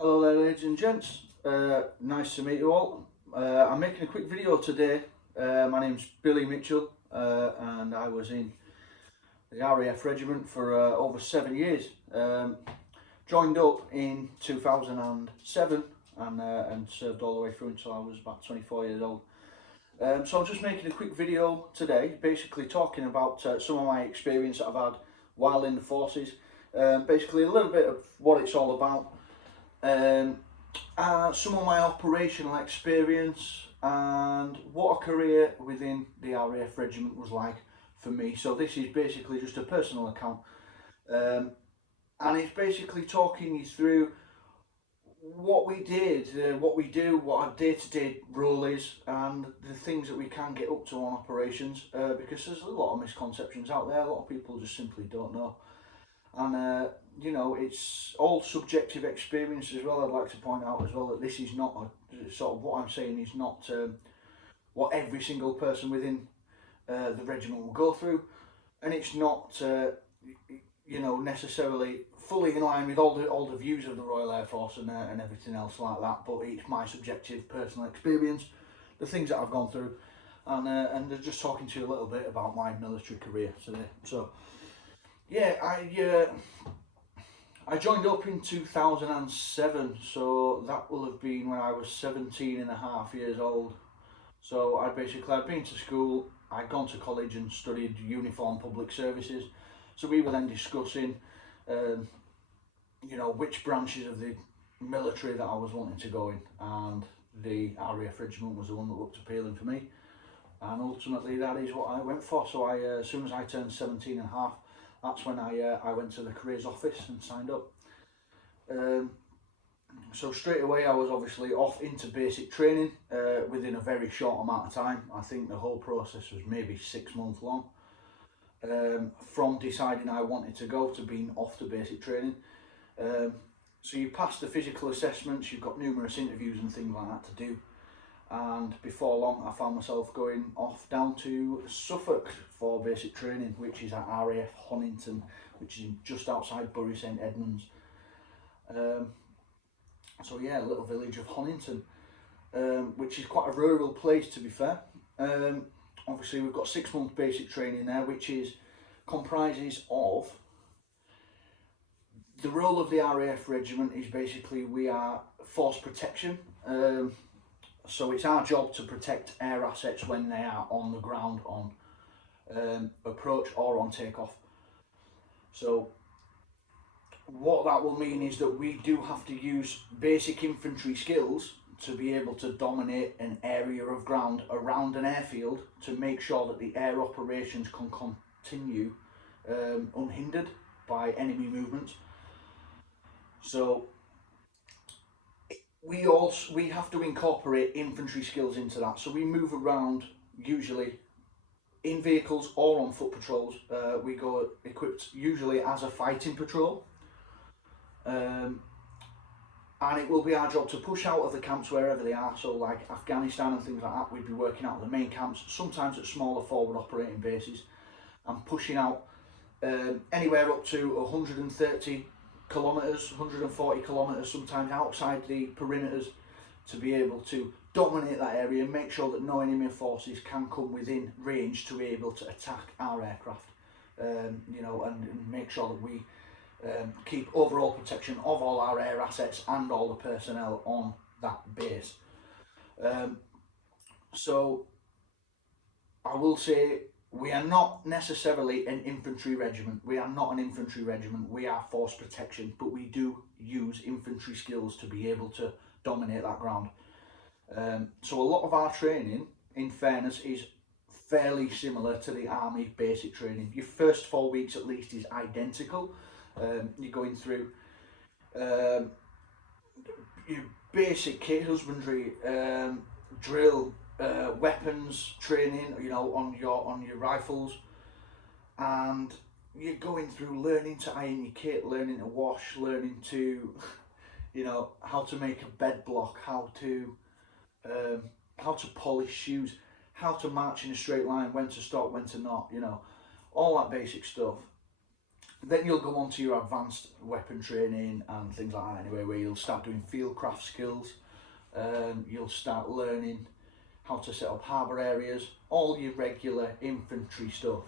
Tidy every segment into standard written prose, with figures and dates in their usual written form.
Hello there ladies and gents, nice to meet you all. I'm making a quick video today. My name's Billy Mitchell and I was in the RAF regiment for over 7 years. Joined up in 2007 and served all the way through until I was about 24 years old. So I'm just making a quick video today, basically talking about some of my experience that I've had while in the forces. Basically a little bit of what it's all about. Some of my operational experience and what a career within the RAF regiment was like for me. So this is basically just a personal account, and it's basically talking you through what we did, what we do, what our day-to-day role is, and the things that we can get up to on operations, because there's a lot of misconceptions out there. A lot of people just simply don't know. And you know, it's all subjective experience as well. I'd like to point out as well that this is not a, sort of what I'm saying is not what every single person within the regiment will go through, and it's not you know, necessarily fully in line with all the views of the Royal Air Force and everything else like that. But it's my subjective personal experience, the things that I've gone through, and just talking to you a little bit about my military career today. So yeah, I joined up in 2007, so that will have been when I was 17 and a half years old. So I'd been to school, I'd gone to college and studied uniform public services. So we were then discussing, you know, which branches of the military that I was wanting to go in, and the RAF regiment was the one that looked appealing for me. And ultimately that is what I went for. So as soon as I turned 17 and a half, that's when I went to the careers office and signed up. So straight away I was obviously off into basic training within a very short amount of time. I think the whole process was maybe 6 months long. From deciding I wanted to go to being off to basic training. So you pass the physical assessments, you've got numerous interviews and things like that to do. And before long I found myself going off down to Suffolk for basic training, which is at RAF Honington, which is just outside Bury St Edmunds. So yeah, a little village of Honington, which is quite a rural place to be fair. Obviously we've got 6 months basic training there, which comprises of the role of the RAF regiment is basically we are force protection. So it's our job to protect air assets when they are on the ground on approach or on takeoff. So what that will mean is that we do have to use basic infantry skills to be able to dominate an area of ground around an airfield to make sure that the air operations can continue unhindered by enemy movements. So we have to incorporate infantry skills into that. So we move around usually in vehicles or on foot patrols. We go equipped usually as a fighting patrol. And it will be our job to push out of the camps wherever they are. So like Afghanistan and things like that, we'd be working out of the main camps, sometimes at smaller forward operating bases, and pushing out anywhere up to 130 kilometres, 140 kilometres, sometimes outside the perimeters, to be able to dominate that area and make sure that no enemy forces can come within range to be able to attack our aircraft. You know, and make sure that we keep overall protection of all our air assets and all the personnel on that base. So I will say we are not necessarily an infantry regiment. We are not an infantry regiment. We are force protection, but we do use infantry skills to be able to dominate that ground. So a lot of our training, in fairness, is fairly similar to the army basic training. Your first 4 weeks at least is identical. You're going through your basic kit husbandry, drill, weapons training, you know, on your rifles, and you're going through learning to iron your kit, learning to wash, learning to, you know, how to make a bed block, how to polish shoes, how to march in a straight line, when to stop, when to not, you know, all that basic stuff. Then you'll go on to your advanced weapon training and things like that anyway, where you'll start doing fieldcraft skills. You'll start learning how to set up harbour areas, all your regular infantry stuff.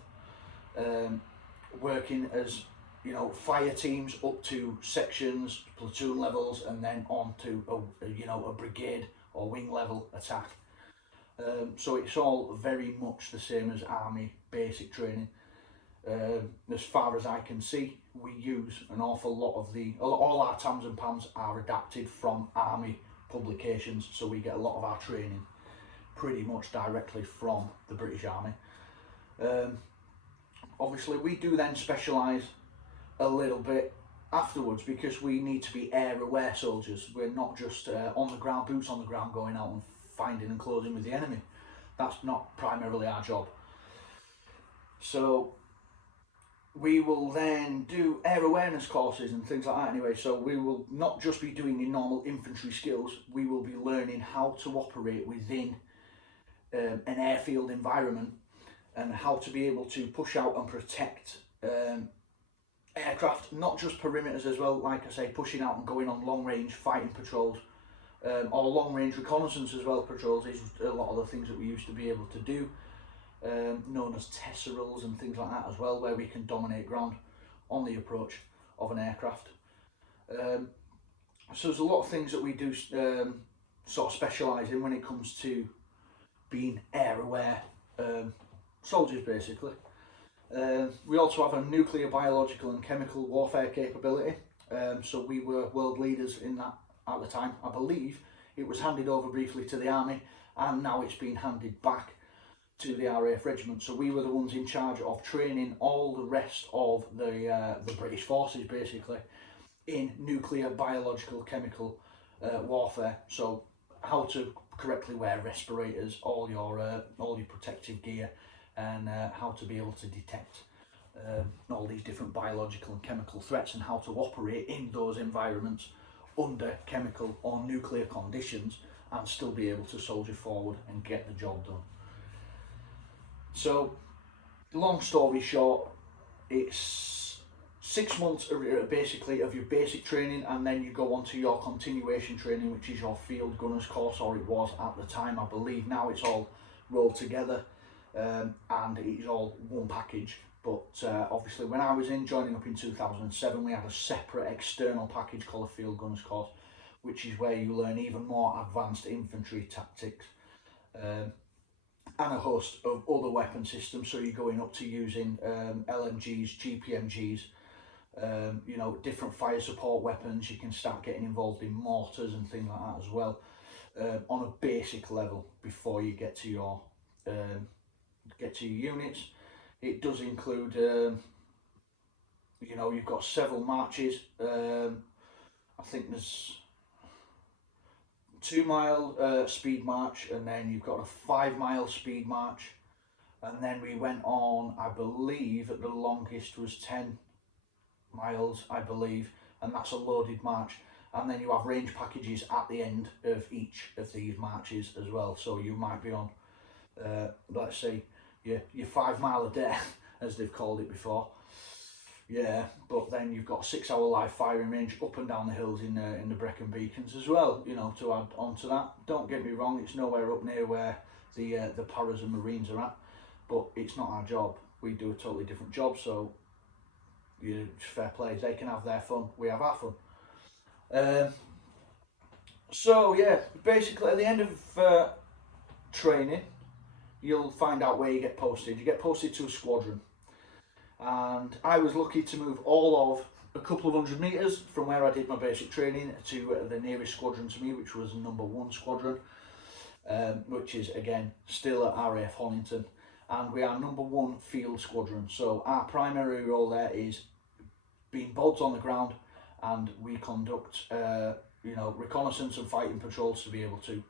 Working as, you know, fire teams up to sections, platoon levels, and then on to a brigade or wing level attack. So it's all very much the same as army basic training. As far as I can see, we use an awful lot of all our TAMs and PAMs are adapted from army publications, so we get a lot of our training pretty much directly from the British Army. Obviously we do then specialise a little bit afterwards, because we need to be air aware soldiers. We're not just on the ground, boots on the ground, going out and finding and closing with the enemy. That's not primarily our job. So we will then do air awareness courses and things like that anyway. So we will not just be doing your normal infantry skills, we will be learning how to operate within an airfield environment, and how to be able to push out and protect aircraft, not just perimeters as well, like I say, pushing out and going on long range fighting patrols, or long range reconnaissance as well. Patrols is a lot of the things that we used to be able to do, known as tesserals and things like that as well, where we can dominate ground on the approach of an aircraft. So there's a lot of things that we do sort of specialise in when it comes to being air aware soldiers, basically. We also have a nuclear, biological and chemical warfare capability. So we were world leaders in that at the time. I believe it was handed over briefly to the army, and now it's been handed back to the RAF regiment. So we were the ones in charge of training all the rest of the British forces, basically, in nuclear, biological, chemical warfare. So how to correctly wear respirators, all your protective gear, and how to be able to detect all these different biological and chemical threats, and how to operate in those environments under chemical or nuclear conditions and still be able to soldier forward and get the job done. So, long story short, it's 6 months basically of your basic training, and then you go on to your continuation training, which is your field gunners course, or it was at the time, I believe. Now it's all rolled together, and it is all one package. But obviously when I was joining up in 2007, we had a separate external package called a field gunners course, which is where you learn even more advanced infantry tactics, and a host of other weapon systems. So you're going up to using LMGs, GPMGs, you know, different fire support weapons. You can start getting involved in mortars and things like that as well, on a basic level before you get to your units. It does include, you know, you've got several marches. I think there's 2 mile speed march, and then you've got a 5 mile speed march, and then we went on, I believe the longest was 10 miles, I believe, and that's a loaded march. And then you have range packages at the end of each of these marches as well. So you might be on, let's say, your 5 mile a day, as they've called it before. Yeah, but then you've got a 6 hour live firing range up and down the hills in the Brecon Beacons as well, you know, to add on to that. Don't get me wrong, it's nowhere up near where the paras and marines are at, but it's not our job. We do a totally different job, so fair play. They can have their fun, we have our fun. So yeah, basically at the end of training, you'll find out where you get posted. You get posted to a squadron. And I was lucky to move all of a couple of 100 metres from where I did my basic training to the nearest squadron to me, which was number 1 squadron, which is again still at RAF Honington, and we are number 1 field squadron. So our primary role there is being bods on the ground, and we conduct you know, reconnaissance and fighting patrols to be able to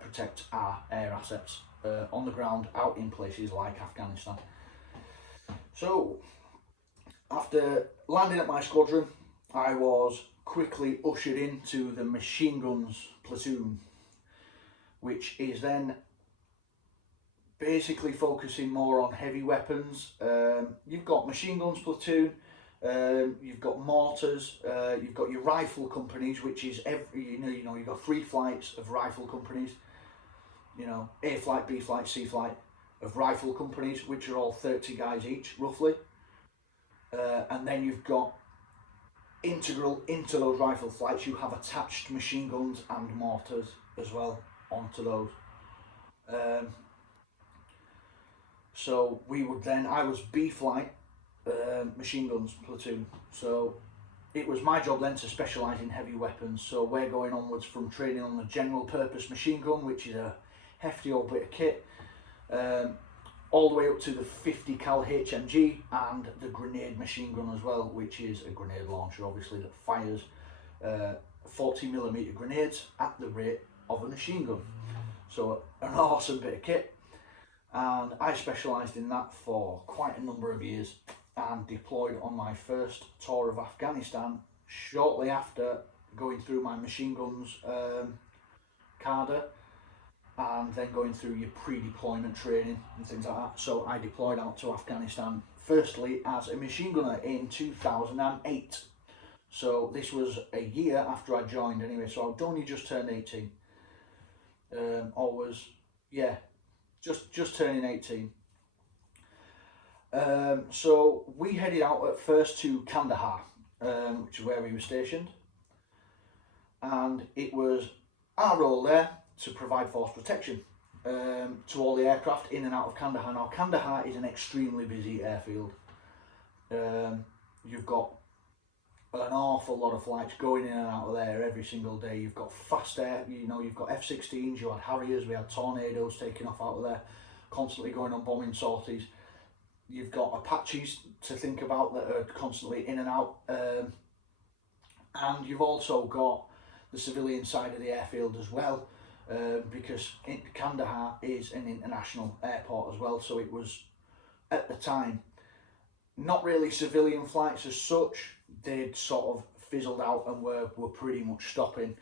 protect our air assets on the ground out in places like Afghanistan. So after landing at my squadron, I was quickly ushered into the machine guns platoon, which is then basically focusing more on heavy weapons. You've got machine guns platoon, You've got mortars. You've got your rifle companies, which is you've got 3 flights of rifle companies. A flight, B flight, C flight of rifle companies, which are all 30 guys each, roughly. And then you've got integral into those rifle flights, you have attached machine guns and mortars as well onto those. So I was B flight machine guns platoon. So it was my job then to specialise in heavy weapons. So we're going onwards from training on the general purpose machine gun, which is a hefty old bit of kit, all the way up to the 50 cal HMG and the grenade machine gun as well, which is a grenade launcher, obviously, that fires 40mm grenades at the rate of a machine gun. So an awesome bit of kit, and I specialised in that for quite a number of years and deployed on my first tour of Afghanistan shortly after going through my machine guns cadre, and then going through your pre-deployment training and things like that. So I deployed out to Afghanistan firstly as a machine gunner in 2008. So this was a year after I joined anyway, so I'd only just turned 18. Just turning 18. So we headed out at first to Kandahar, which is where we were stationed. And it was our role there to provide force protection to all the aircraft in and out of Kandahar. Now, Kandahar is an extremely busy airfield. You've got an awful lot of flights going in and out of there every single day. You've got fast air, you've got F-16s, you had Harriers, we had Tornadoes taking off out of there, constantly going on bombing sorties. You've got Apaches to think about that are constantly in and out. And you've also got the civilian side of the airfield as well, because Kandahar is an international airport as well, so it was, at the time, not really civilian flights as such. They'd sort of fizzled out and were pretty much stopping,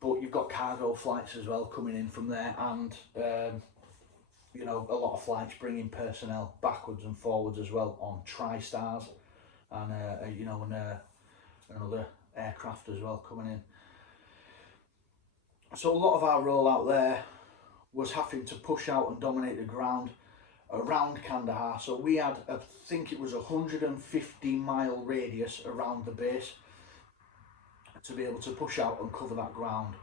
but you've got cargo flights as well coming in from there, and a lot of flights bringing personnel backwards and forwards as well on TriStars, and another aircraft as well coming in. So a lot of our role out there was having to push out and dominate the ground around Kandahar. So we had, I think it was 150-mile radius around the base to be able to push out and cover that ground.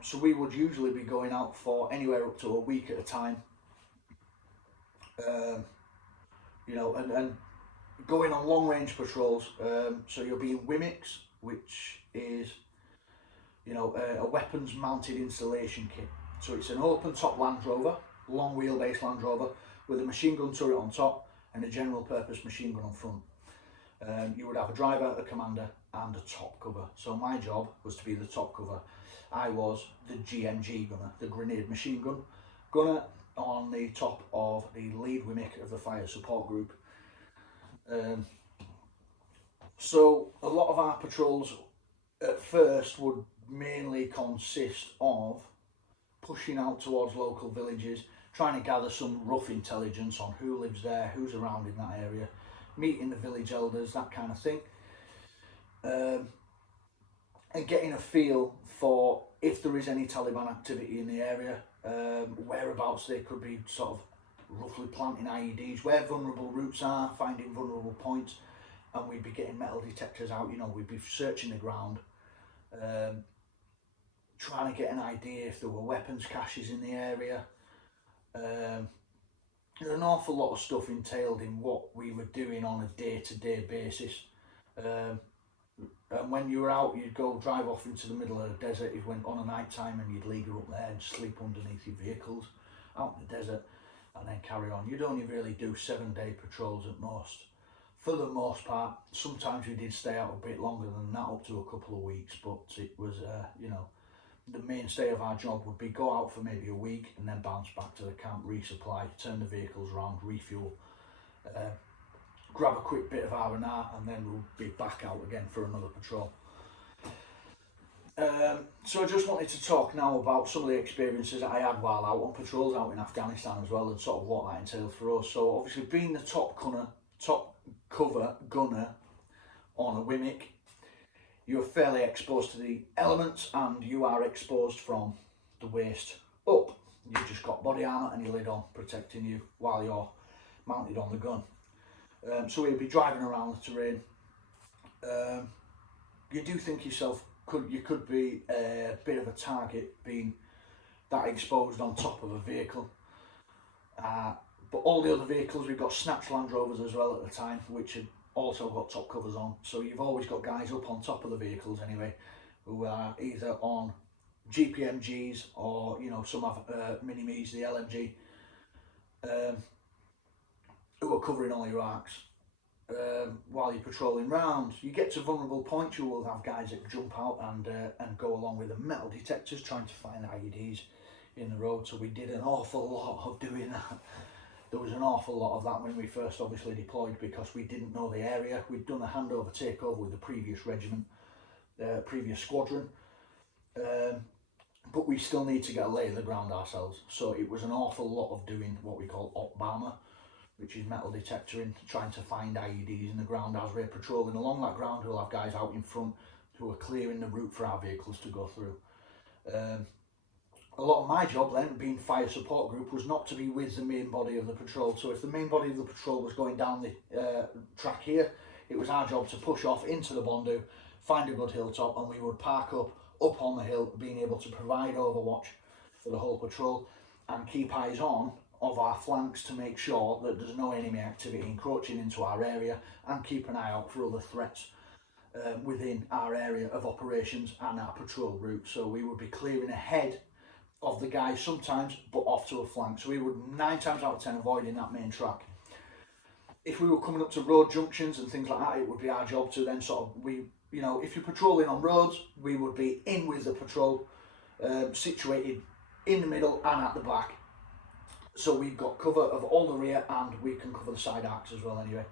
So we would usually be going out for anywhere up to a week at a time, and going on long range patrols. So you'll be in WMIX, which is a weapons mounted installation kit. So it's an open top Land Rover, long wheelbase Land Rover, with a machine gun turret on top and a general purpose machine gun on front. You would have a driver, a commander and a top cover. So my job was to be the top cover. I was the GMG gunner, the grenade machine gunner on the top of the lead WMIC of the fire support group. So a lot of our patrols at first would mainly consist of pushing out towards local villages, trying to gather some rough intelligence on who lives there, who's around in that area, meeting the village elders, that kind of thing, and getting a feel for if there is any Taliban activity in the area, whereabouts they could be sort of roughly planting IEDs, where vulnerable routes are, finding vulnerable points, and we'd be getting metal detectors out, we'd be searching the ground, trying to get an idea if there were weapons caches in the area. There's an awful lot of stuff entailed in what we were doing on a day-to-day basis. And when you were out, you'd go drive off into the middle of the desert. You went on a night time and you'd leaguer up there and sleep underneath your vehicles out in the desert and then carry on. You'd only really do 7-day patrols at most. For the most part, sometimes we did stay out a bit longer than that, up to a couple of weeks, but it was, the mainstay of our job would be go out for maybe a week and then bounce back to the camp, resupply, turn the vehicles around, refuel, grab a quick bit of R&R, and then we'll be back out again for another patrol. So I just wanted to talk now about some of the experiences that I had while out on patrols out in Afghanistan as well, and sort of what that entailed for us. So obviously being the top cover gunner on a WMIC, you're fairly exposed to the elements, and you are exposed from the waist up. You've just got body armour and your lid on, protecting you while you're mounted on the gun. So you'll be driving around the terrain. You do think yourself, you could be a bit of a target being that exposed on top of a vehicle. But all the other vehicles, we've got snatch Land Rovers as well at the time, which had also got top covers on. So you've always got guys up on top of the vehicles anyway, who are either on GPMGs or, you know, some have mini-me's, the LMG, who are covering all your arcs. While you're patrolling round, you get to vulnerable points, you will have guys that jump out and go along with the metal detectors trying to find IEDs in the road. So we did an awful lot of doing that. There was an awful lot of that when we first obviously deployed, because we didn't know the area. We'd done a handover takeover with the previous regiment, previous squadron, but we still need to get a lay of the ground ourselves. So it was an awful lot of doing what we call op-bomber, which is metal detectoring, trying to find IEDs in the ground as we're patrolling along that ground. We'll have guys out in front who are clearing the route for our vehicles to go through. A lot of my job then, being fire support group, was not to be with the main body of the patrol. So if the main body of the patrol was going down the track here, it was our job to push off into the Bondu, find a good hilltop, and we would park up on the hill, being able to provide overwatch for the whole patrol and keep eyes on of our flanks to make sure that there's no enemy activity encroaching into our area, and keep an eye out for other threats within our area of operations and our patrol route. So we would be clearing ahead of the guys sometimes, but off to a flank. So we would 9 times out of 10 avoiding that main track. If we were coming up to road junctions and things like that, it would be our job to then sort of, you know, if you're patrolling on roads, we would be in with the patrol, situated in the middle and at the back. So we've got cover of all the rear, and we can cover the side arcs as well anyway.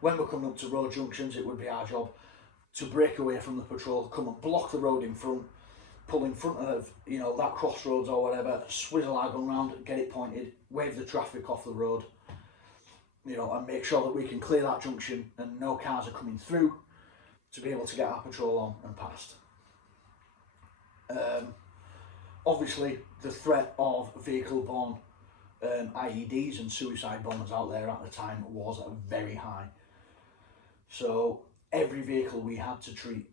When we're coming up to road junctions, it would be our job to break away from the patrol, come and block the road in front, pull in front of, you know, that crossroads or whatever, swizzle our gun round, get it pointed, wave the traffic off the road, you know, and make sure that we can clear that junction and no cars are coming through, to be able to get our patrol on and past. Obviously, the threat of vehicle-borne IEDs and suicide bombers out there at the time was very high. So every vehicle we had to treat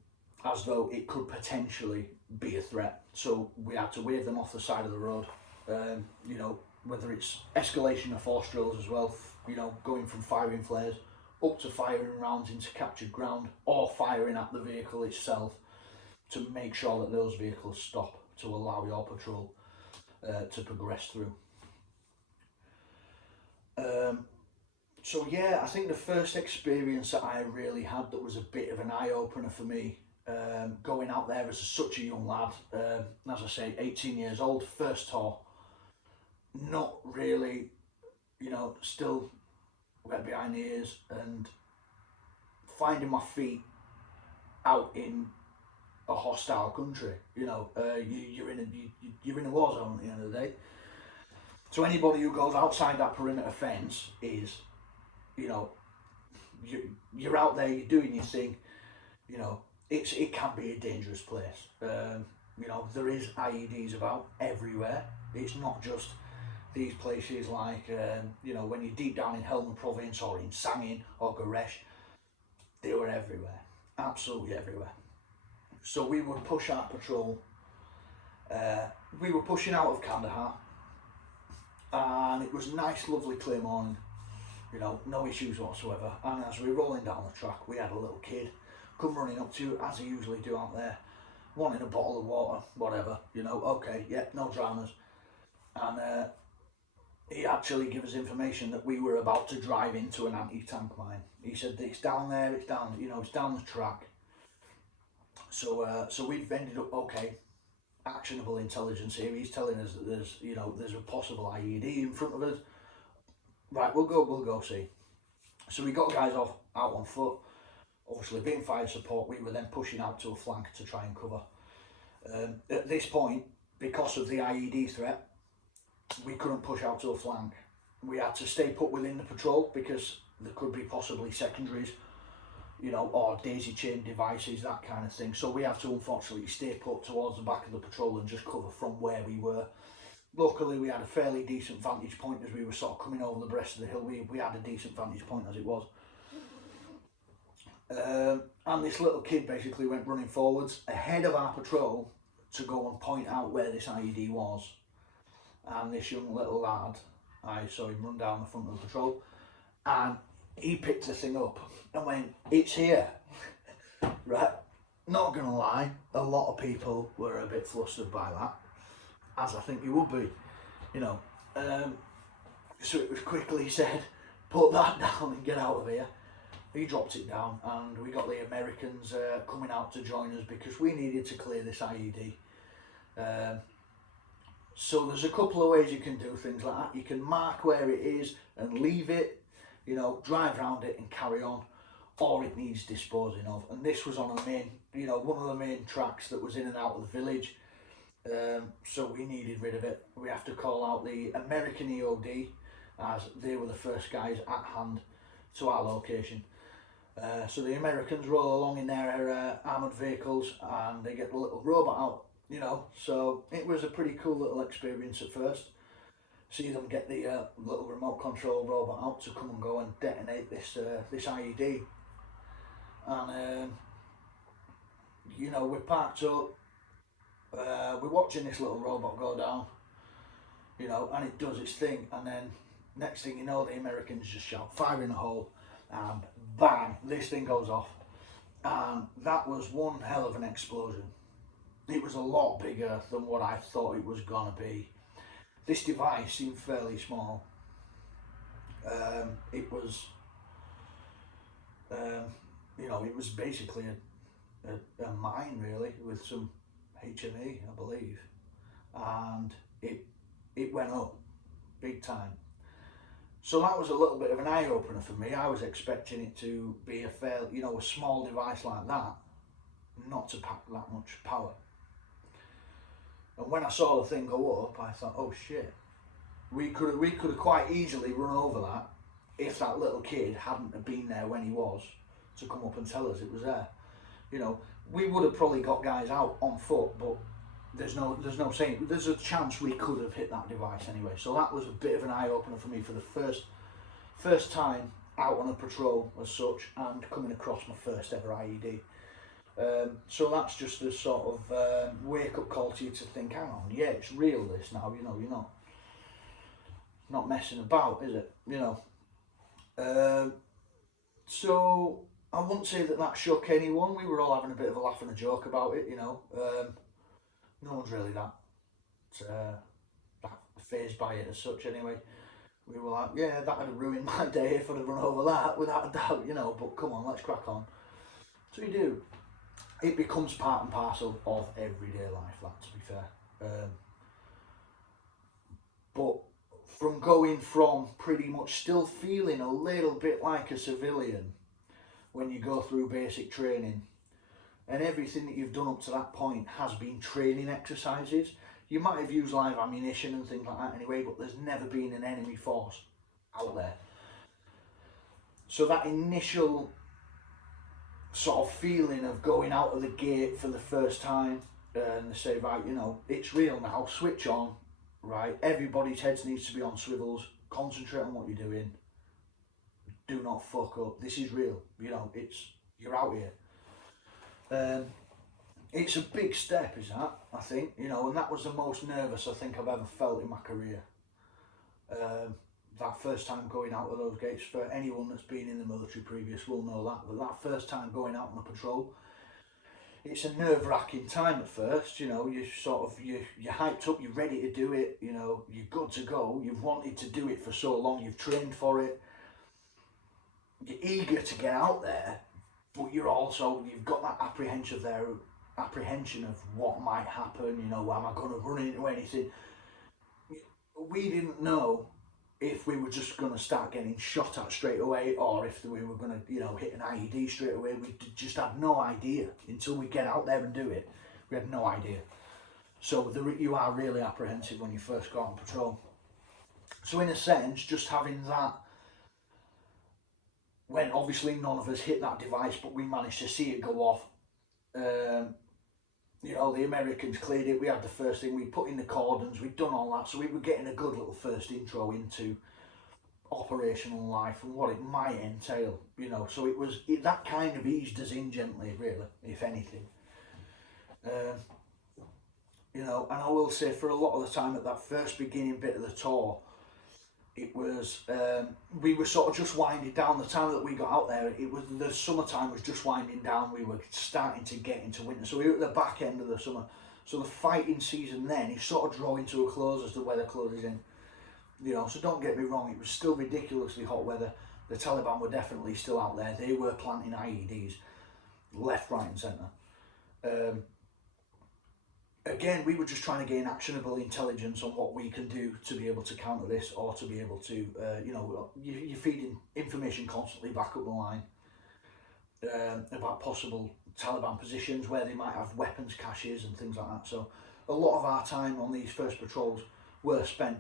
as though it could potentially be a threat. So we had to wave them off the side of the road. You know, whether it's escalation of force drills as well, you know, going from firing flares up to firing rounds into captured ground, or firing at the vehicle itself to make sure that those vehicles stop, to allow your patrol to progress through. So yeah, I think the first experience that I really had that was a bit of an eye-opener for me, going out there as such a young lad, as I say, 18 years old, first tour, not really, you know, still wet behind the ears, and finding my feet out in a hostile country. You know, you're in a war zone at the end of the day. So anybody who goes outside that perimeter fence is, you know, you're out there, you're doing your thing. You know, it can be a dangerous place. You know, there is IEDs about everywhere. It's not just these places like, you know, when you're deep down in Helmand province or in Sangin or Goresh, they were everywhere, absolutely everywhere. So we would push our patrol. We were pushing out of Kandahar, and it was a nice, lovely, clear morning. You know, no issues whatsoever. And as we were rolling down the track, we had a little kid come running up to you, as he usually do out there, wanting a bottle of water, whatever. You know, okay, yeah, no dramas. And he actually gave us information that we were about to drive into an anti-tank mine. He said, it's down there, it's down, you know, it's down the track. So we've ended up, okay, actionable intelligence here. He's telling us that there's, you know, there's a possible IED in front of us. Right, we'll go see. So we got guys out on foot. Obviously, being fire support, we were then pushing out to a flank to try and cover. At this point, because of the IED threat, we couldn't push out to a flank. We had to stay put within the patrol, because there could be possibly secondaries, you know, or daisy chain devices, that kind of thing. So we have to unfortunately stay put towards the back of the patrol and just cover from where we were. Luckily, we had a fairly decent vantage point as we were sort of coming over the breast of the hill. We had a decent vantage point as it was. And this little kid basically went running forwards ahead of our patrol to go and point out where this IED was. And this young little lad, I saw him run down the front of the patrol, and he picked the thing up and went, "It's here." Right? Not gonna lie, a lot of people were a bit flustered by that, as I think you would be, you know. So it was quickly said, "Put that down and get out of here." He dropped it down, and we got the Americans coming out to join us because we needed to clear this IED. So there's a couple of ways you can do things like that. You can mark where it is and leave it, you know, drive around it and carry on, or it needs disposing of. And this was on a main, you know, one of the main tracks that was in and out of the village. So we needed rid of it. We have to call out the American EOD, as they were the first guys at hand to our location. So the Americans roll along in their armoured vehicles, and they get the little robot out, you know. So it was a pretty cool little experience at first. See them get the little remote control robot out to come and go and detonate this IED. And you know, we're parked up, we're watching this little robot go down, you know, and it does its thing, and then next thing you know, the Americans just shout, "Fire in the hole," and bang, this thing goes off. And that was one hell of an explosion. It was a lot bigger than what I thought it was gonna be. This device seemed fairly small. It was, you know, it was basically a mine really, with some HME, I believe, and it went up big time. So that was a little bit of an eye opener for me. I was expecting it to be a small device like that, not to pack that much power. And when I saw the thing go up, I thought, oh shit, we could have quite easily run over that if that little kid hadn't have been there when he was to come up and tell us it was there. You know, we would have probably got guys out on foot, but there's no saying. There's a chance we could have hit that device anyway. So that was a bit of an eye opener for me for the first time out on a patrol as such, and coming across my first ever IED. So that's just a sort of wake up call to you to think, hang on, yeah, it's real this now. You know, you're not messing about, is it? You know. So I wouldn't say that shook anyone. We were all having a bit of a laugh and a joke about it, you know. No one's really that phased by it as such anyway. We were like, yeah, that would have ruined my day if I'd have run over that, without a doubt, you know, but come on, let's crack on. So you do. It becomes part and parcel of everyday life, that, to be fair. But from going from pretty much still feeling a little bit like a civilian when you go through basic training, and everything that you've done up to that point has been training exercises. You might have used live ammunition and things like that anyway, but there's never been an enemy force out there. So that initial sort of feeling of going out of the gate for the first time, and they say, right, you know, it's real now, switch on, right, everybody's heads needs to be on swivels, concentrate on what you're doing, do not fuck up, this is real, you know, you're out here. It's a big step, is that, I think, you know, and that was the most nervous I think I've ever felt in my career. That first time going out of those gates, for anyone that's been in the military previous will know that, but that first time going out on a patrol, it's a nerve-wracking time at first, you know, you're hyped up, you're ready to do it, you know, you're good to go, you've wanted to do it for so long, you've trained for it, you're eager to get out there, but you've got that apprehension of what might happen, you know, am I going to run into anything? We didn't know if we were just going to start getting shot at straight away, or if we were going to, you know, hit an IED straight away. We just had no idea until we get out there and do it. We had no idea. So you are really apprehensive when you first go on patrol. So in a sense, just having that when obviously none of us hit that device, but we managed to see it go off. You know, the Americans cleared it. We had the first thing. We put in the cordons. We'd done all that, so we were getting a good little first intro into operational life and what it might entail. You know, so that kind of eased us in gently, really, if anything. You know, and I will say for a lot of the time at that first beginning bit of the tour, it was we were sort of just winding down. The time that we got out there, it was the summertime was just winding down. We were starting to get into winter, so we were at the back end of the summer. So the fighting season then is sort of drawing to a close as the weather closes in. You know, so don't get me wrong, it was still ridiculously hot weather. The Taliban were definitely still out there. They were planting IEDs left, right, and centre. Again, we were just trying to gain actionable intelligence on what we can do to be able to counter this, or to be able to, you know, you're feeding information constantly back up the line about possible Taliban positions where they might have weapons caches and things like that. So a lot of our time on these first patrols were spent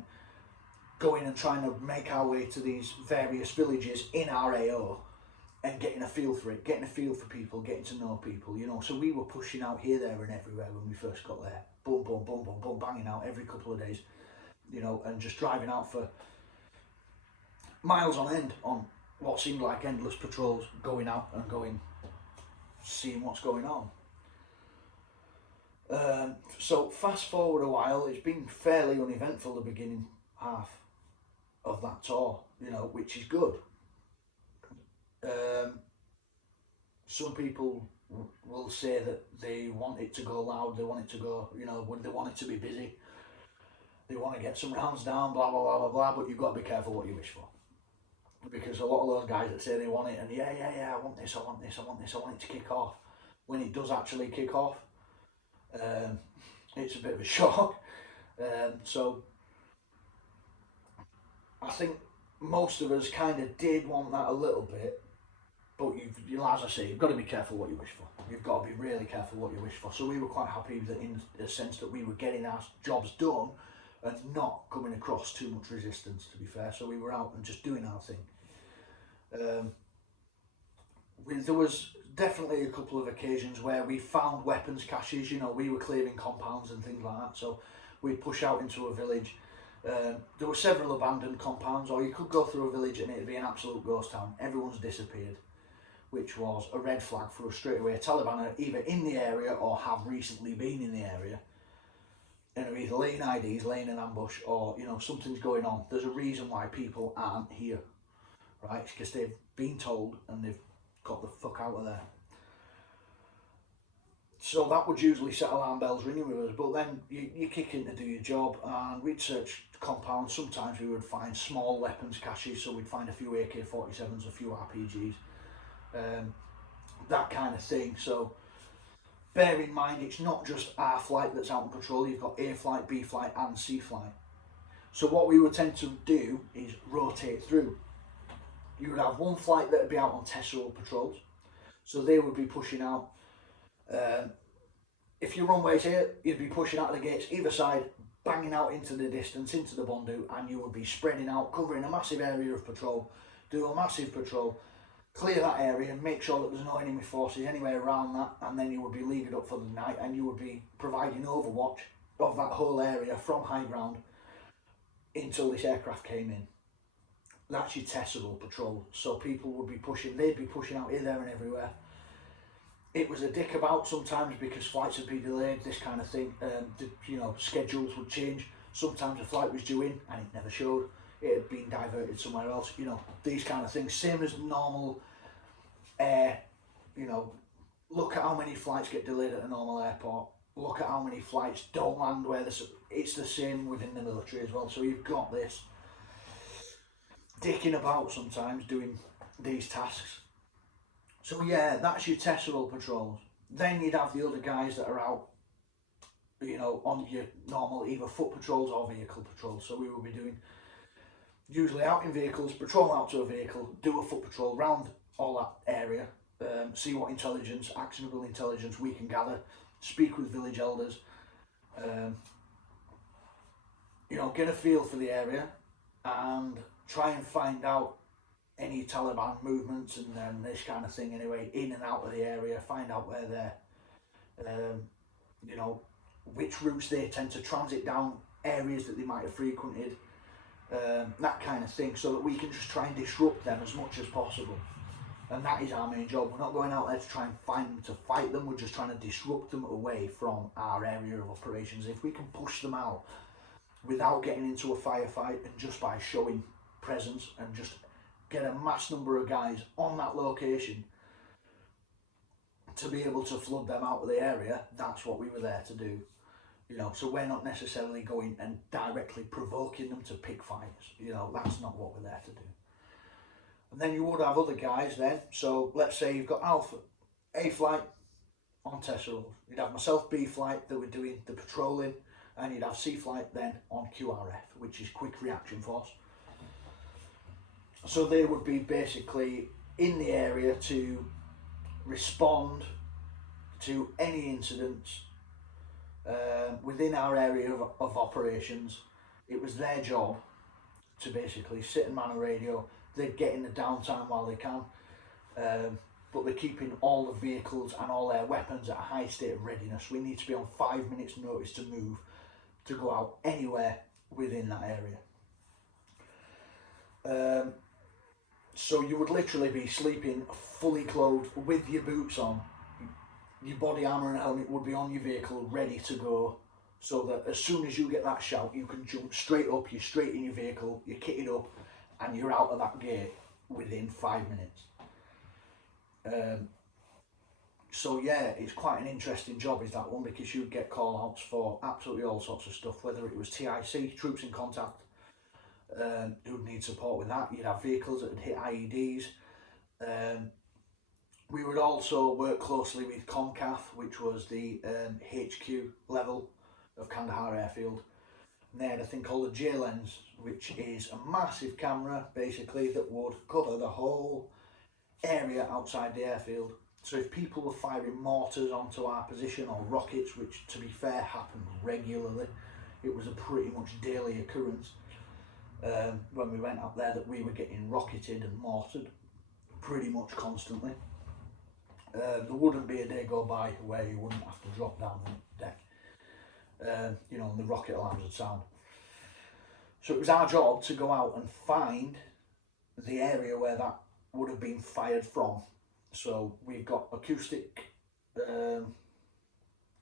going and trying to make our way to these various villages in our AO and getting a feel for it, getting a feel for people, getting to know people, you know. So we were pushing out here, there and everywhere when we first got there. Boom, boom, boom, boom, boom, banging out every couple of days, you know, and just driving out for miles on end on what seemed like endless patrols, going out and going, seeing what's going on. So fast forward a while, it's been fairly uneventful the beginning half of that tour, you know, which is good. Some people will say that they want it to go loud, they want it to go, you know, when they want it to be busy, they want to get some rounds down, blah, blah, blah, blah, blah, but you've got to be careful what you wish for. Because a lot of those guys that say they want it, and yeah, I want this, I want this, I want this, I want it to kick off, when it does actually kick off, it's a bit of a shock. So I think most of us kind of did want that a little bit, but as I say, you've got to be careful what you wish for. You've got to be really careful what you wish for. So we were quite happy that, in the sense that we were getting our jobs done and not coming across too much resistance, to be fair. So we were out and just doing our thing. There was definitely a couple of occasions where we found weapons caches. You know, we were clearing compounds and things like that. So we'd push out into a village. There were several abandoned compounds, or you could go through a village and it'd be an absolute ghost town. Everyone's disappeared, which was a red flag for us straight away. Taliban are either in the area or have recently been in the area, and are either laying IDs, laying an ambush, or, you know, something's going on. There's a reason why people aren't here, right? It's because they've been told and they've got the fuck out of there. So that would usually set alarm bells ringing with us, but then you kick in to do your job, and we'd search compounds. Sometimes we would find small weapons caches, so we'd find a few AK-47s, a few RPGs, that kind of thing. So bear in mind, it's not just our flight that's out on patrol. You've got A flight, B flight and C flight. So what we would tend to do is rotate through. You would have one flight that would be out on tesserable patrols, so they would be pushing out. If your runway's here, you'd be pushing out the gates either side, banging out into the distance, into the Bondu, and you would be spreading out, covering a massive area of patrol, do a massive patrol, clear that area, and make sure that there's no enemy forces anywhere around that, and then you would be leaving up for the night, and you would be providing overwatch of that whole area from high ground until this aircraft came in. That's your testable patrol. So people would be pushing, they'd be pushing out here, there and everywhere. It was a dick about sometimes because flights would be delayed, this kind of thing. You know, schedules would change. Sometimes a flight was due in and it never showed. It had been diverted somewhere else. You know, these kind of things. Same as normal air. You know, look at how many flights get delayed at a normal airport. Look at how many flights don't land where it's the same within the military as well. So you've got this dicking about sometimes doing these tasks. So yeah, that's your testable patrols. Then you'd have the other guys that are out, you know, on your normal either foot patrols or vehicle patrols. So we will be doing, usually out in vehicles, patrol out to a vehicle, do a foot patrol round all that area, see what intelligence, actionable intelligence we can gather, speak with village elders, you know, get a feel for the area and try and find out any Taliban movements and this kind of thing anyway, in and out of the area, find out where they're, you know, which routes they tend to transit down, areas that they might have frequented, that kind of thing, so that we can just try and disrupt them as much as possible. And that is our main job. We're not going out there to try and find them to fight them, we're just trying to disrupt them away from our area of operations. If we can push them out without getting into a firefight and just by showing presence and just get a mass number of guys on that location to be able to flood them out of the area, that's what we were there to do. You know, so we're not necessarily going and directly provoking them to pick fights. You know, that's not what we're there to do. And then you would have other guys then. So let's say you've got Alpha, A flight on Tesserals. You'd have myself, B flight, that were doing the patrolling, and you'd have C flight then on QRF, which is Quick Reaction Force. So they would be basically in the area to respond to any incidents within our area of operations. It was their job to basically sit and man a radio. They're getting the downtime while they can, but they're keeping all the vehicles and all their weapons at a high state of readiness. We need to be on 5 minutes notice to move, to go out anywhere within that area. So you would literally be sleeping fully clothed with your boots on. Your body armour and helmet would be on your vehicle ready to go, so that as soon as you get that shout you can jump straight up, you're straight in your vehicle, you're kitted up and you're out of that gate within 5 minutes. So yeah, it's quite an interesting job is that one, because you'd get call outs for absolutely all sorts of stuff, whether it was TIC, troops in contact, who'd need support with that. You'd have vehicles that would hit IEDs. We would also work closely with CONCAF, which was the HQ level of Kandahar Airfield. And they had a thing called a J-lens, which is a massive camera basically that would cover the whole area outside the airfield. So if people were firing mortars onto our position, or rockets, which to be fair happened regularly, it was a pretty much daily occurrence when we went up there, that we were getting rocketed and mortared pretty much constantly. There wouldn't be a day go by where you wouldn't have to drop down the deck, you know, and the rocket alarms would sound. So it was our job to go out and find the area where that would have been fired from. So we've got acoustic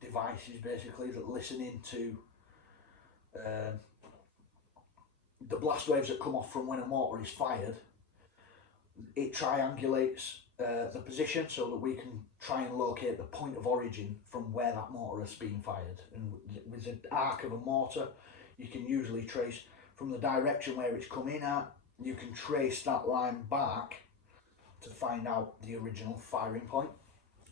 devices basically that listen into the blast waves that come off from when a mortar is fired. It triangulates the position so that we can try and locate the point of origin from where that mortar has been fired. And with the arc of a mortar, you can usually trace from the direction where it's come in at, you can trace that line back to find out the original firing point.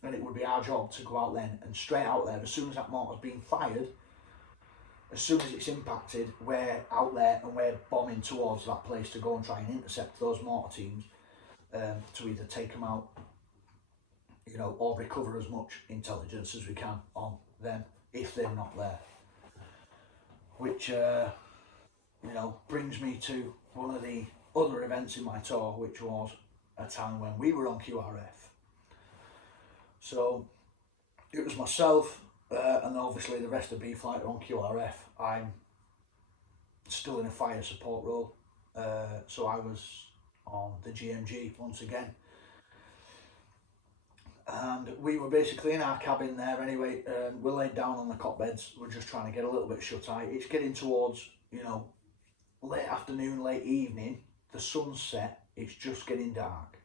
And it would be our job to go out then and straight out there, as soon as that mortar's been fired, as soon as it's impacted, we're out there and we're bombing towards that place to go and try and intercept those mortar teams, to either take them out, you know, or recover as much intelligence as we can on them if they're not there. Which, you know, brings me to one of the other events in my tour, which was a time when we were on QRF. So it was myself and obviously the rest of B Flight are on QRF. I'm still in a fire support role, so I was on the GMG once again, and we were basically in our cabin there anyway. We're laid down on the cot beds, we're just trying to get a little bit shut eye. It's getting towards, you know, late afternoon, late evening, the sun's set, it's just getting dark.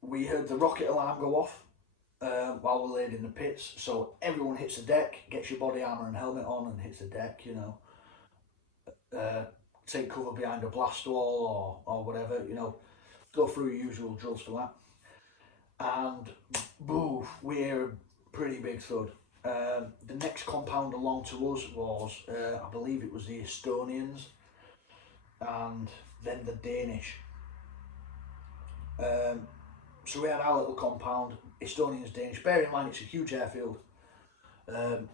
We heard the rocket alarm go off while we're laid in the pits, so everyone hits the deck, gets your body armour and helmet on and hits the deck, you know. Take cover behind a blast wall or whatever, you know, go through your usual drills for that. And boof, we hear a pretty big thud. The next compound along to us was, I believe it was the Estonians and then the Danish. So we had our little compound, Estonians, Danish. Bear in mind it's a huge airfield. The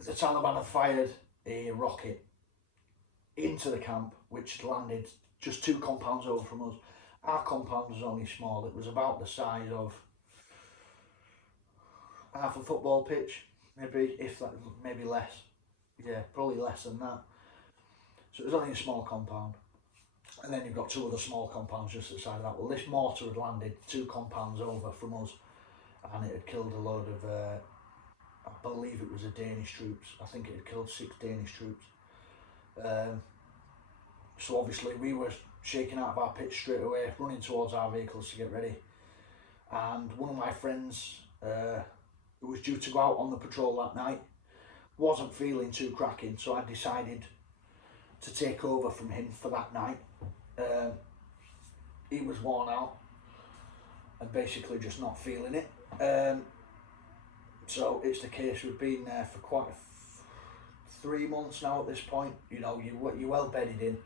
Taliban had fired a rocket into the camp, which landed just 2 compounds over from us. Our compound was only small. It was about the size of half a football pitch, maybe, if that, maybe less. Yeah, probably less than that. So it was only a small compound. And then you've got 2 other small compounds just outside of that. Well, this mortar had landed 2 compounds over from us, and it had killed a load of, I believe it was the Danish troops. I think it had killed 6 Danish troops. So obviously we were shaking out of our pitch straight away, running towards our vehicles to get ready. And one of my friends, who was due to go out on the patrol that night, wasn't feeling too cracking, so I decided to take over from him for that night. He was worn out and basically just not feeling it. So it's the case we've been there for quite 3 months now at this point. You know, you're well bedded in.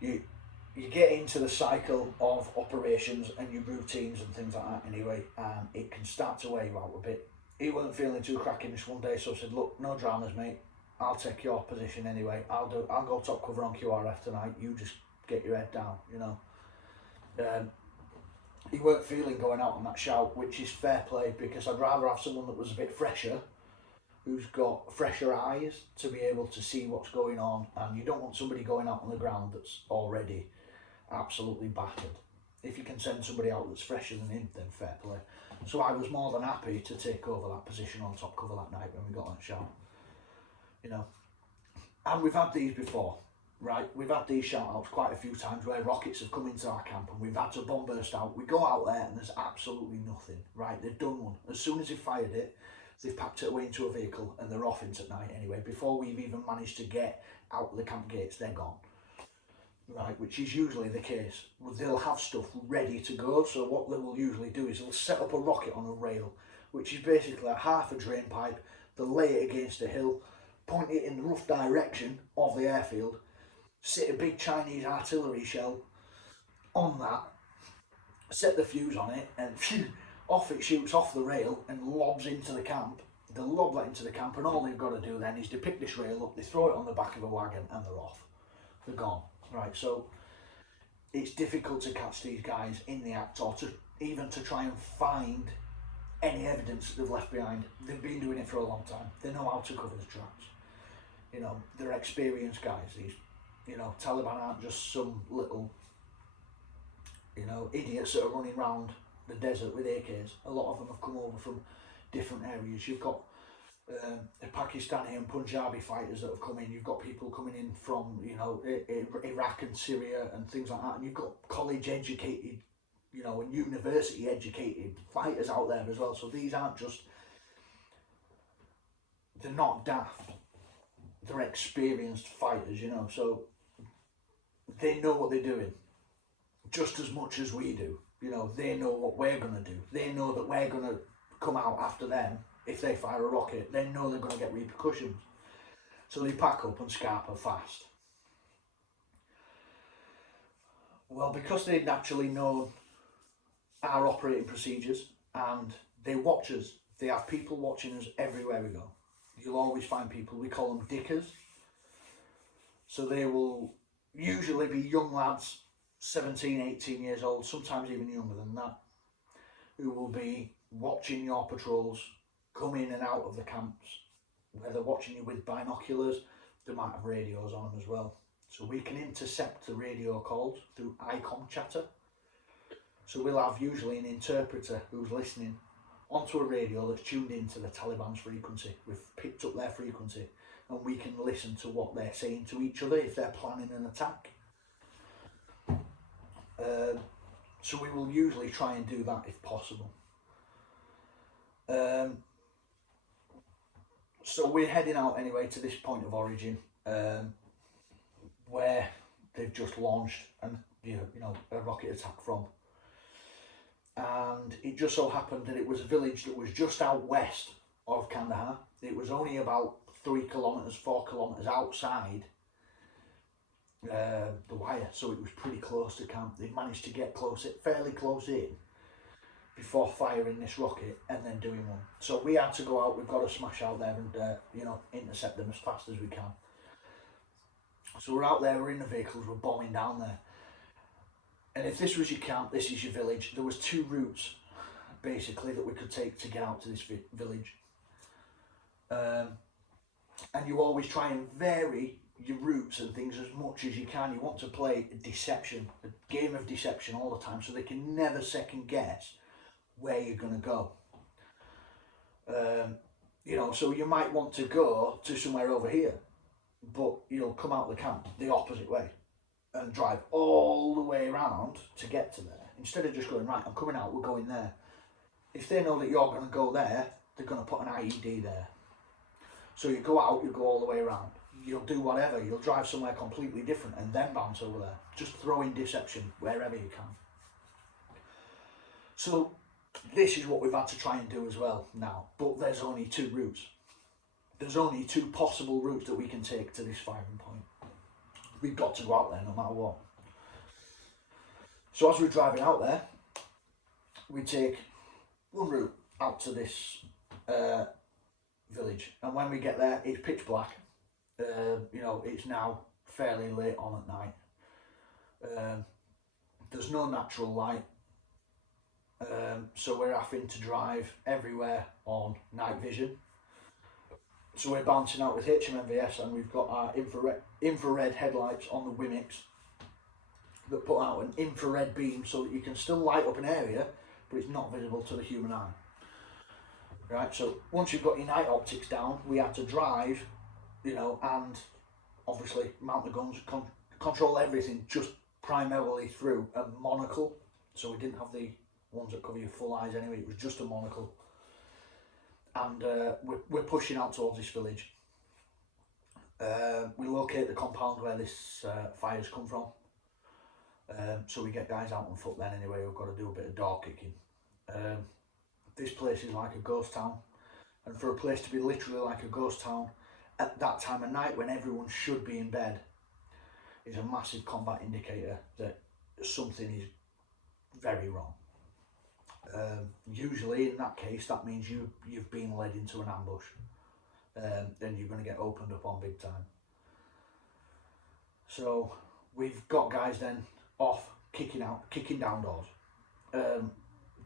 You get into the cycle of operations and your routines and things like that anyway, and it can start to wear you out a bit. He wasn't feeling too cracking this one day, so I said, look, no dramas, mate. I'll take your position anyway. I'll go top cover on QRF tonight. You just get your head down, you know. He weren't feeling going out on that shout, which is fair play, because I'd rather have someone that was a bit fresher, who's got fresher eyes to be able to see what's going on, and you don't want somebody going out on the ground that's already absolutely battered. If you can send somebody out that's fresher than him, then fair play. So I was more than happy to take over that position on top cover that night when we got on shout. You know, and we've had these before, right? We've had these shout outs quite a few times where rockets have come into our camp and we've had to bomb burst out. We go out there and there's absolutely nothing, right? They've done one. As soon as they've fired it, they've packed it away into a vehicle and they're off into night anyway. Before we've even managed to get out the camp gates, they're gone. Right, which is usually the case. They'll have stuff ready to go, so what they will usually do is they'll set up a rocket on a rail, which is basically half a drain pipe. They'll lay it against a hill, point it in the rough direction of the airfield, sit a big Chinese artillery shell on that, set the fuse on it, and phew, off it shoots off the rail and lobs into the camp. They'll lob that into the camp, and all they've got to do then is to pick this rail up, they throw it on the back of a wagon, and they're off. They're gone. Right, so it's difficult to catch these guys in the act, or to even to try and find any evidence that they've left behind. They've been doing it for a long time. They know how to cover the tracks. You know, they're experienced guys. These, you know, Taliban aren't just some little, you know, idiots that are running around the desert with AKs. A lot of them have come over from different areas. You've got the Pakistani and Punjabi fighters that have come in. You've got people coming in from, you know, Iraq and Syria and things like that. And you've got college educated, you know, and university educated fighters out there as well. So these aren't just, they're not daft. They're experienced fighters, you know. So they know what they're doing just as much as we do. You know, they know what we're going to do. They know that we're going to come out after them. If they fire a rocket, they know they're going to get repercussions. So they pack up and scarper fast. Well, because they'd naturally known our operating procedures and they watch us, they have people watching us everywhere we go. You'll always find people, we call them dickers. So they will usually be young lads, 17, 18 years old, sometimes even younger than that, who will be watching your patrols come in and out of the camps, where they're watching you with binoculars. They might have radios on them as well. So we can intercept the radio calls through ICOM chatter. So we'll have usually an interpreter who's listening onto a radio that's tuned into the Taliban's frequency. We've picked up their frequency and we can listen to what they're saying to each other if they're planning an attack. So we will usually try and do that if possible. So we're heading out anyway to this point of origin, where they've just launched a rocket attack from. And it just so happened that it was a village that was just out west of Kandahar. It was only about 3 kilometres, 4 kilometres outside the wire, so it was pretty close to camp. They managed to get fairly close in, before firing this rocket and then doing one. So we had to go out, we've got to smash out there and intercept them as fast as we can. So we're out there, we're in the vehicles, we're bombing down there. And if this was your camp, this is your village, there was 2 routes basically that we could take to get out to this village. And you always try and vary your routes and things as much as you can. You want to play a game of deception all the time, so they can never second guess where you're going to go. So you might want to go to somewhere over here, but you'll come out the camp the opposite way and drive all the way around to get to there. Instead of just going, right, I'm coming out, we're going there. If they know that you're going to go there, they're going to put an IED there. So you go out, you go all the way around. You'll do whatever, you'll drive somewhere completely different and then bounce over there. Just throw in deception wherever you can. So this is what we've had to try and do as well now, but there's only 2 routes. There's only 2 possible routes that we can take to this firing point. We've got to go out there no matter what. So as we're driving out there, we take one route out to this village, and when we get there, it's pitch black. It's now fairly late on at night. There's no natural light, so we're having to drive everywhere on night vision. So we're bouncing out with HMVS, and we've got our infrared headlights on the Wimics that put out an infrared beam so that you can still light up an area, but it's not visible to the human eye. Right, so once you've got your night optics down, we had to drive, and obviously mount the guns, control everything just primarily through a monocle. So we didn't have the ones that cover your full eyes anyway, it was just a monocle. And we're pushing out towards this village. We locate the compound where this fire's come from. So we get guys out on foot then anyway, we've got to do a bit of door kicking. This place is like a ghost town, and for a place to be literally like a ghost town at that time of night when everyone should be in bed is a massive combat indicator that something is very wrong. Usually in that case that means you've been led into an ambush, and you're going to get opened up on big time. So we've got guys then off kicking down doors,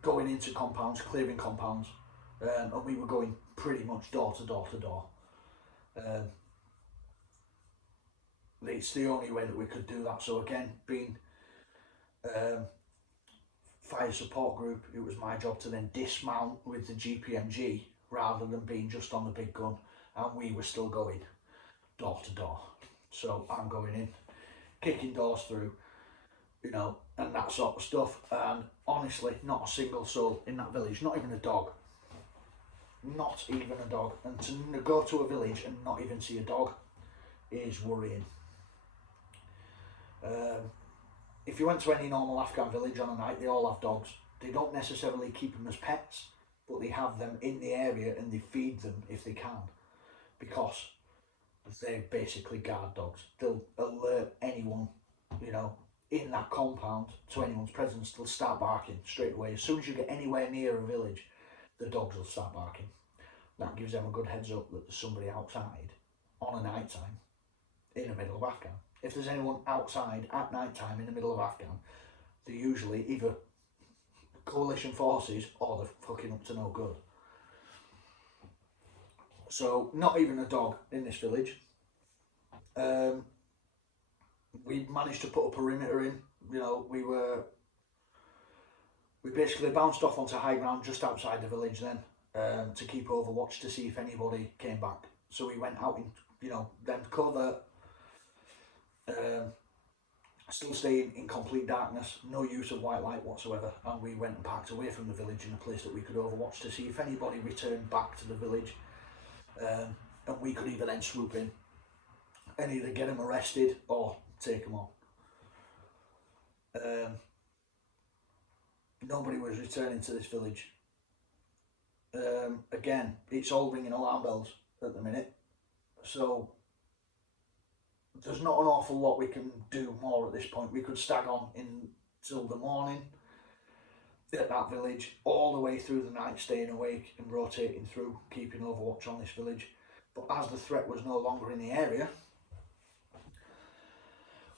going into compounds, clearing compounds, and we were going pretty much door to door to door. It's the only way that we could do that. So again, being fire support group, it was my job to then dismount with the GPMG rather than being just on the big gun, and we were still going door to door. So I'm going in, kicking doors through, and that sort of stuff. And honestly, not a single soul in that village, not even a dog. Not even a dog. And to go to a village and not even see a dog is worrying. If you went to any normal Afghan village on a night, they all have dogs. They don't necessarily keep them as pets, but they have them in the area and they feed them if they can, because they're basically guard dogs. They'll alert anyone, in that compound to anyone's presence. They'll start barking straight away. As soon as you get anywhere near a village, the dogs will start barking. That gives them a good heads up that there's somebody outside on a night time in the middle of Afghan. If there's anyone outside at night time in the middle of Afghan, they're usually either coalition forces or they're fucking up to no good. So not even a dog in this village. We managed to put a perimeter in. We basically bounced off onto high ground just outside the village then, to keep overwatch to see if anybody came back. So we went out in, then covert, still staying in complete darkness, no use of white light whatsoever, and we went and parked away from the village in a place that we could overwatch to see if anybody returned back to the village, and we could either then swoop in and either get them arrested or take them on. Nobody was returning to this village. Again, it's all ringing alarm bells at the minute, so there's not an awful lot we can do more at this point. We could stag on until the morning at that village, all the way through the night, staying awake and rotating through, keeping overwatch on this village. But as the threat was no longer in the area,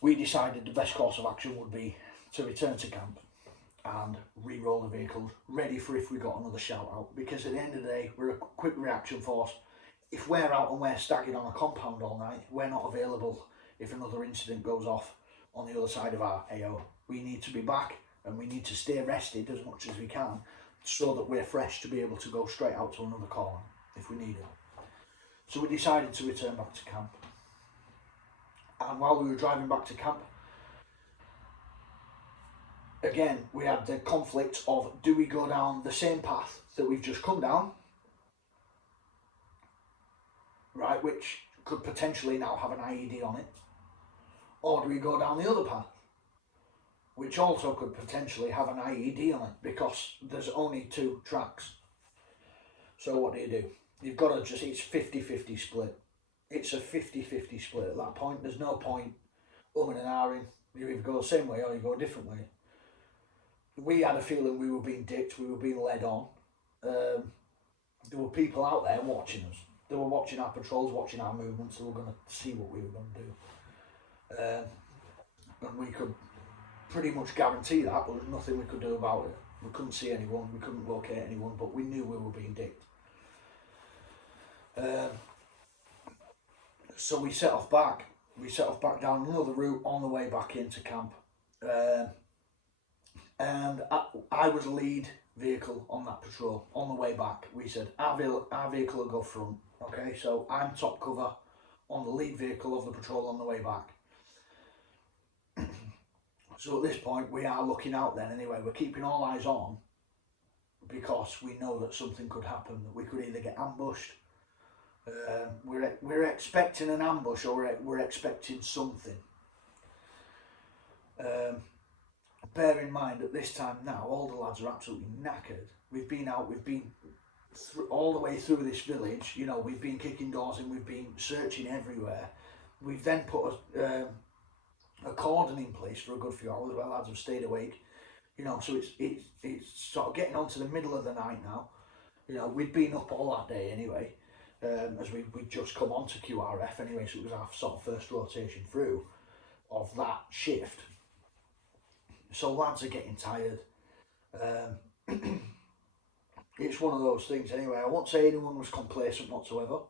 we decided the best course of action would be to return to camp and re-roll the vehicles, ready for if we got another shout out, because at the end of the day, we're a quick reaction force. If we're out and we're staggering on a compound all night, we're not available if another incident goes off on the other side of our AO. We need to be back and we need to stay rested as much as we can so that we're fresh to be able to go straight out to another call if we need it. So we decided to return back to camp. And while we were driving back to camp, again, we had the conflict of, do we go down the same path that we've just come down, right, which could potentially now have an IED on it, or do we go down the other path, which also could potentially have an IED on it, because there's only 2 tracks. So what do? You've got to just, it's 50-50 split. It's a 50-50 split at that point. There's no point umming and ahhing. You either go the same way or you go a different way. We had a feeling we were being dicked, we were being led on. There were people out there watching us. They were watching our patrols, watching our movements. They were going to see what we were going to do. And we could pretty much guarantee that, but there's nothing we could do about it. We couldn't see anyone, we couldn't locate anyone, but we knew we were being dicked. So we set off back. We set off back down another route on the way back into camp. And I was lead vehicle on that patrol. On the way back, we said our vehicle will go front. Okay, so I'm top cover on the lead vehicle of the patrol on the way back. So at this point, we are looking out then anyway. We're keeping all eyes on because we know that something could happen, that we could either get ambushed. We're expecting an ambush, or we're expecting something. Bear in mind at this time now, all the lads are absolutely knackered. We've been out, we've been all the way through this village, you know, we've been kicking doors in, we've been searching everywhere. We've then put a cordon in place for a good few hours where lads have stayed awake, you know, so it's sort of getting on to the middle of the night now. You know, we'd been up all that day anyway, as we'd just come on to QRF anyway, so it was our sort of first rotation through of that shift. So lads are getting tired. It's one of those things anyway. I won't say anyone was complacent whatsoever.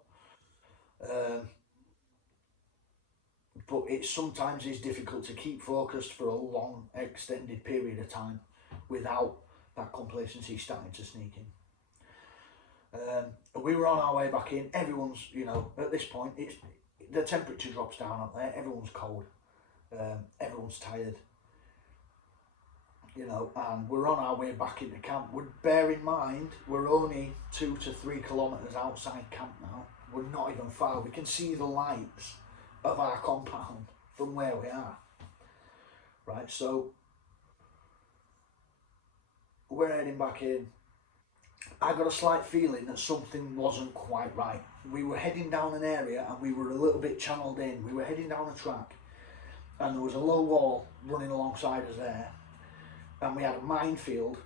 But it sometimes is difficult to keep focused for a long, extended period of time without that complacency starting to sneak in. We were on our way back in. Everyone's, you know, at this point, the temperature drops down up there. Everyone's cold. Everyone's tired. You know, and we're on our way back into camp. Bear in mind, we're only 2 to 3 kilometres outside camp now. We're not even far. We can see the lights of our compound from where we are. Right, so we're heading back in. I got a slight feeling that something wasn't quite right. We were heading down an area and we were a little bit channelled in. We were heading down a track and there was a low wall running alongside us there. And we had a minefield,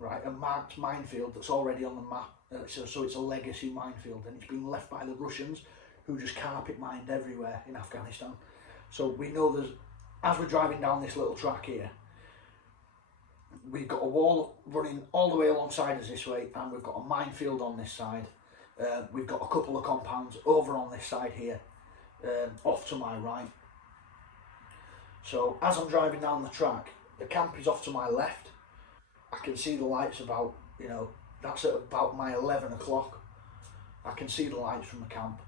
right, a marked minefield that's already on the map. So it's a legacy minefield, and it's been left by the Russians, who just carpet mined everywhere in Afghanistan. So we know as we're driving down this little track here, we've got a wall running all the way alongside us this way, and we've got a minefield on this side. We've got a couple of compounds over on this side here, off to my right. So as I'm driving down the track, the camp is off to my left. I can see the lights about, you know, that's at about my 11 o'clock. I can see the lights from the camp.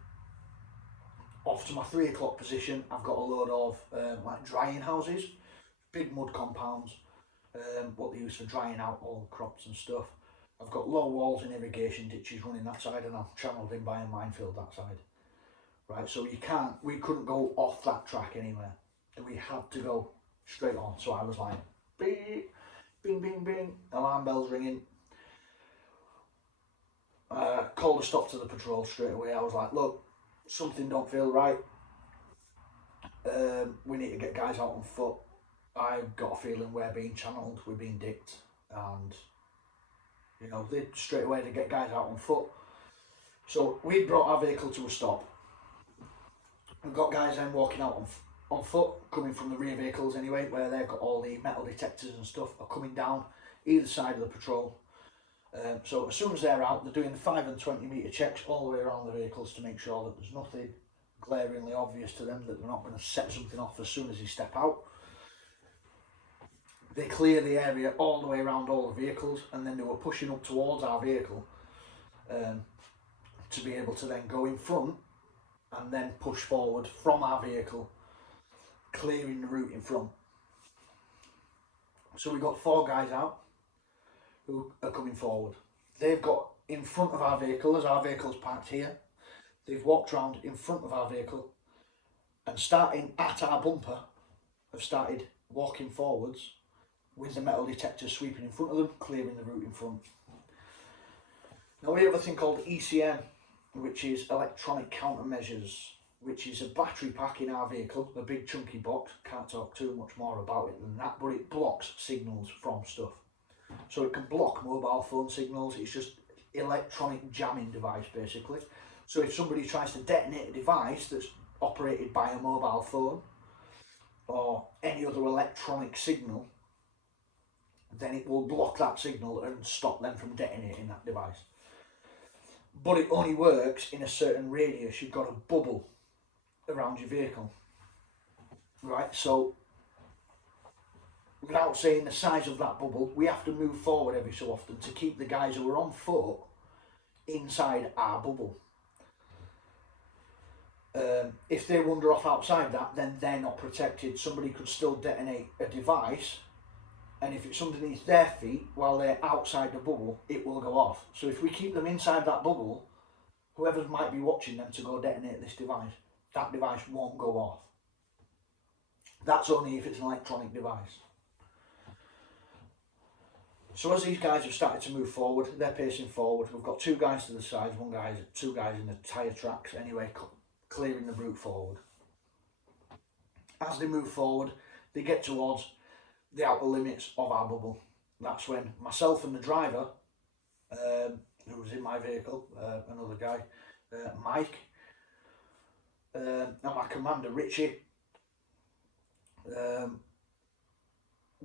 Off to my 3 o'clock position, I've got a load of like drying houses, big mud compounds, what they use for drying out all the crops and stuff. I've got low walls and irrigation ditches running that side, and I'm channelled in by a minefield that side. Right, so we couldn't go off that track anywhere. We had to go straight on. So I was like, beep, bing, bing, bing, alarm bells ringing. Called a stop to the patrol straight away. I was like, look, something don't feel right. We need to get guys out on foot. I've got a feeling we're being channelled, we're being dicked, and you know, they straight away to get guys out on foot. So we brought our vehicle to a stop. We've got guys then walking out on foot, coming from the rear vehicles anyway, where they've got all the metal detectors and stuff, are coming down either side of the patrol. So as soon as they're out, they're doing the 5 and 20 metre checks all the way around the vehicles to make sure that there's nothing glaringly obvious to them, that they're not going to set something off as soon as they step out. They clear the area all the way around all the vehicles, and then they were pushing up towards our vehicle to be able to then go in front and then push forward from our vehicle, clearing the route in front. So we got 4 guys out who are coming forward. They've got in front of our vehicle, as our vehicle's parked here, they've walked round in front of our vehicle and starting at our bumper have started walking forwards with the metal detectors sweeping in front of them, clearing the route in front. Now we have a thing called ECM, which is electronic countermeasures, which is a battery pack in our vehicle, a big chunky box. Can't talk too much more about it than that, but it blocks signals from stuff. So it can block mobile phone signals. It's just electronic jamming device basically. So if somebody tries to detonate a device that's operated by a mobile phone or any other electronic signal, then it will block that signal and stop them from detonating that device. But it only works in a certain radius. You've got a bubble around your vehicle, right? So without saying the size of that bubble, we have to move forward every so often to keep the guys who are on foot inside our bubble. If they wander off outside that, then they're not protected. Somebody could still detonate a device, and if it's underneath their feet while they're outside the bubble, it will go off. So if we keep them inside that bubble, whoever might be watching them to go detonate this device, that device won't go off. That's only if it's an electronic device. So as these guys have started to move forward, they're pacing forward. We've got 2 guys to the sides, 2 guys in the tyre tracks anyway, clearing the route forward. As they move forward, they get towards the outer limits of our bubble. That's when myself and the driver, who was in my vehicle, another guy, Mike, and my commander Richie,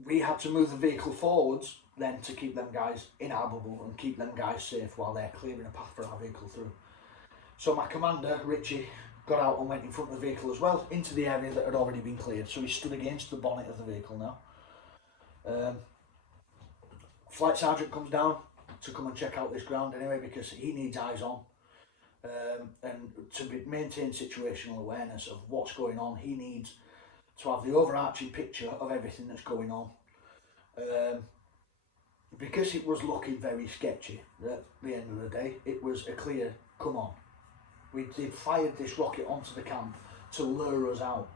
we had to move the vehicle forwards then to keep them guys in our bubble and keep them guys safe while they're clearing a path for our vehicle through. So my commander Richie got out and went in front of the vehicle as well, into the area that had already been cleared. So he stood against the bonnet of the vehicle now. Flight sergeant comes down to come and check out this ground anyway, because he needs eyes on, and to maintain situational awareness of what's going on. He needs to have the overarching picture of everything that's going on, because it was looking very sketchy at the end of the day. It was a clear, come on, they'd fired this rocket onto the camp to lure us out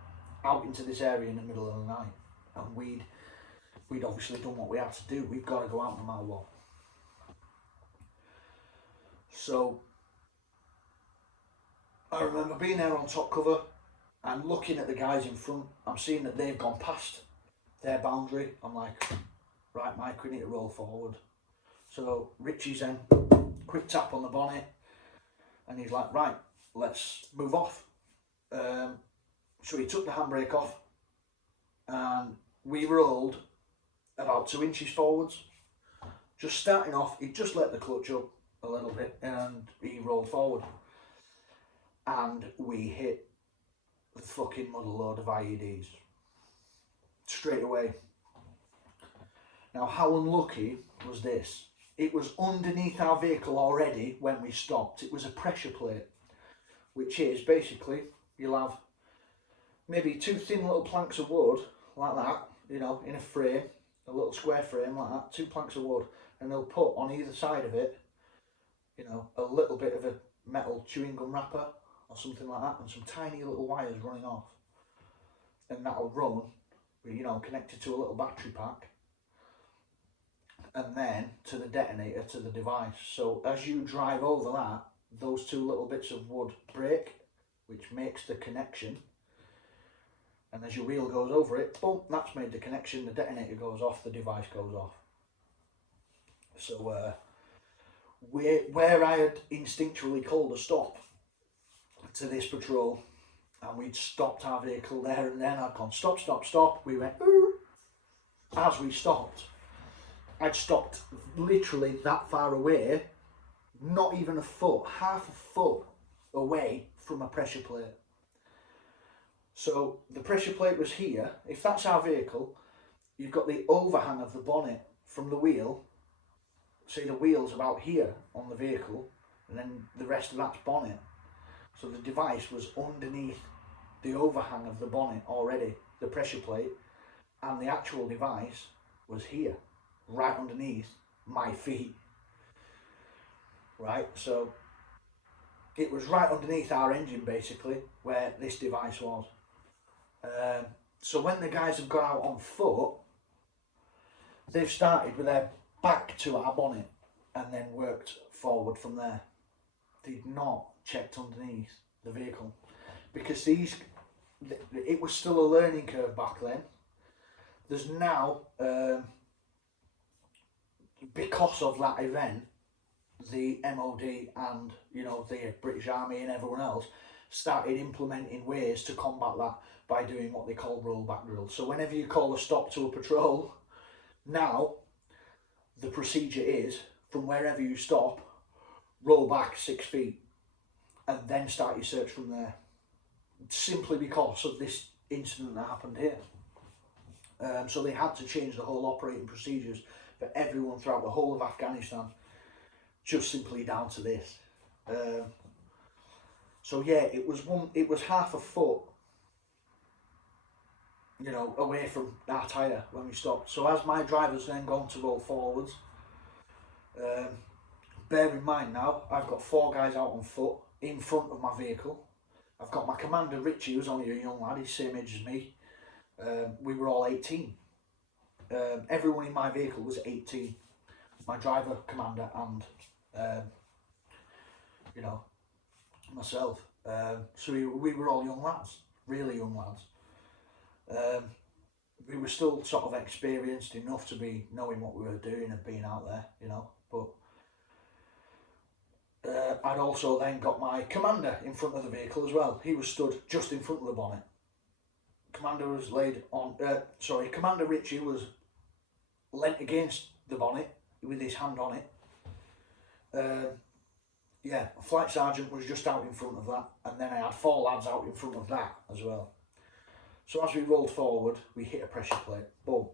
into this area in the middle of the night, and we'd obviously done what we had to do. We've got to go out no matter what. So I remember being there on top cover and looking at the guys in front. I'm seeing that they've gone past their boundary. I'm like, right, Mike, we need to roll forward. So Richie's then quick tap on the bonnet, and he's like, right, let's move off. So he took the handbrake off, and we rolled about 2 inches forwards. Just starting off, he just let the clutch up a little bit, and he rolled forward. And we hit the fucking muddle load of IEDs straight away. Now, how unlucky was this? It was underneath our vehicle already when we stopped. It was a pressure plate, which is basically, you'll have maybe 2 thin little planks of wood like that, you know, in a frame, a little square frame like that, 2 planks of wood, and they'll put on either side of it, you know, a little bit of a metal chewing gum wrapper or something like that, and some tiny little wires running off, and that'll run, you know, connected to a little battery pack, and then to the detonator, to the device. So as you drive over that, those 2 little bits of wood break, which makes the connection, and as your wheel goes over it, boom, that's made the connection, the detonator goes off, the device goes off. So where I had instinctually called a stop to this patrol, and we'd stopped our vehicle there and then. I'd gone, stop, stop, stop. We went, "Ooh." As we stopped, I'd stopped literally that far away, not even a foot, half a foot away from a pressure plate. So the pressure plate was here. If that's our vehicle, you've got the overhang of the bonnet from the wheel. See, the wheel's about here on the vehicle, and then the rest of that's bonnet. So the device was underneath the overhang of the bonnet already, the pressure plate, and the actual device was here, right underneath my feet. Right, so it was right underneath our engine basically, where this device was. So when the guys have got out on foot, they've started with their back to our bonnet and then worked forward from there. They'd not checked underneath the vehicle because it was still a learning curve back then. There's now, because of that event, the MOD and the British Army and everyone else started implementing ways to combat that by doing what they call rollback drills. So whenever you call a stop to a patrol, now the procedure is from wherever you stop, roll back 6 feet and then start your search from there. Simply because of this incident that happened here. So they had to change the whole operating procedures for everyone throughout the whole of Afghanistan, just simply down to this. So yeah, it was half a foot, away from our tyre when we stopped. So as my driver's then gone to roll forwards, bear in mind now, I've got 4 guys out on foot in front of my vehicle. I've got my commander Richie, who's only a young lad, he's same age as me. We were all 18. Everyone in my vehicle was 18. My driver, commander, and myself. So we were all young lads, really young lads. We were still sort of experienced enough to be knowing what we were doing and being out there, but I'd also then got my commander in front of the vehicle as well. He was stood just in front of the bonnet. Commander was Commander Richie was leant against the bonnet with his hand on it. Flight sergeant was just out in front of that, and then I had 4 lads out in front of that as well. So as we rolled forward, we hit a pressure plate, boom.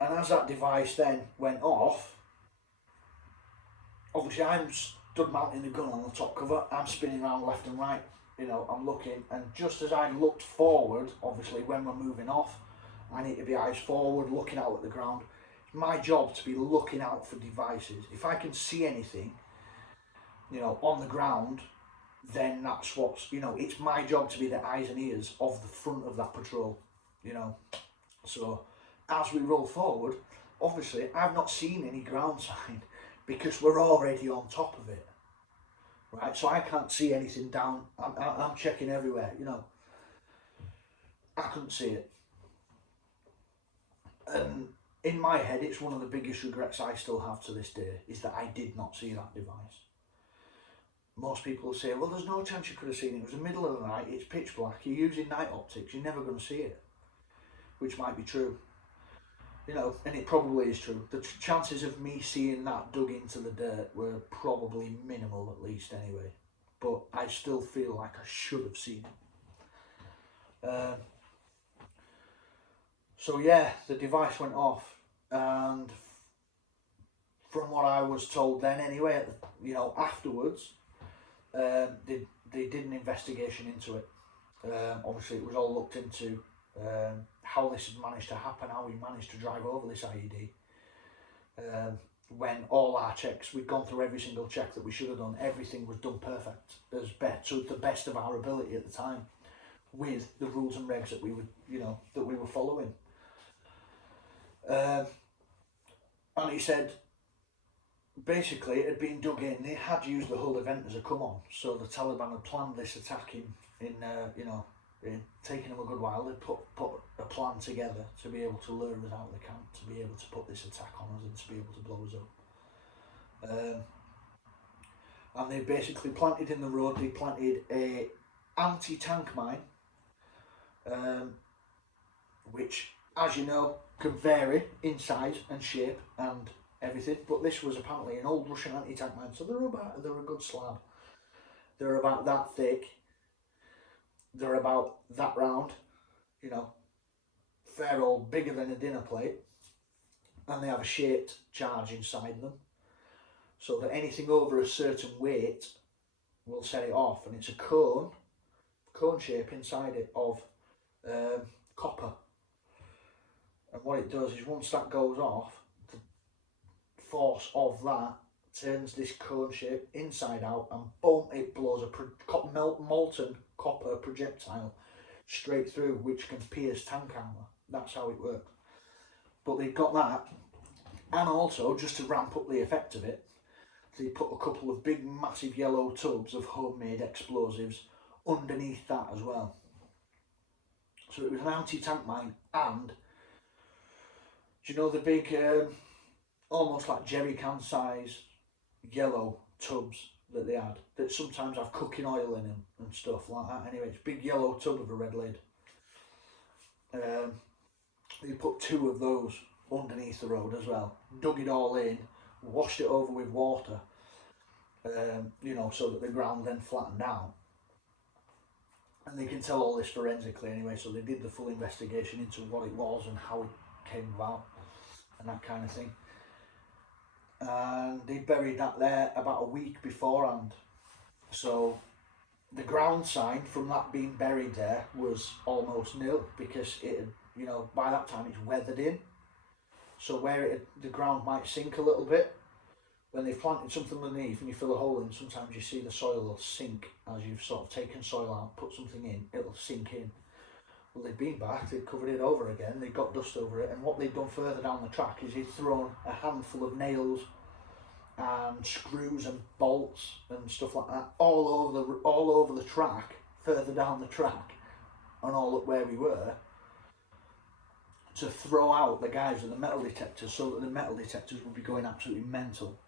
And as that device then went off, obviously I'm stood mounting the gun on the top cover, I'm spinning around left and right, I'm looking, and just as I looked forward, obviously when we're moving off, I need to be eyes forward, looking out at the ground. It's my job to be looking out for devices. If I can see anything, on the ground, then that's it's my job to be the eyes and ears of the front of that patrol, So as we roll forward, obviously I've not seen any ground sign because we're already on top of it, right? So I can't see anything down. I'm checking everywhere, I couldn't see it. And in my head, it's one of the biggest regrets I still have to this day, is that I did not see that device. Most people will say, well, there's no chance you could have seen it. It was the middle of the night, it's pitch black, you're using night optics, you're never going to see it. Which might be true. And it probably is true. The chances of me seeing that dug into the dirt were probably minimal, at least anyway. But I still feel like I should have seen it. So yeah, the device went off, and from what I was told then anyway, afterwards, they did an investigation into it. Obviously it was all looked into, how this had managed to happen, how we managed to drive over this IED. When all our checks, we'd gone through every single check that we should have done, everything was done perfect, to the best of our ability at the time, with the rules and regs that we were following. And he said, basically it had been dug in, they had used the whole event as a come on, so the Taliban had planned this attack in taking them a good while. They put a plan together to be able to lure us out of the camp, to be able to put this attack on us and to be able to blow us up. and they basically planted in the road, they planted a anti-tank mine, which, as you know, can vary in size and shape and everything, but this was apparently an old Russian anti-tank mine, so they're a good slab. They're about that thick, they're about that round, you know, fair old, bigger than a dinner plate, and they have a shaped charge inside them, so that anything over a certain weight will set it off, and it's a cone shape inside it of copper. And what it does is once that goes off, the force of that turns this cone shape inside out, and boom, it blows a molten copper projectile straight through, which can pierce tank armour. That's how it works. But they've got that, and also, just to ramp up the effect of it, they put a couple of big massive yellow tubs of homemade explosives underneath that as well. So it was an anti-tank mine, and do you know the big, almost like jerry can size yellow tubs that they had, that sometimes have cooking oil in them and stuff like that? Anyway, it's a big yellow tub with a red lid. They put 2 of those underneath the road as well, dug it all in, washed it over with water, you know, so that the ground then flattened out. And they can tell all this forensically anyway, so they did the full investigation into what it was and how it came about and that kind of thing. And they buried that there about a week beforehand. So the ground sign from that being buried there was almost nil, because it had, you know, by that time it's weathered in. So where the ground might sink a little bit, when they've planted something underneath and you fill a hole in, sometimes you see the soil will sink as you've sort of taken soil out, put something in, it'll sink in. Well, they'd been back, they'd covered it over again, they'd got dust over it, and what they'd done further down the track is they'd thrown a handful of nails and screws and bolts and stuff like that all over the track, further down the track, and all up where we were, to throw out the guys with the metal detectors, so that the metal detectors would be going absolutely mental.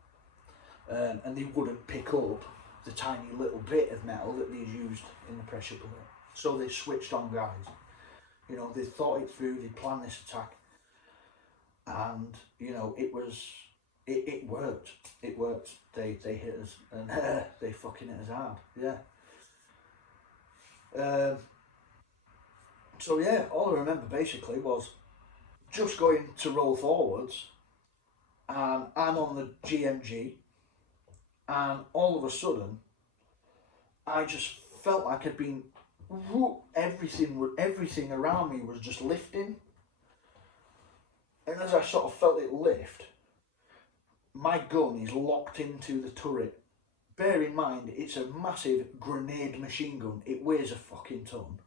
And they wouldn't pick up the tiny little bit of metal that they'd used in the pressure plate. So they switched on guys. You know, they thought it through, they planned this attack, and you know, it worked. It worked. They hit us, and they fucking hit us hard. Yeah. So yeah, all I remember basically was just going to roll forwards, and I'm on the GMG, and all of a sudden I just felt like I'd been, everything around me was just lifting, and as I sort of felt it lift, my gun is locked into the turret. Bear in mind, it's a massive grenade machine gun, it weighs a fucking ton.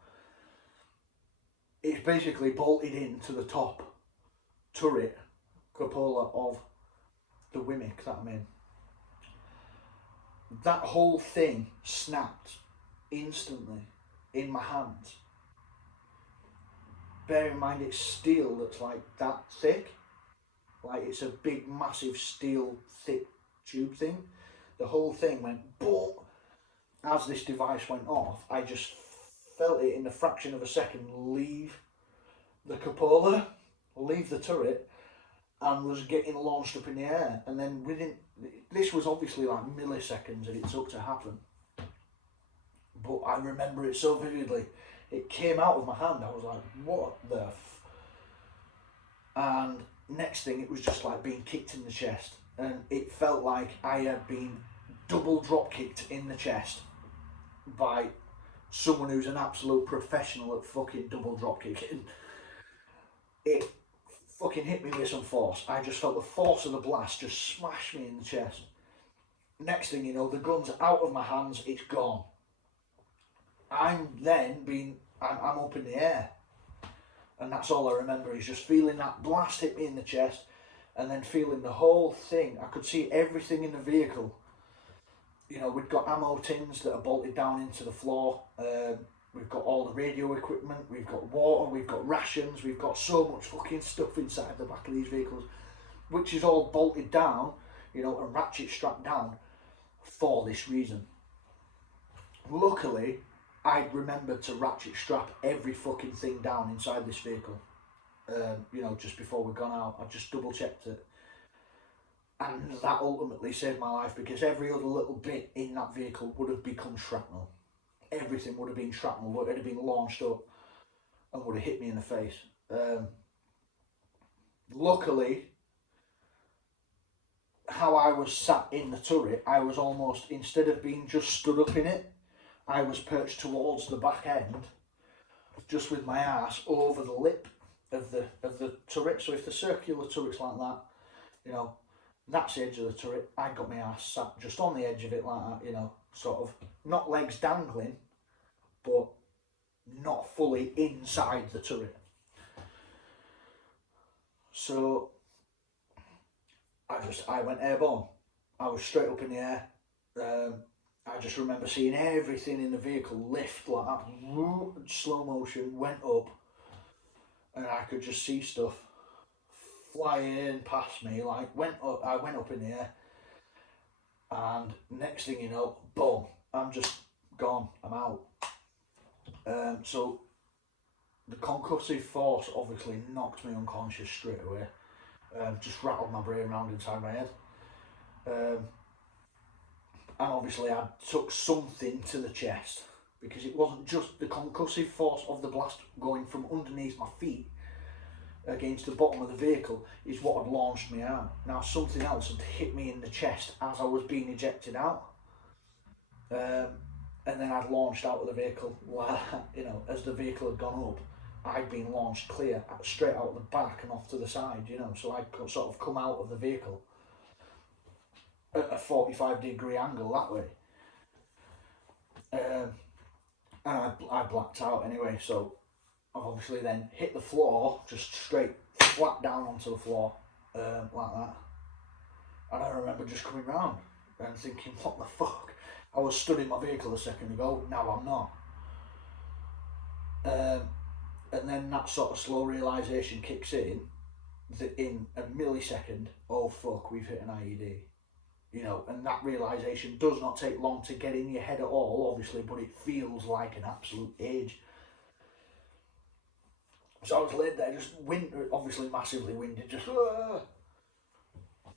It's basically bolted into the top turret cupola of the Wimic that I'm in. That whole thing snapped instantly in my hands. Bear in mind, it's steel that's like that thick, like it's a big massive steel thick tube thing. The whole thing went boom. As this device went off, I just felt it in a fraction of a second leave the cupola, leave the turret, and was getting launched up in the air. And then this was obviously like milliseconds that it took to happen, but I remember it so vividly. It came out of my hand, I was like, what the and next thing, it was just like being kicked in the chest, and it felt like I had been double drop kicked in the chest by someone who's an absolute professional at fucking double drop kicking. It fucking hit me with some force. I just felt the force of the blast just smash me in the chest. Next thing you know, the gun's out of my hands, it's gone. I'm up in the air. And that's all I remember, is just feeling that blast hit me in the chest, and then feeling the whole thing. I could see everything in the vehicle. You know, we've got ammo tins that are bolted down into the floor. We've got all the radio equipment, we've got water, we've got rations, we've got so much fucking stuff inside the back of these vehicles, which is all bolted down, you know, and ratchet strapped down for this reason. Luckily, I'd remembered to ratchet strap every fucking thing down inside this vehicle. You know, just before we'd gone out, I just double checked it. And that ultimately saved my life, because every other little bit in that vehicle would have become shrapnel. Everything would have been shrapnel, would have been launched up and would have hit me in the face. Luckily, how I was sat in the turret, I was almost, instead of being just stood up in it, I was perched towards the back end, just with my ass over the lip of the turret. So if the circular turret's like that, you know, that's the edge of the turret, I got my ass sat just on the edge of it like that, you know, sort of, not legs dangling, but not fully inside the turret. So I went airborne. I was straight up in the air. I just remember seeing everything in the vehicle lift like that, slow motion, went up, and I could just see stuff flying past me. Like, I went up in the air, and next thing you know, boom, I'm just gone, I'm out. So the concussive force obviously knocked me unconscious straight away. Just rattled my brain around inside my head. And obviously I took something to the chest, because it wasn't just the concussive force of the blast going from underneath my feet against the bottom of the vehicle is what had launched me out. Now something else had hit me in the chest as I was being ejected out. And then I'd launched out of the vehicle, you know, as the vehicle had gone up, I'd been launched clear, straight out of the back and off to the side, you know, so I'd sort of come out of the vehicle at a 45-degree angle that way. And I blacked out anyway, so I've obviously then hit the floor, just straight flat down onto the floor, like that. And I remember just coming round and thinking, what the fuck? I was stood in my vehicle a second ago, now I'm not. And then that sort of slow realisation kicks in, that in a millisecond, oh fuck, we've hit an IED. You know, and that realisation does not take long to get in your head at all, obviously, but it feels like an absolute age. So I was laid there, just obviously massively winded, just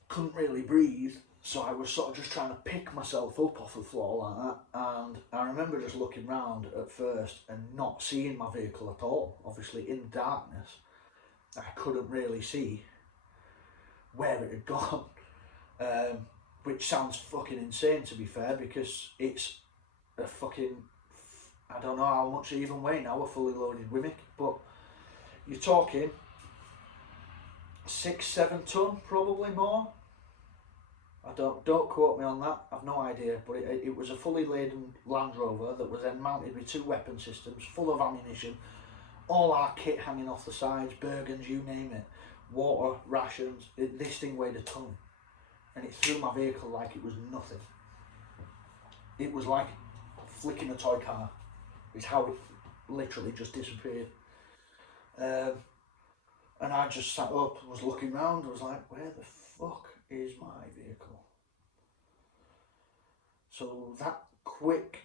couldn't really breathe. So I was sort of just trying to pick myself up off the floor like that. And I remember just looking round at first and not seeing my vehicle at all. Obviously in the darkness, I couldn't really see where it had gone. Which sounds fucking insane, to be fair, because it's a fucking, I don't know how much they even weigh now, a fully loaded Wimic, but you're talking 6-7 ton, probably more. I don't quote me on that, I've no idea, but it was a fully laden Land Rover that was then mounted with 2 weapon systems, full of ammunition, all our kit hanging off the sides, Bergens, you name it, water, rations. This thing weighed a ton, and it threw my vehicle like it was nothing. It was like flicking a toy car, is how it literally just disappeared. And I just sat up, was looking round, was like, where the fuck is my vehicle? So that quick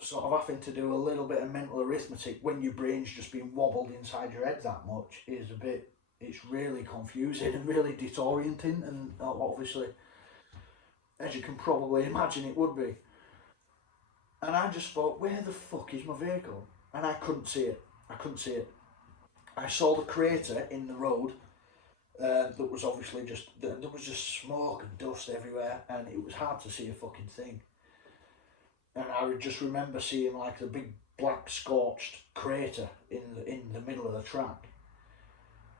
sort of having to do a little bit of mental arithmetic when your brain's just been wobbled inside your head that much is it's really confusing and really disorienting, and obviously, as you can probably imagine, it would be. And I just thought, where the fuck is my vehicle? And I couldn't see it. I saw the crater in the road, that was obviously there was just smoke and dust everywhere, and it was hard to see a fucking thing. And I just remember seeing like the big black scorched crater in the middle of the track,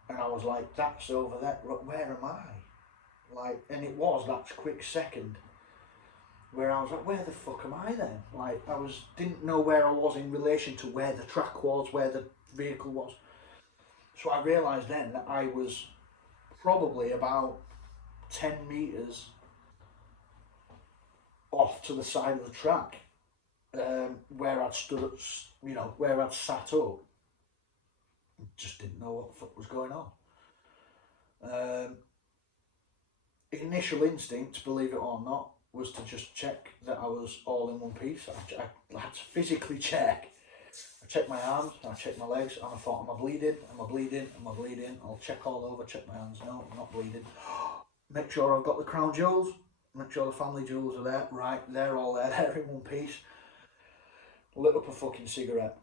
and I was like, that's over there, where am I? Like, and it was that quick second where I was like, where the fuck am I then? Like, didn't know where I was in relation to where the track was, where the vehicle was. So I realised then that I was probably about 10 metres off to the side of the track, where I'd stood, you know, where I'd sat up. Just didn't know what the fuck was going on. Initial instinct, believe it or not, was to just check that I was all in one piece. I had to physically check. I checked my arms, I checked my legs, and I thought, am I bleeding? Am I bleeding? Am I bleeding? I'll check all over, check my hands. No, I'm not bleeding. Make sure I've got the crown jewels. Make sure the family jewels are there. Right, they're all there. They're in one piece. Lit up a fucking cigarette.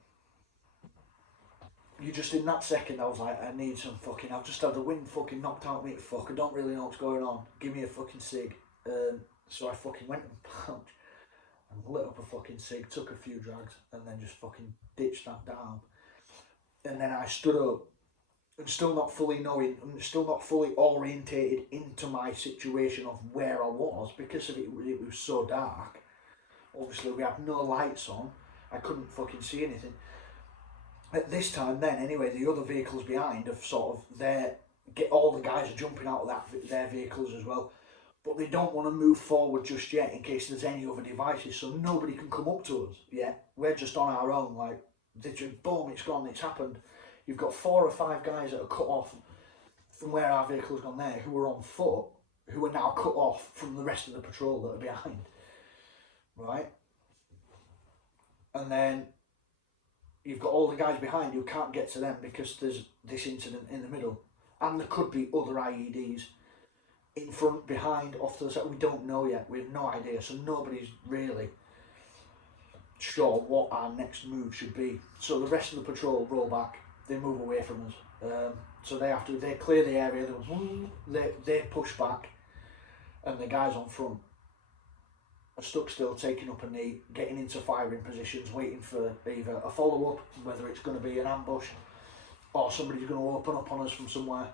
You just, in that second, I was like, I need some fucking, I've just had the wind fucking knocked out of me. Fuck, I don't really know what's going on. Give me a fucking cig. So I fucking went and pounched and lit up a fucking cig, took a few drags, and then just fucking ditched that down. And then I stood up, and still not fully knowing, and still not fully orientated into my situation of where I was, because of it was so dark. Obviously, we had no lights on. I couldn't fucking see anything. At this time then, anyway, the other vehicles behind have sort of, all the guys are jumping out of their vehicles as well. But they don't want to move forward just yet in case there's any other devices, so nobody can come up to us yet. We're just on our own, like, boom, it's gone, it's happened. You've got 4 or 5 guys that are cut off from where our vehicle's gone there, who are on foot, who are now cut off from the rest of the patrol that are behind, right? And then you've got all the guys behind who can't get to them because there's this incident in the middle. And there could be other IEDs in front, behind, off to the side. We don't know yet. We have no idea. So nobody's really sure what our next move should be. So the rest of the patrol roll back. They move away from us. So they clear the area. They push back. And the guys on front are stuck still, taking up a knee, getting into firing positions, waiting for either a follow-up, whether it's going to be an ambush, or somebody's going to open up on us from somewhere.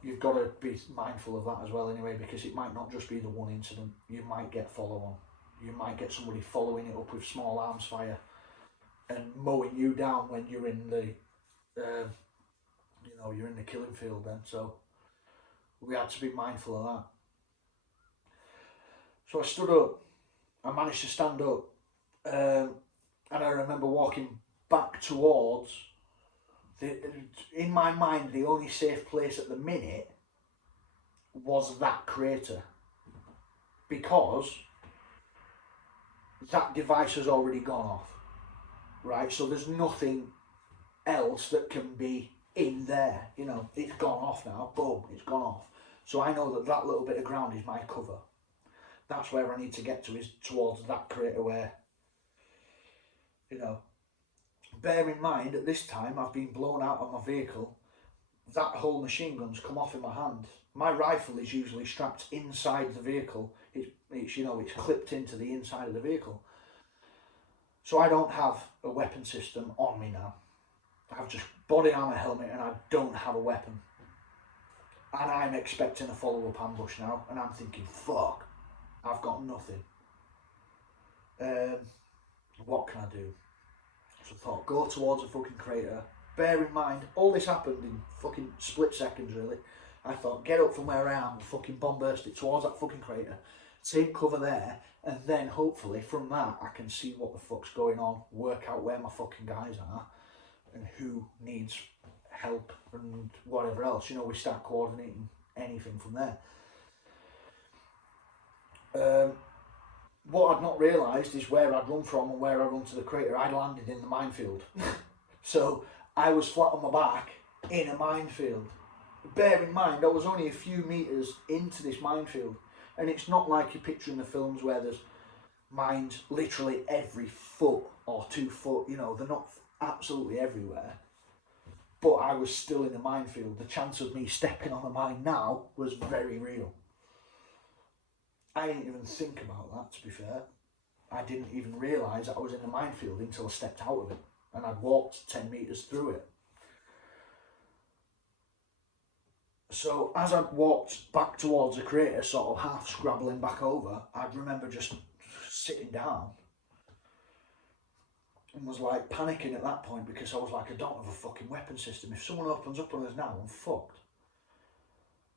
You've got to be mindful of that as well anyway, because it might not just be the one incident. You might get follow-on. You might get somebody following it up with small arms fire and mowing you down when you're in the, you're in the killing field then. So we had to be mindful of that. So I stood up, I managed to stand up, and I remember walking back towards, in my mind, the only safe place at the minute was that crater, because that device has already gone off, right? So there's nothing else that can be in there, it's gone off now, boom, it's gone off. So I know that that little bit of ground is my cover. That's where I need to get to, is towards that crater where, bear in mind at this time I've been blown out of my vehicle. That whole machine gun's come off in my hand. My rifle is usually strapped inside the vehicle. It's clipped into the inside of the vehicle. So I don't have a weapon system on me now. I've just body armor, helmet, and I don't have a weapon. And I'm expecting a follow-up ambush now, and I'm thinking, fuck. I've got nothing. What can I do? So I thought, go towards a fucking crater. Bear in mind, all this happened in fucking split seconds, really. I thought, get up from where I am and fucking bomb burst it towards that fucking crater. Take cover there, and then hopefully from that I can see what the fuck's going on, work out where my fucking guys are, and who needs help and whatever else. We start coordinating anything from there. What I'd not realised is where I'd run from and where I run to the crater. I'd landed in the minefield. So I was flat on my back in a minefield. Bear in mind, I was only a few metres into this minefield. And it's not like you picture in the films where there's mines literally every foot or 2 foot. They're not absolutely everywhere. But I was still in a minefield. The chance of me stepping on a mine now was very real. I didn't even think about that, to be fair. I didn't even realise that I was in a minefield until I stepped out of it. And I'd walked 10 metres through it. So as I walked back towards the crater, sort of half scrabbling back over, I remember just sitting down and was like panicking at that point, because I was like, I don't have a fucking weapon system. If someone opens up on us now, I'm fucked.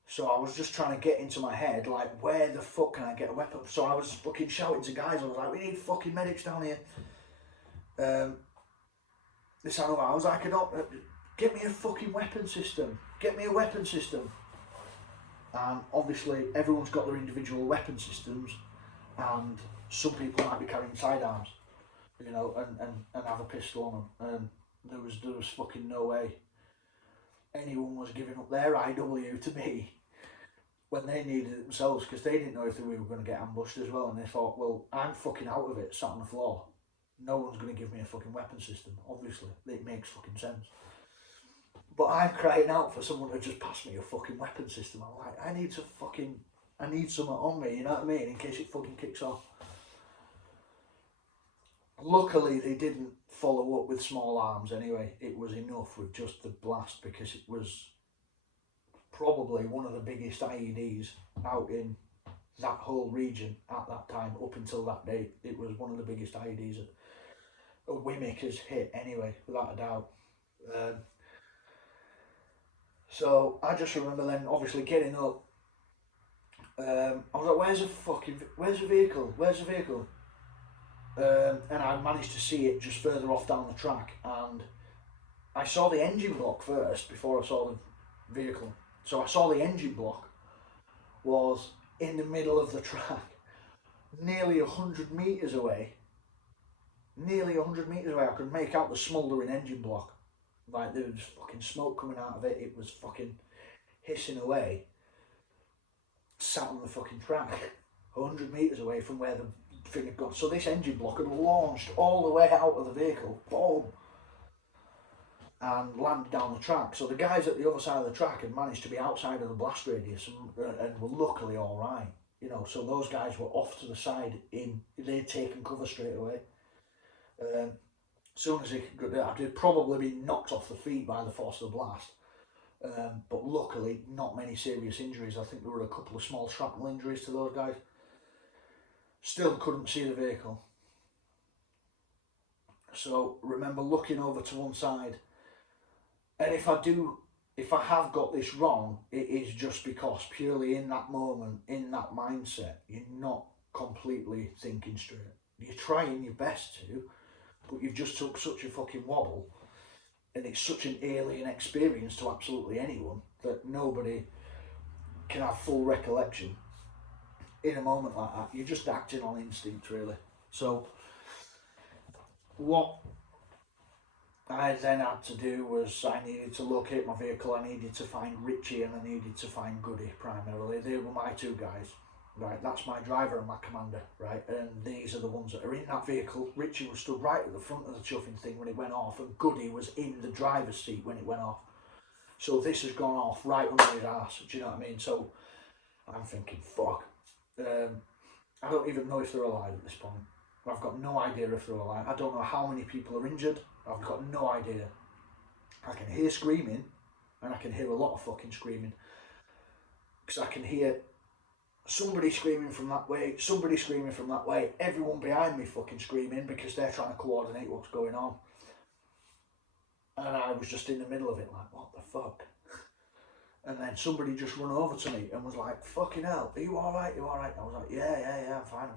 So I was just trying to get into my head, like, where the fuck can I get a weapon? So I was fucking shouting to guys, I was like, we need fucking medics down here. I was like, get me a fucking weapon system. Get me a weapon system. And obviously everyone's got their individual weapon systems, and some people might be carrying sidearms, you know, and have a pistol on them. And there was fucking no way anyone was giving up their IW to me when they needed it themselves, because they didn't know if we were going to get ambushed as well, and they thought, well, I'm fucking out of it, sat on the floor. No one's going to give me a fucking weapon system. Obviously, it makes fucking sense. But I'm crying out for someone to just pass me a fucking weapon system. I'm like, I need something on me, you know what I mean, in case it fucking kicks off. Luckily, they didn't follow up with small arms anyway. It was enough with just the blast, because it was probably one of the biggest IEDs out in that whole region at that time. Up until that day, it was one of the biggest IEDs a Wimmick has hit anyway, without a doubt. Um, so I just remember then obviously getting up. I was like, where's the vehicle? Where's the vehicle? And I managed to see it just further off down the track, and I saw the engine block first before I saw the vehicle. So I saw the engine block was in the middle of the track, nearly 100 metres away. Nearly 100 metres away, I could make out the smouldering engine block. Like, there was fucking smoke coming out of it, it was fucking hissing away. Sat on the fucking track, 100 metres away from where the thing had gone. So this engine block had launched all the way out of the vehicle, boom, and landed down the track. So the guys at the other side of the track had managed to be outside of the blast radius and were luckily all right. You know, so those guys were off to the side. They'd taken cover straight away. As soon as they could go, I'd probably been knocked off the feet by the force of the blast. But luckily, not many serious injuries. I think there were a couple of small shrapnel injuries to those guys. Still couldn't see the vehicle. So remember looking over to one side. And if I have got this wrong, it is just because purely in that moment, in that mindset, you're not completely thinking straight. You're trying your best to, but you've just took such a fucking wobble, and it's such an alien experience to absolutely anyone that nobody can have full recollection in a moment like that. You're just acting on instinct, really. So what I then had to do was I needed to locate my vehicle, I needed to find Richie, and I needed to find Goody primarily. They were my two guys. Right, that's my driver and my commander, right, and these are the ones that are in that vehicle. Richie was stood right at the front of the chuffing thing when it went off, and Goody was in the driver's seat when it went off. So this has gone off right under his ass, do you know what I mean? So I'm thinking, fuck. I don't even know if they're alive at this point. I've got no idea if they're alive. I don't know how many people are injured. I've got no idea. I can hear screaming, and I can hear a lot of fucking screaming. Because I can hear somebody screaming from that way, somebody screaming from that way, everyone behind me fucking screaming because they're trying to coordinate what's going on. And I was just in the middle of it like, what the fuck? And then somebody just run over to me and was like, fucking hell, are you alright, you alright? I was like, yeah, I'm fine.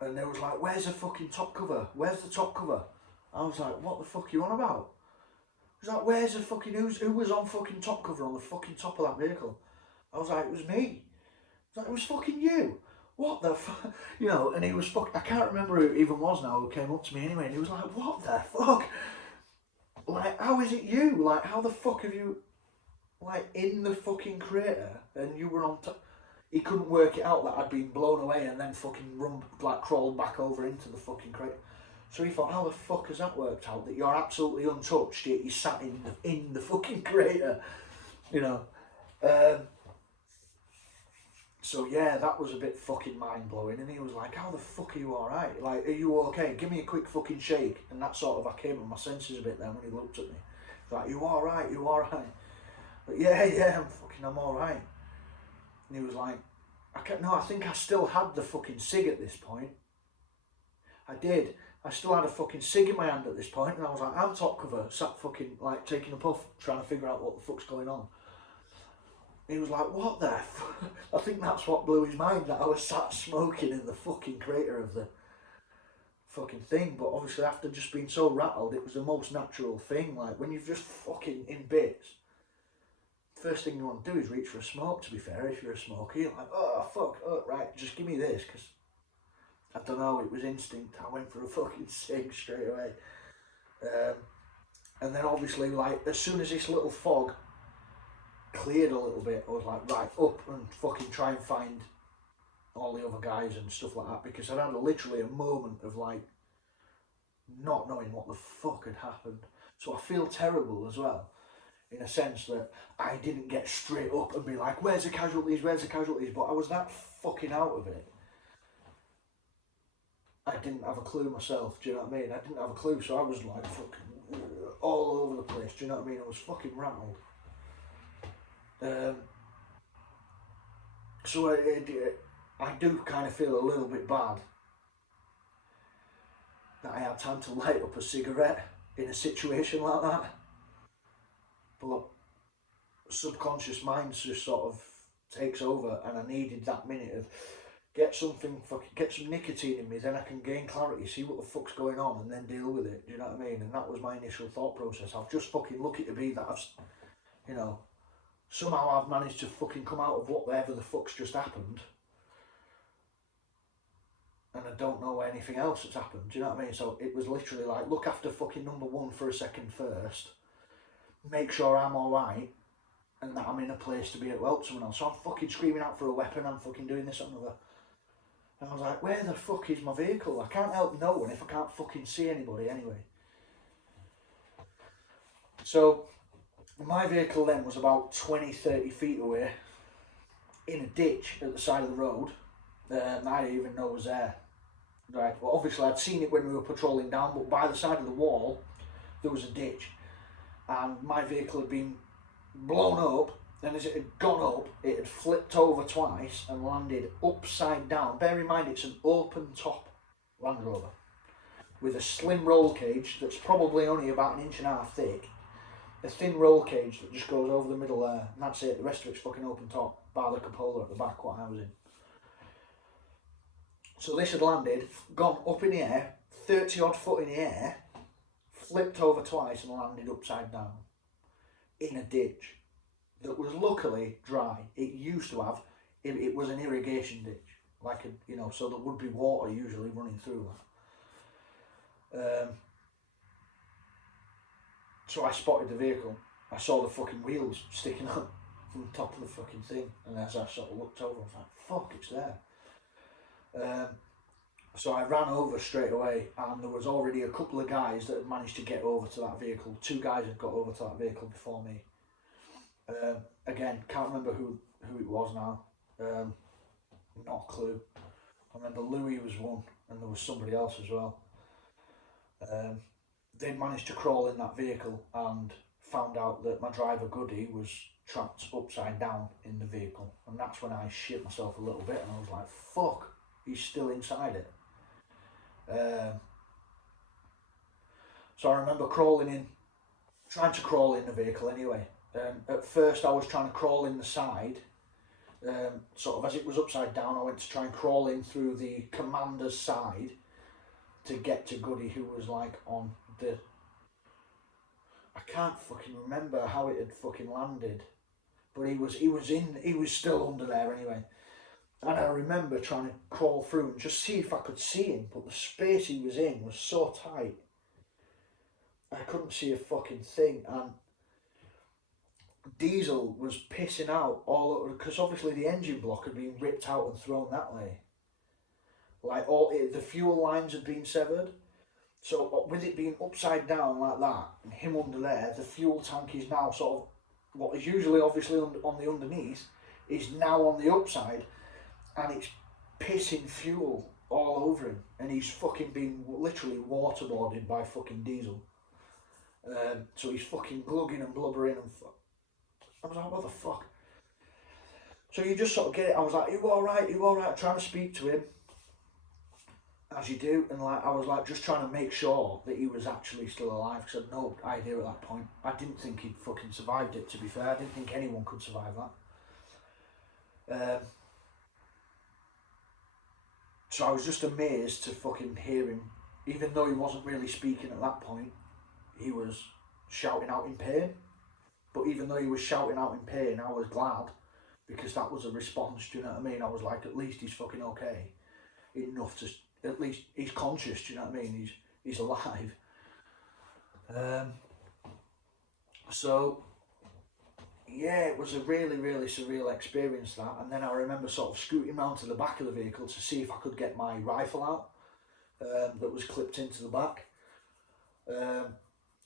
And they was like, where's the fucking top cover? Where's the top cover? I was like, what the fuck are you on about? He was like, where's the fucking, who was on fucking top cover on the fucking top of that vehicle? I was like, it was me. He was like, it was fucking you. What the fuck? You know, and he was I can't remember who it even was now who came up to me anyway, and he was like, what the fuck? Like, how is it you? Like, how the fuck have you, like, in the fucking crater, and you were on top? He couldn't work it out that I'd been blown away and then fucking crawled back over into the fucking crater. So he thought, how the fuck has that worked out? That you're absolutely untouched, yet you sat in the fucking crater, you know. So yeah, that was a bit fucking mind blowing. And he was like, how the fuck are you alright? Like, are you okay? Give me a quick fucking shake. And that sort of, I came to my senses a bit then when he looked at me. He's like, you alright? You alright? But yeah, I'm alright. And he was like, I think I still had the fucking cig at this point. I did. I still had a fucking cig in my hand at this point, and I was like, I'm top cover, sat fucking, like, taking a puff, trying to figure out what the fuck's going on. He was like, what the fuck? I think that's what blew his mind, that I was sat smoking in the fucking crater of the fucking thing. But obviously after just being so rattled, it was the most natural thing. Like, when you're just fucking in bits, first thing you want to do is reach for a smoke, to be fair. If you're a smoker, you're like, oh, fuck, oh, right, just give me this, because I don't know, it was instinct. I went for a fucking cig straight away. And then obviously, like, as soon as this little fog cleared a little bit, I was like, right, up and fucking try and find all the other guys and stuff like that, because I had literally a moment of, like, not knowing what the fuck had happened. So I feel terrible as well, in a sense that I didn't get straight up and be like, where's the casualties, but I was that fucking out of it. I didn't have a clue myself, do you know what I mean? I didn't have a clue, so I was like fucking all over the place, do you know what I mean? I was fucking rattled. So I do kind of feel a little bit bad that I had time to light up a cigarette in a situation like that. But subconscious mind just sort of takes over, and I needed that minute of get some nicotine in me, then I can gain clarity, see what the fuck's going on, and then deal with it, do you know what I mean? And that was my initial thought process. I've just fucking lucky to be that I've, you know, somehow I've managed to fucking come out of whatever the fuck's just happened, and I don't know anything else that's happened, do you know what I mean? So it was literally like, look after fucking number one for a second first, make sure I'm alright, and that I'm in a place to be able to help someone else. So I'm fucking screaming out for a weapon, I'm fucking doing this, and another. And I was like, where the fuck is my vehicle? I can't help no one if I can't fucking see anybody anyway. So my vehicle then was about 20-30 feet away in a ditch at the side of the road. I didn't even know it was there. Right, well obviously I'd seen it when we were patrolling down, but by the side of the wall there was a ditch, and my vehicle had been blown up, and as it had gone up it had flipped over twice and landed upside down. Bear in mind it's an open top Land Rover with a slim roll cage that's probably only about 1.5 inches thick, a thin roll cage that just goes over the middle there, and that's it. The rest of it's fucking open top, bar the cupola at the back, what I was in. So this had landed, gone up in the air, 30 odd foot in the air, flipped over twice and landed upside down in a ditch that was luckily dry. It used to have, it was an irrigation ditch, like a, you know, so there would be water usually running through that. So I spotted the vehicle. I saw the fucking wheels sticking up from the top of the fucking thing, and as I sort of looked over, I was like, fuck, it's there. So I ran over straight away, and there was already a couple of guys that had managed to get over to that vehicle. 2 guys had got over to that vehicle before me. Again, can't remember who it was now. Not a clue. I remember Louis was one, and there was somebody else as well. They'd managed to crawl in that vehicle and found out that my driver Goody was trapped upside down in the vehicle, and that's when I shit myself a little bit, and I was like, fuck, he's still inside it. So I remember crawling in, trying to crawl in the vehicle anyway. At first I was trying to crawl in the side, sort of as it was upside down. I went to try and crawl in through the commander's side to get to Goody, who was like on the, I can't fucking remember how it had fucking landed, but he was still under there anyway. And I remember trying to crawl through and just see if I could see him, but the space he was in was so tight, I couldn't see a fucking thing. And Diesel was pissing out all over, because obviously the engine block had been ripped out and thrown that way. Like the fuel lines had been severed. So with it being upside down like that, and him under there, the fuel tank is now sort of, what is usually obviously on the underneath, is now on the upside, and it's pissing fuel all over him, and he's fucking being literally waterboarded by fucking Diesel. So he's fucking glugging and blubbering and I was like, what the fuck? So you just sort of get it. I was like, you alright, trying to speak to him, as you do, and like I was like just trying to make sure that he was actually still alive, because I had no idea at that point. I didn't think he'd fucking survived it, to be fair. I didn't think anyone could survive that. So I was just amazed to fucking hear him, even though he wasn't really speaking at that point, he was shouting out in pain. But even though he was shouting out in pain, I was glad, because that was a response, do you know what I mean? I was like, at least he's fucking okay. Enough to, at least he's conscious, do you know what I mean? He's alive. So, yeah, it was a really, really surreal experience, that. And then I remember sort of scooting round to the back of the vehicle to see if I could get my rifle out, that was clipped into the back.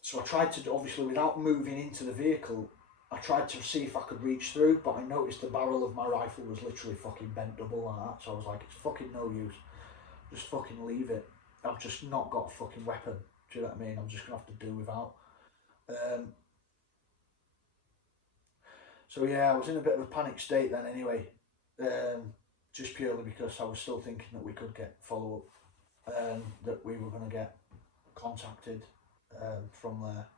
So I tried to, obviously without moving into the vehicle, I tried to see if I could reach through, but I noticed the barrel of my rifle was literally fucking bent double like that. So I was like, it's fucking no use. Just fucking leave it. I've just not got a fucking weapon. Do you know what I mean? I'm just going to have to do without. So yeah, I was in a bit of a panic state then anyway. Just purely because I was still thinking that we could get follow-up. That we were going to get contacted from there.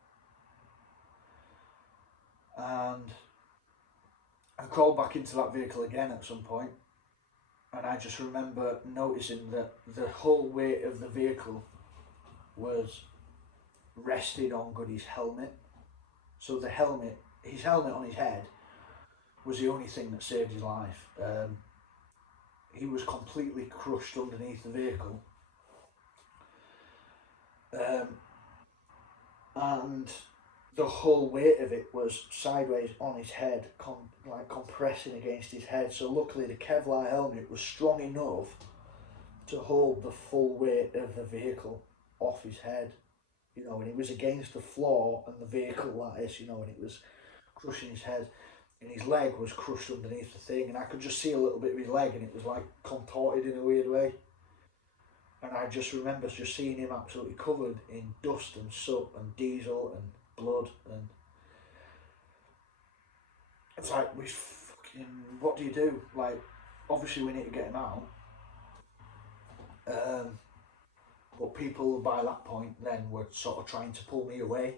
And I crawled back into that vehicle again at some point, and I just remember noticing that the whole weight of the vehicle was rested on Goody's helmet. So the helmet, his helmet on his head, was the only thing that saved his life. He was completely crushed underneath the vehicle. And the whole weight of it was sideways on his head, like compressing against his head. So luckily the Kevlar helmet was strong enough to hold the full weight of the vehicle off his head, you know, and he was against the floor and the vehicle like this, you know, and it was crushing his head, and his leg was crushed underneath the thing, and I could just see a little bit of his leg, and it was like contorted in a weird way. And I just remember just seeing him absolutely covered in dust and soot and diesel and blood, and it's like, we fucking, what do you do? Like, obviously we need to get him out. But people by that point then were sort of trying to pull me away.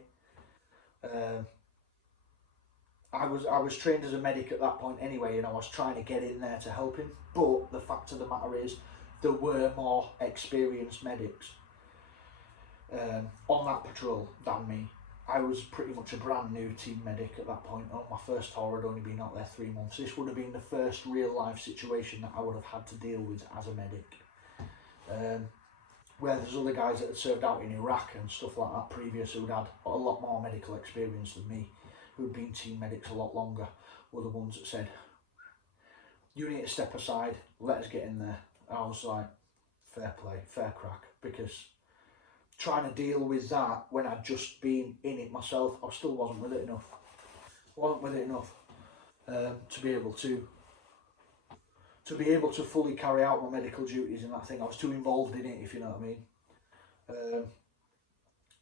I was trained as a medic at that point anyway, and I was trying to get in there to help him. But the fact of the matter is, there were more experienced medics on that patrol than me. I was pretty much a brand new team medic at that point. On my first tour, I'd only been out there 3 months. This would have been the first real life situation that I would have had to deal with as a medic. Where there's other guys that had served out in Iraq and stuff like that previous, who'd had a lot more medical experience than me, who'd been team medics a lot longer, were the ones that said, you need to step aside, let us get in there. And I was like, fair play, fair crack, because trying to deal with that when I'd just been in it myself, I still wasn't with it enough. To be able to fully carry out my medical duties and that thing. I was too involved in it, if you know what I mean.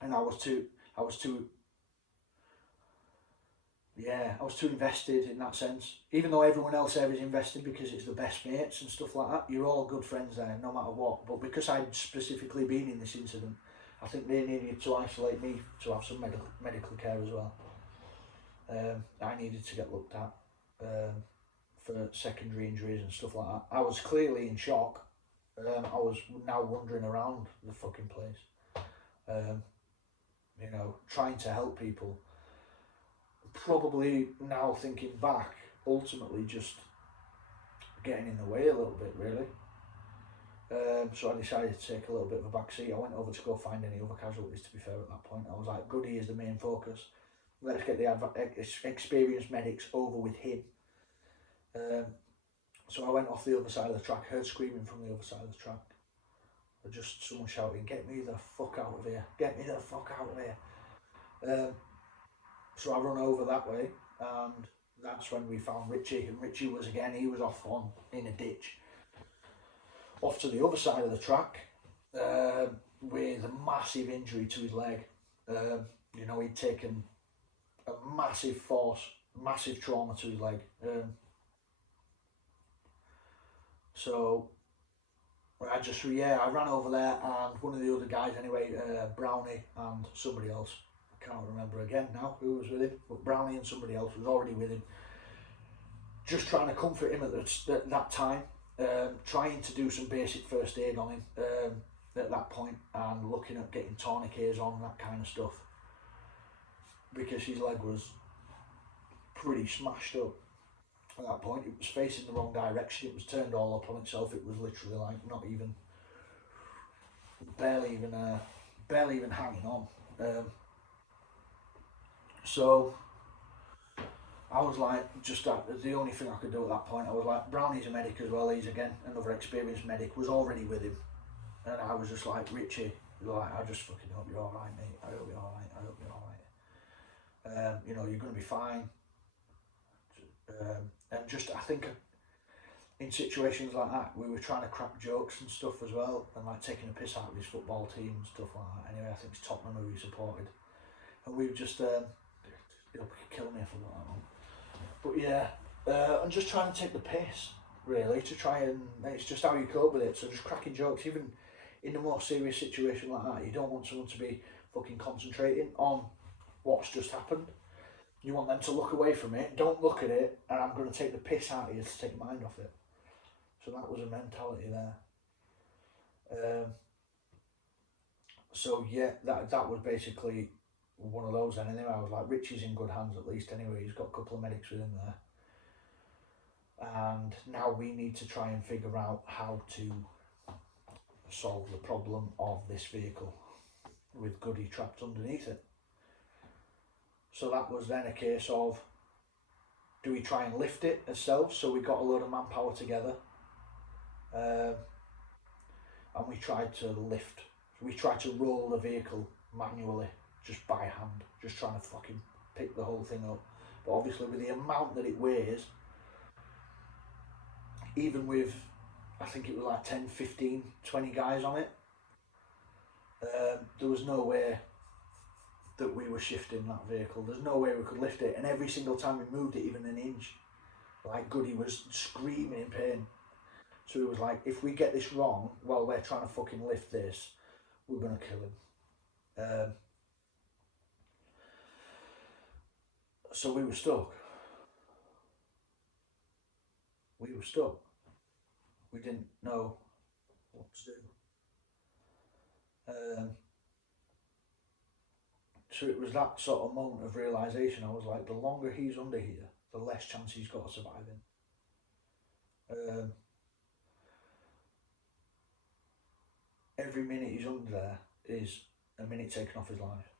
And I was too invested in that sense. Even though everyone else there is invested because it's the best mates and stuff like that, you're all good friends there no matter what. But because I'd specifically been in this incident, I think they needed to isolate me to have some medical care as well. I needed to get looked at for secondary injuries and stuff like that. I was clearly in shock. I was now wandering around the fucking place, you know, trying to help people. Probably now thinking back, ultimately just getting in the way a little bit, really. So I decided to take a little bit of a back seat. I went over to go find any other casualties, to be fair, at that point. I was like, Goody is the main focus. Let's get the experienced medics over with him. So I went off the other side of the track, heard screaming from the other side of the track. Just someone shouting, get me the fuck out of here, get me the fuck out of here. So I run over that way, and that's when we found Richie, and Richie was he was off in a ditch, off to the other side of the track, with a massive injury to his leg. You know, he'd taken a massive trauma to his leg. So I ran over there, and one of the other guys anyway, Brownie and somebody else, I can't remember again now who was with him, but Brownie and somebody else was already with him, just trying to comfort him at that time, trying to do some basic first aid on him at that point, and looking at getting tourniquets on, that kind of stuff, because his leg was pretty smashed up at that point. It was facing the wrong direction. It was turned all up on itself. It was literally like not even, barely even, barely even hanging on. So I was like, just that, the only thing I could do at that point. I was like, Brownie's a medic as well. He's again another experienced medic. Was already with him, and I was just like, Richie, like, I just fucking hope you're all right, mate. I hope you're all right. I hope you're all right. You know, you're gonna be fine. And just, I think in situations like that, we were trying to crack jokes and stuff as well, and like taking a piss out of his football team and stuff like that. Anyway, I think it's Tottenham who he supported, and we were just, he'll kill me if I got that one. But yeah, I'm just trying to take the piss, really, to try and, it's just how you cope with it. So just cracking jokes, even in a more serious situation like that, you don't want someone to be fucking concentrating on what's just happened. You want them to look away from it, don't look at it, and I'm going to take the piss out of you to take your mind off it. So that was a mentality there. So yeah, that was basically one of those then. Anyway, I was like, Richie's in good hands at least anyway. He's got a couple of medics with him there. And now we need to try and figure out how to solve the problem of this vehicle with Goody trapped underneath it. So that was then a case of, do we try and lift it ourselves? So we got a load of manpower together, and we tried to lift. We tried to roll the vehicle manually, just by hand, just trying to fucking pick the whole thing up. But obviously with the amount that it weighs, even with, I think it was like 10, 15, 20 guys on it, there was no way that we were shifting that vehicle. There's no way we could lift it, and every single time we moved it even an inch, like Goody was screaming in pain. So it was like, if we get this wrong while we're trying to fucking lift this, we're gonna kill him. So we were stuck. We were stuck. We didn't know what to do. So it was that sort of moment of realisation. I was like, the longer he's under here, the less chance he's got of surviving. Every minute he's under there is a minute taken off his life.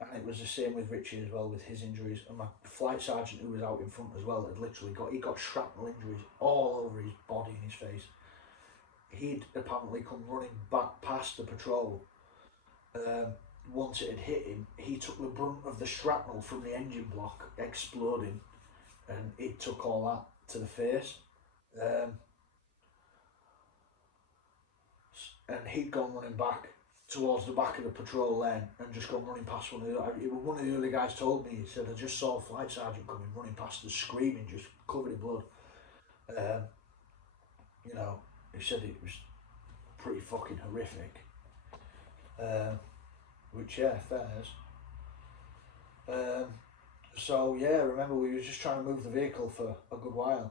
And it was the same with Richie as well, with his injuries. And my flight sergeant, who was out in front as well, had literally got shrapnel injuries all over his body and his face. He'd apparently come running back past the patrol. Once it had hit him, he took the brunt of the shrapnel from the engine block exploding, and it took all that to the face. And he'd gone running back towards the back of the patrol lane and just gone running past one of the other guys told me, he said, I just saw a flight sergeant coming running past us screaming, just covered in blood. You know, he said it was pretty fucking horrific. Which, yeah, fairs. So yeah, remember we were just trying to move the vehicle for a good while,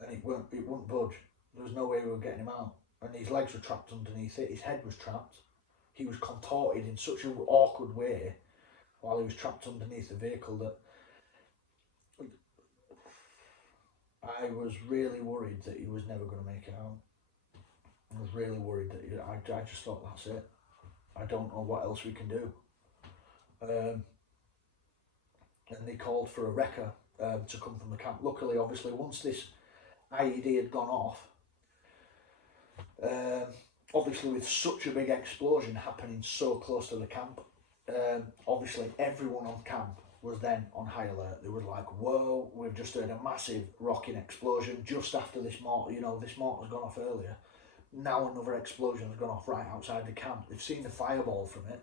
and it wouldn't budge. There was no way we were getting him out, and his legs were trapped underneath it. His head was trapped. He was contorted in such an awkward way while he was trapped underneath the vehicle that I was really worried that he was never going to make it out. I was really worried that I just thought, that's it. I don't know what else we can do. And they called for a wrecker to come from the camp. Luckily, obviously, once this IED had gone off, obviously with such a big explosion happening so close to the camp, obviously everyone on camp was then on high alert. They were like, whoa, we've just heard a massive rocking explosion just after this mortar, this mortar's gone off earlier. Now another explosion has gone off right outside the camp. They've seen the fireball from it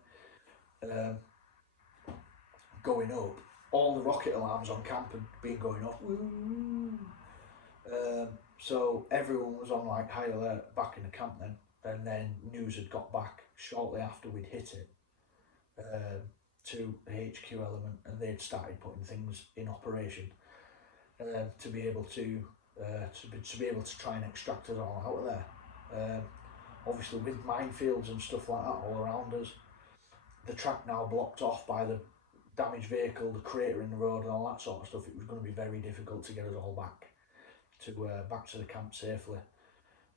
going up. All the rocket alarms on camp had been going off. So everyone was on like high alert back in the camp then. And then news had got back shortly after we'd hit it to the HQ element, and they'd started putting things in operation to be able to try and extract us all out of there. Obviously with minefields and stuff like that all around us, the track now blocked off by the damaged vehicle, the crater in the road, and all that sort of stuff, it was going to be very difficult to get us all back to the camp safely,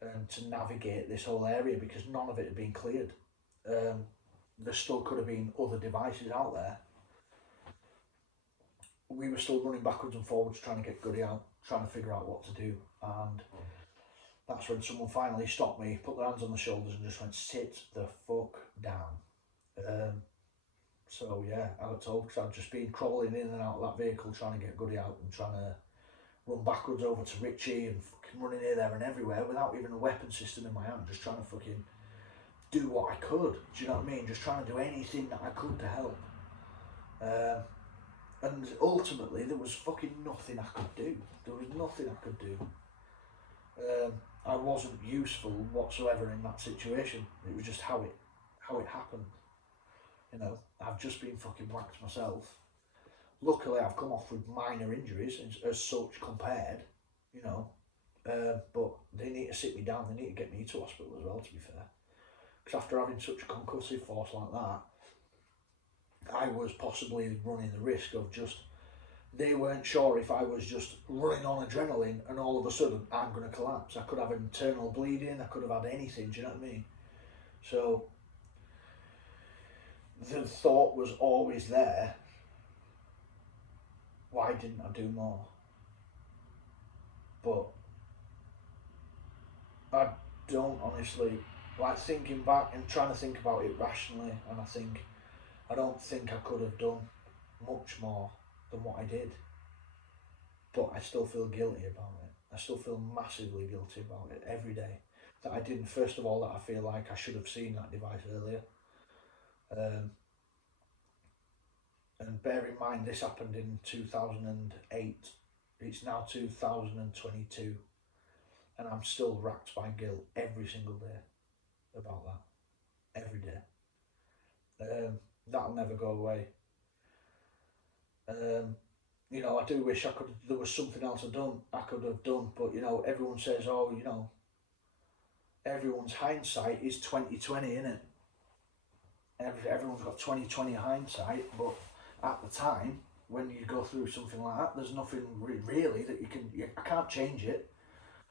and to navigate this whole area because none of it had been cleared. There still could have been other devices out there. We were still running backwards and forwards trying to get Goody out, trying to figure out what to do, and that's when someone finally stopped me, put their hands on the shoulders and just went, sit the fuck down. So yeah, I got told, because I'd just been crawling in and out of that vehicle trying to get Goody out and trying to run backwards over to Richie and fucking running here, there and everywhere without even a weapon system in my hand, just trying to fucking do what I could, do you know what I mean? Just trying to do anything that I could to help. And ultimately there was fucking nothing I could do. There was nothing I could do. I wasn't useful whatsoever in that situation. It was just how it happened. You know, I've just been fucking whacked myself. Luckily, I've come off with minor injuries as such compared, you know. But they need to sit me down. They need to get me to hospital as well, to be fair. Because after having such a concussive force like that, I was possibly running the risk of just, they weren't sure if I was just running on adrenaline and all of a sudden I'm going to collapse. I could have internal bleeding, I could have had anything, do you know what I mean? So the thought was always there, why didn't I do more? But I don't honestly, like thinking back and trying to think about it rationally, and I don't think I could have done much more than what I did. But I still feel guilty about it. I still feel massively guilty about it every day. That I didn't, first of all, that I feel like I should have seen that device earlier. And bear in mind, this happened in 2008. It's now 2022. And I'm still racked by guilt every single day about that. Every day. That'll never go away. You know, I do wish there was something else I could have done, but you know, everyone says, oh, you know, everyone's hindsight is 20/20, innit? Everyone's got 20/20 hindsight, but at the time, when you go through something like that, there's nothing really that I can't change it.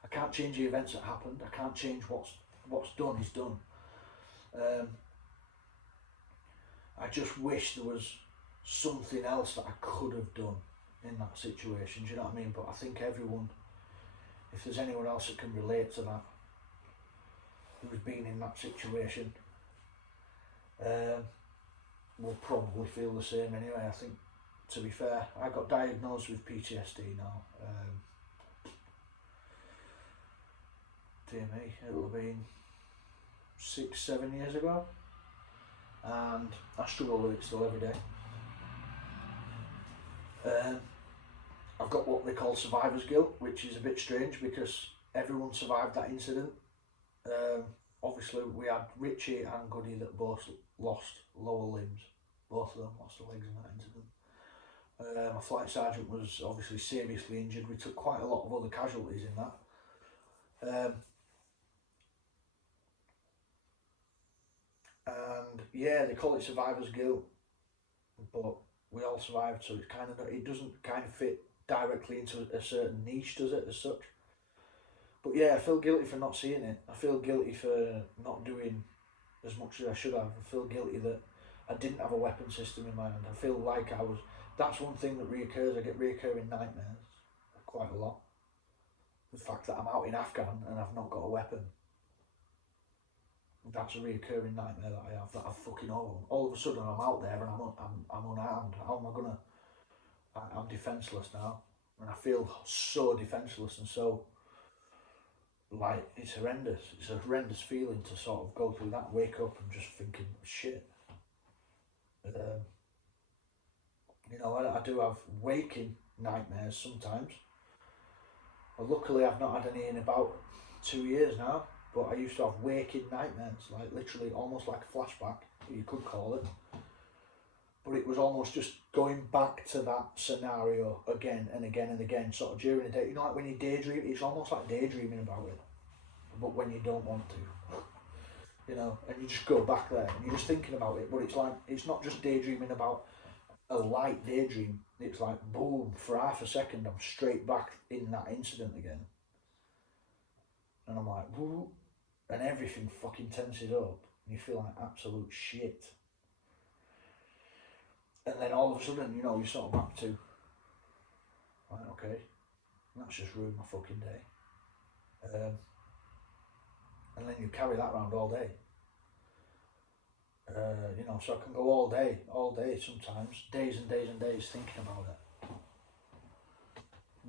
I can't change the events that happened. I can't change what's done is done. I just wish there was something else that I could have done in that situation, do you know what I mean? But I think everyone, if there's anyone else that can relate to that, who's been in that situation, will probably feel the same anyway. I think, to be fair, I got diagnosed with PTSD now. Dear me, it'll have been 6-7 years ago, and I struggle with it still every day. I've got what they call survivor's guilt, which is a bit strange because everyone survived that incident. Obviously we had Richie and Goody that both lost lower limbs. Both of them lost their legs in that incident. My flight sergeant was obviously seriously injured. We took quite a lot of other casualties in that. And yeah, they call it survivor's guilt, but we all survived, so it doesn't kind of fit directly into a certain niche, does it, as such? But yeah, I feel guilty for not seeing it. I feel guilty for not doing as much as I should have. I feel guilty that I didn't have a weapon system in my hand. I feel like that's one thing that reoccurs. I get reoccurring nightmares quite a lot. The fact that I'm out in Afghan and I've not got a weapon. That's a reoccurring nightmare that I have, that I fucking own. All of a sudden I'm out there and I'm unarmed. How am I gonna... I'm defenceless now. And I feel so defenceless and so... like, it's horrendous. It's a horrendous feeling to sort of go through that, wake up and just thinking, shit. You know, I do have waking nightmares sometimes. Well, luckily I've not had any in about 2 years now. But I used to have waking nightmares, like literally almost like a flashback, you could call it. But it was almost just going back to that scenario again and again and again, sort of during the day. You know, like when you daydream, it's almost like daydreaming about it, but when you don't want to. You know, and you just go back there and you're just thinking about it, but it's like, it's not just daydreaming about a light daydream. It's like boom, for half a second I'm straight back in that incident again. And I'm like, woo, and everything fucking tenses up and you feel like absolute shit. And then all of a sudden, you're sort of back to, right, okay, that's just ruined my fucking day. And then you carry that around all day. So I can go all day sometimes, days and days and days thinking about it.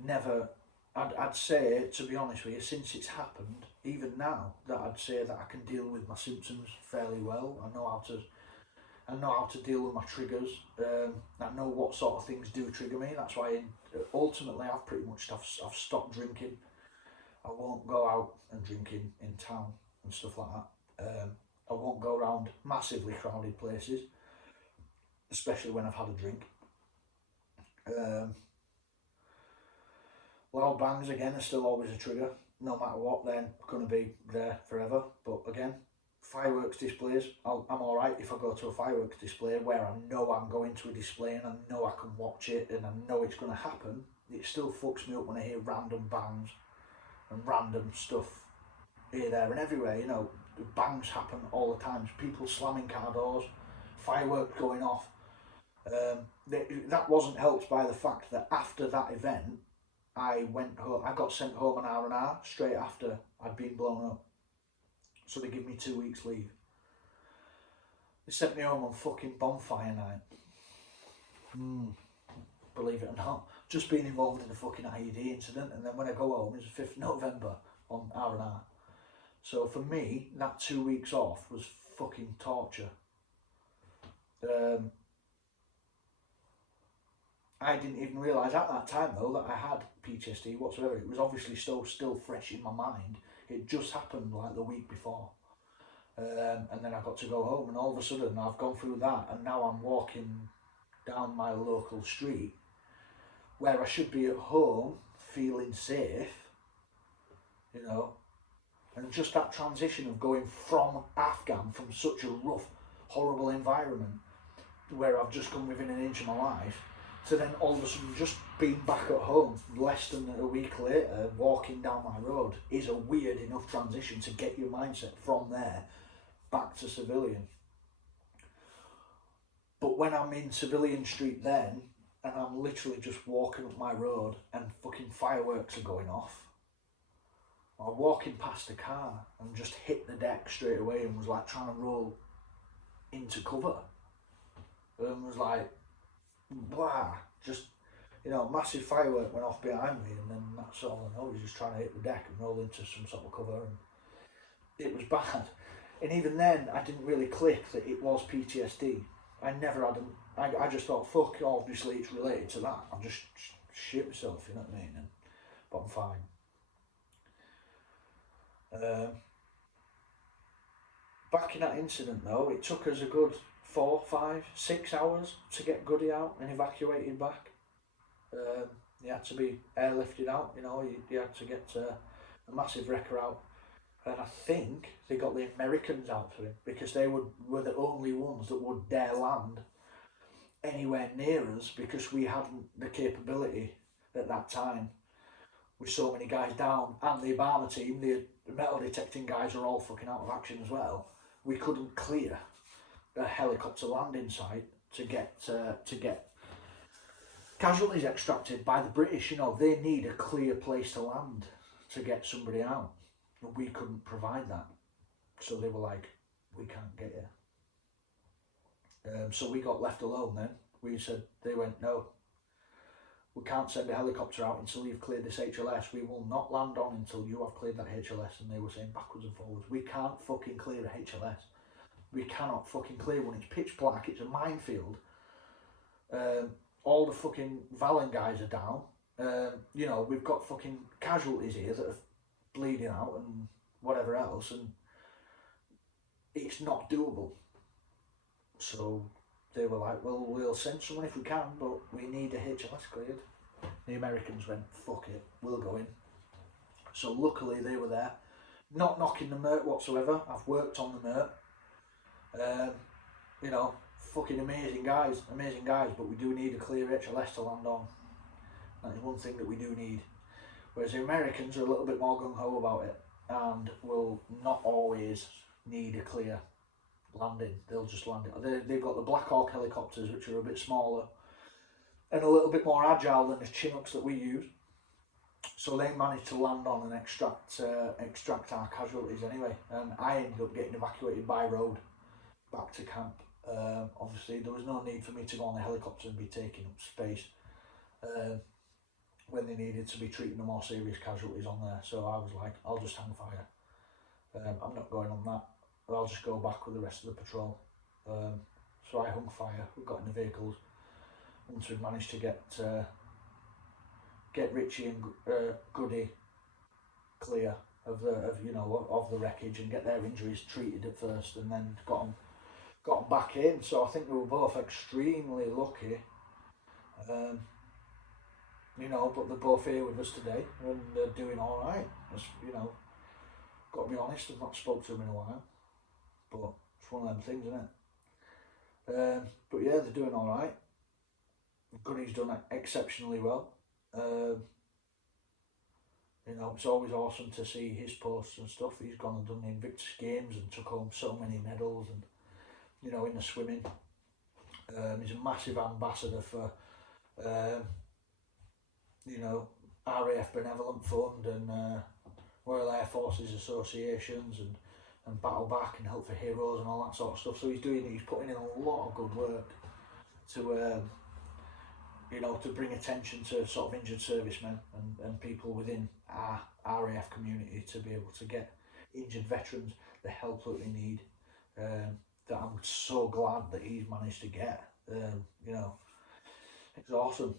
Never, I'd say, to be honest with you, since it's happened, even now, that I'd say that I can deal with my symptoms fairly well. I know how to deal with my triggers. I know what sort of things do trigger me. That's why ultimately I've pretty much I've stopped drinking. I won't go out and drink in town and stuff like that. I won't go around massively crowded places, especially when I've had a drink. Loud bangs again are still always a trigger. No matter what, they're going to be there forever. But again, fireworks displays, I'm alright if I go to a fireworks display where I know I'm going to a display and I know I can watch it and I know it's going to happen. It still fucks me up when I hear random bangs and random stuff here, there and everywhere. Bangs happen all the time. People slamming car doors, fireworks going off. That wasn't helped by the fact that after that event, I went home. I got sent home an hour straight after I'd been blown up. So they give me 2 weeks leave. They sent me home on fucking bonfire night. Believe it or not, just being involved in a fucking IED incident, and then when I go home, it's the 5th November on R&R. So for me, that 2 weeks off was fucking torture. I didn't even realise at that time though that I had PTSD whatsoever. It was obviously still fresh in my mind. It just happened like the week before. And then I got to go home, and all of a sudden I've gone through that, and now I'm walking down my local street where I should be at home feeling safe, and just that transition of going from Afghan, from such a rough, horrible environment where I've just come within an inch of my life, to then all of a sudden just being back at home less than a week later, walking down my road, is a weird enough transition to get your mindset from there back to civilian. But when I'm in civilian street then, and I'm literally just walking up my road and fucking fireworks are going off, I was walking past a car and just hit the deck straight away and was like trying to roll into cover. And was like, blah, just, massive firework went off behind me, and then that's all I know, was just trying to hit the deck and roll into some sort of cover, and it was bad. And even then, I didn't really click that it was PTSD. I never had I just thought, fuck, obviously it's related to that. I've just shit myself, you know what I mean? But I'm fine. Back in that incident though, it took us a good 4, 5, 6 hours to get Goody out and evacuated back. He had to be airlifted out, he had to get a massive wrecker out. And I think they got the Americans out for him because they were the only ones that would dare land anywhere near us, because we hadn't the capability at that time with so many guys down, and the Obama team, the metal detecting guys, are all fucking out of action as well. We couldn't clear a helicopter landing site to get casualties extracted by the British. They need a clear place to land to get somebody out, and we couldn't provide that. So they were like, we can't get you. So we got left alone then. They went, no, we can't send a helicopter out until you've cleared this HLS. We will not land on until you have cleared that HLS. And they were saying backwards and forwards, we can't fucking clear a HLS. We cannot fucking clear one. It's pitch black. It's a minefield. All the fucking Valen guys are down. We've got fucking casualties here that are bleeding out and whatever else. And it's not doable. So they were like, well, we'll send someone if we can, but we need a HLS cleared. The Americans went, fuck it, we'll go in. So luckily they were there. Not knocking the MERT whatsoever. I've worked on the MERT. fucking amazing guys, but we do need a clear HLS to land on. That is one thing that we do need. Whereas the Americans are a little bit more gung-ho about it and will not always need a clear landing. They'll just land it. They've got the Black Hawk helicopters, which are a bit smaller and a little bit more agile than the Chinooks that we use. So they managed to land on and extract our casualties anyway. And I ended up getting evacuated by road back to camp. Obviously, there was no need for me to go on the helicopter and be taking up space when they needed to be treating the more serious casualties on there. So I was like, I'll just hang fire. I'm not going on that. I'll just go back with the rest of the patrol. So I hung fire. We got in the vehicles once we managed to get Richie and Goody clear of the wreckage and get their injuries treated at first, and then got them back in. So I think we were both extremely lucky. But they're both here with us today and they're doing all right. Got to be honest, I've not spoke to them in a while, but it's one of them things, isn't it? But yeah, they're doing all right. Gunny's done exceptionally well. It's always awesome to see his posts and stuff. He's gone and done the Invictus Games and took home so many medals, and in the swimming. He's a massive ambassador for RAF Benevolent Fund and Royal Air Forces Associations and Battle Back and Help for Heroes and all that sort of stuff. So he's putting in a lot of good work to to bring attention to sort of injured servicemen and people within our RAF community to be able to get injured veterans the help that they need. That I'm so glad that he's managed to get. It's awesome.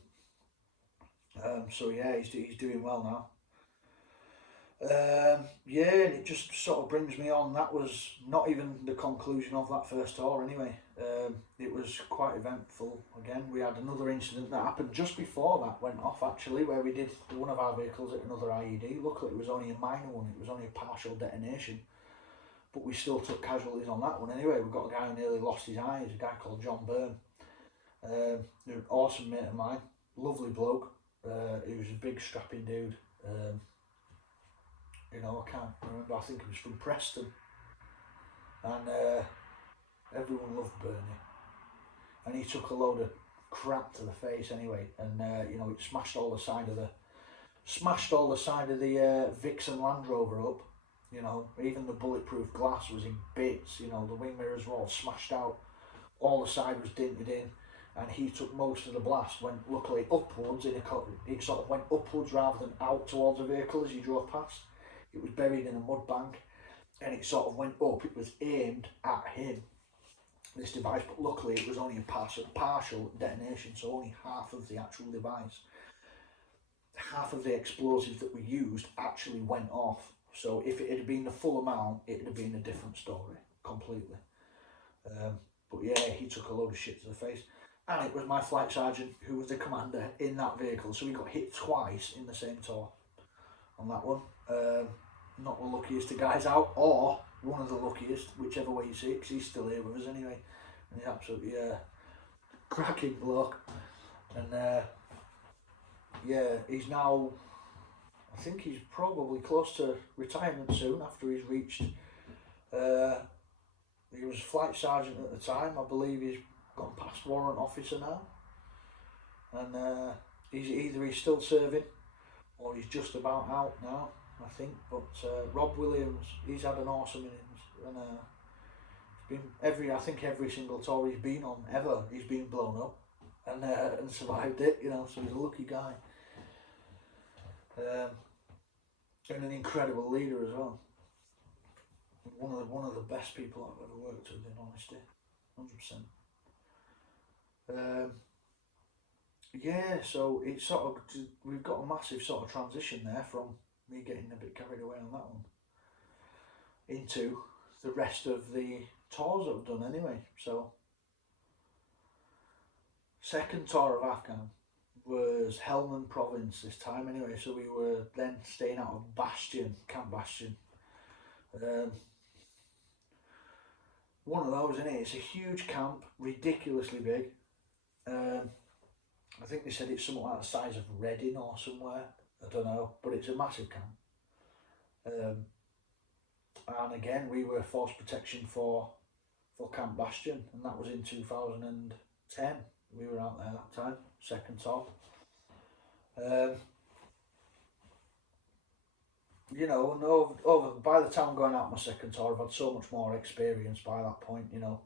So yeah, he's doing well now. And it just sort of brings me on. That was not even the conclusion of that first tour anyway. It was quite eventful. Again, we had another incident that happened just before that went off, actually, where we did one of our vehicles at another IED. Luckily it was only a minor one, it was only a partial detonation, but we still took casualties on that one anyway. We got a guy who nearly lost his eyes, a guy called John Byrne. An awesome mate of mine, lovely bloke. He was a big strapping dude. I can't remember, I think he was from Preston, and everyone loved Bernie, and he took a load of crap to the face anyway, and it smashed all the side of the Vixen Land Rover up. Even the bulletproof glass was in bits. The wing mirrors were all smashed out, all the side was dinted in, and he took most of the blast. Went luckily upwards it sort of went upwards rather than out towards the vehicle as he drove past. It was buried in a mud bank, and it sort of went up. It was aimed at him, this device, but luckily it was only a partial detonation, so only half of the actual device. Half of the explosives that we used actually went off. So if it had been the full amount, it would have been a different story completely. But yeah, he took a load of shit to the face, and it was my flight sergeant who was the commander in that vehicle, so we got hit twice in the same tour on that one. Not the luckiest of guys out, or one of the luckiest, whichever way you see it, because he's still here with us anyway, and he's absolutely cracking bloke. And he's now, I think he's probably close to retirement soon after he's reached, he was flight sergeant at the time, I believe he's gone past warrant officer now, and he's still serving or he's just about out now, I think. But Rob Williams, he's had an awesome innings, and it's been I think every single tour he's been on ever, he's been blown up and survived it, so he's a lucky guy. And an incredible leader as well. One of the best people I've ever worked with, in honesty, 100%. So it's sort of, we've got a massive sort of transition there from me getting a bit carried away on that one into the rest of the tours that I've done anyway. So second tour of Afghan was Helmand province this time anyway, so we were then staying out of Camp Bastion. one of those, isn't it? It's a huge camp, ridiculously big. I think they said it's something like the size of Reading or somewhere. I don't know, but it's a massive camp. Um, and again, we were force protection for Camp Bastion, and that was in 2010. We were out there that time, second tour. You know, and over by the time going out my second tour, I've had so much more experience by that point. You know,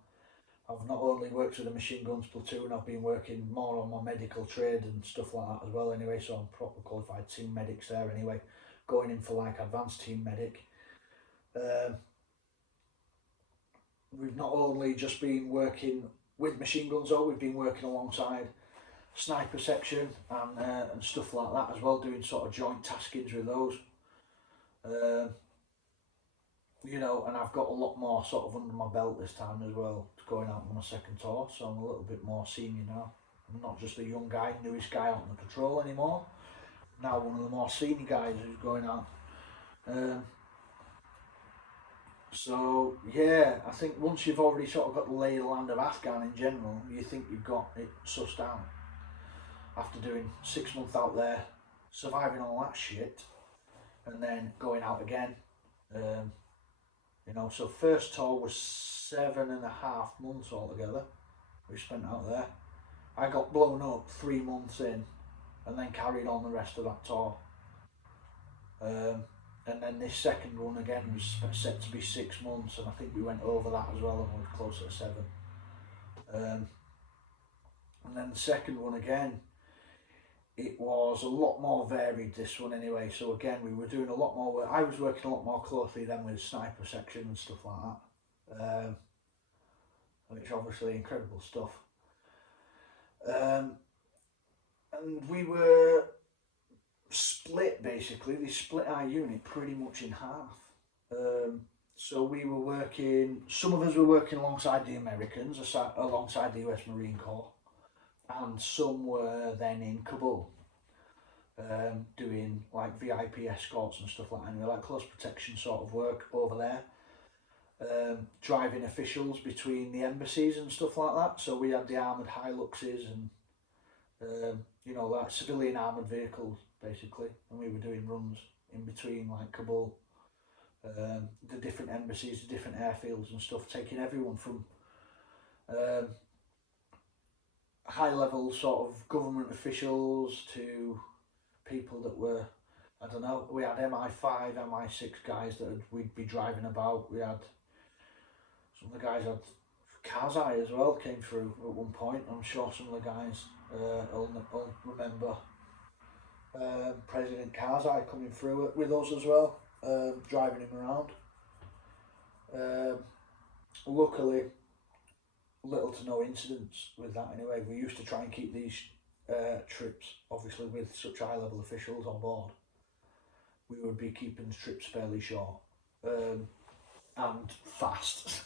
I've not only worked with a machine guns platoon, I've been working more on my medical trade and stuff like that as well. Anyway, so I'm proper qualified team medics there. Anyway, going in for like advanced team medic. We've not only just been working with machine guns, though, we've been working alongside sniper section and stuff like that as well, doing sort of joint taskings with those. You know, and I've got a lot more sort of under my belt this time as well, going out on my second tour, so I'm a little bit more senior now. I'm not just a young guy, newest guy out on the patrol anymore. Now one of the more senior guys who's going out. So yeah, I think once you've already sort of got the lay of the land of Afghan in general, you think you've got it sussed out. After doing 6 months out there, surviving all that shit, and then going out again. You know, so first tour was 7.5 months altogether we spent out there. I got blown up 3 months in, and then carried on the rest of that tour. And then this second one again was set to be 6 months, and I think we went over that as well, and we were closer to 7. And then the second one again, it was a lot more varied, this one anyway. So again, we were doing a lot more work. I was working a lot more closely then with sniper section and stuff like that, which obviously incredible stuff. And we were split, basically. They split our unit pretty much in half. So we were working, some of us were working alongside the Americans, alongside the US Marine Corps, and some were then in Kabul, doing like VIP escorts and stuff like that, anyway, like close protection sort of work over there, driving officials between the embassies and stuff like that. So we had the armoured Hiluxes and you know, like civilian armoured vehicles basically, and we were doing runs in between like Kabul, the different embassies, the different airfields and stuff, taking everyone from high level sort of government officials to people that were, I don't know, we had MI5, MI6 guys that we'd be driving about. We had some of the guys had Karzai as well, came through at one point. I'm sure some of the guys will remember President Karzai coming through with us as well, driving him around. Luckily, little to no incidents with that anyway. We used to try and keep these trips, obviously with such high level officials on board, we would be keeping the trips fairly short and fast.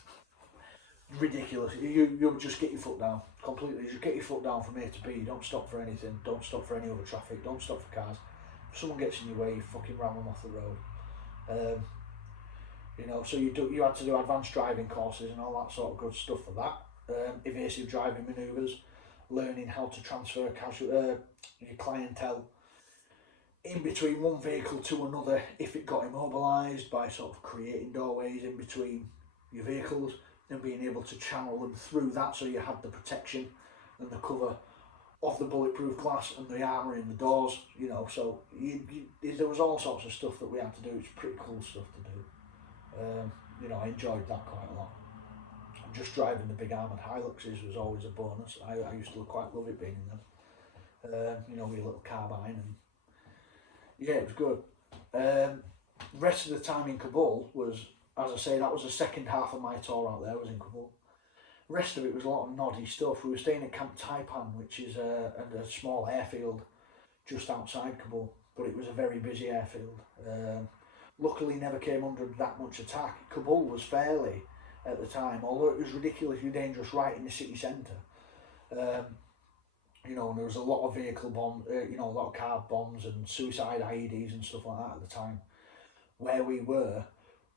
Ridiculous. You would just get your foot down completely. Just get your foot down from A to B. Don't stop for anything. Don't stop for any other traffic. Don't stop for cars. If someone gets in your way, you fucking ram them off the road. You know, so you had to do advanced driving courses and all that sort of good stuff for that. Evasive driving manoeuvres, learning how to transfer your clientele in between one vehicle to another if it got immobilised, by sort of creating doorways in between your vehicles and being able to channel them through that, so you had the protection and the cover of the bulletproof glass and the armour in the doors, you know. So there was all sorts of stuff that we had to do. It's pretty cool stuff to do. You know, I enjoyed that quite a lot. Just driving the big armoured Hiluxes was always a bonus. I used to quite love it being in them. You know, with a little carbine, and yeah, it was good. Rest of the time in Kabul was, as I say, that was the second half of my tour out there, was in Kabul. The rest of it was a lot of noddy stuff. We were staying at Camp Taipan, which is a small airfield just outside Kabul, but it was a very busy airfield. Luckily never came under that much attack. Kabul was fairly, at the time, although it was ridiculously dangerous right in the city centre. You know, and there was a lot of vehicle bombs, you know, a lot of car bombs and suicide IEDs and stuff like that at the time. Where we were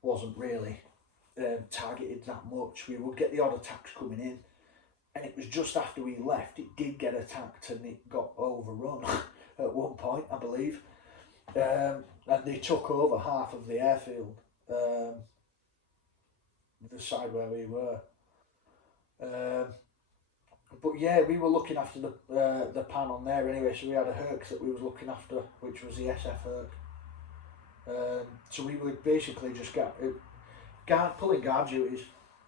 wasn't really targeted that much. We would get the odd attacks coming in, and it was just after we left, it did get attacked and it got overrun at one point, I believe. And they took over half of the airfield, the side where we were. Um, but yeah, we were looking after the pan on there anyway, so we had a Herc that we was looking after, which was the SF Herc. So we would basically just get pulling guard duties,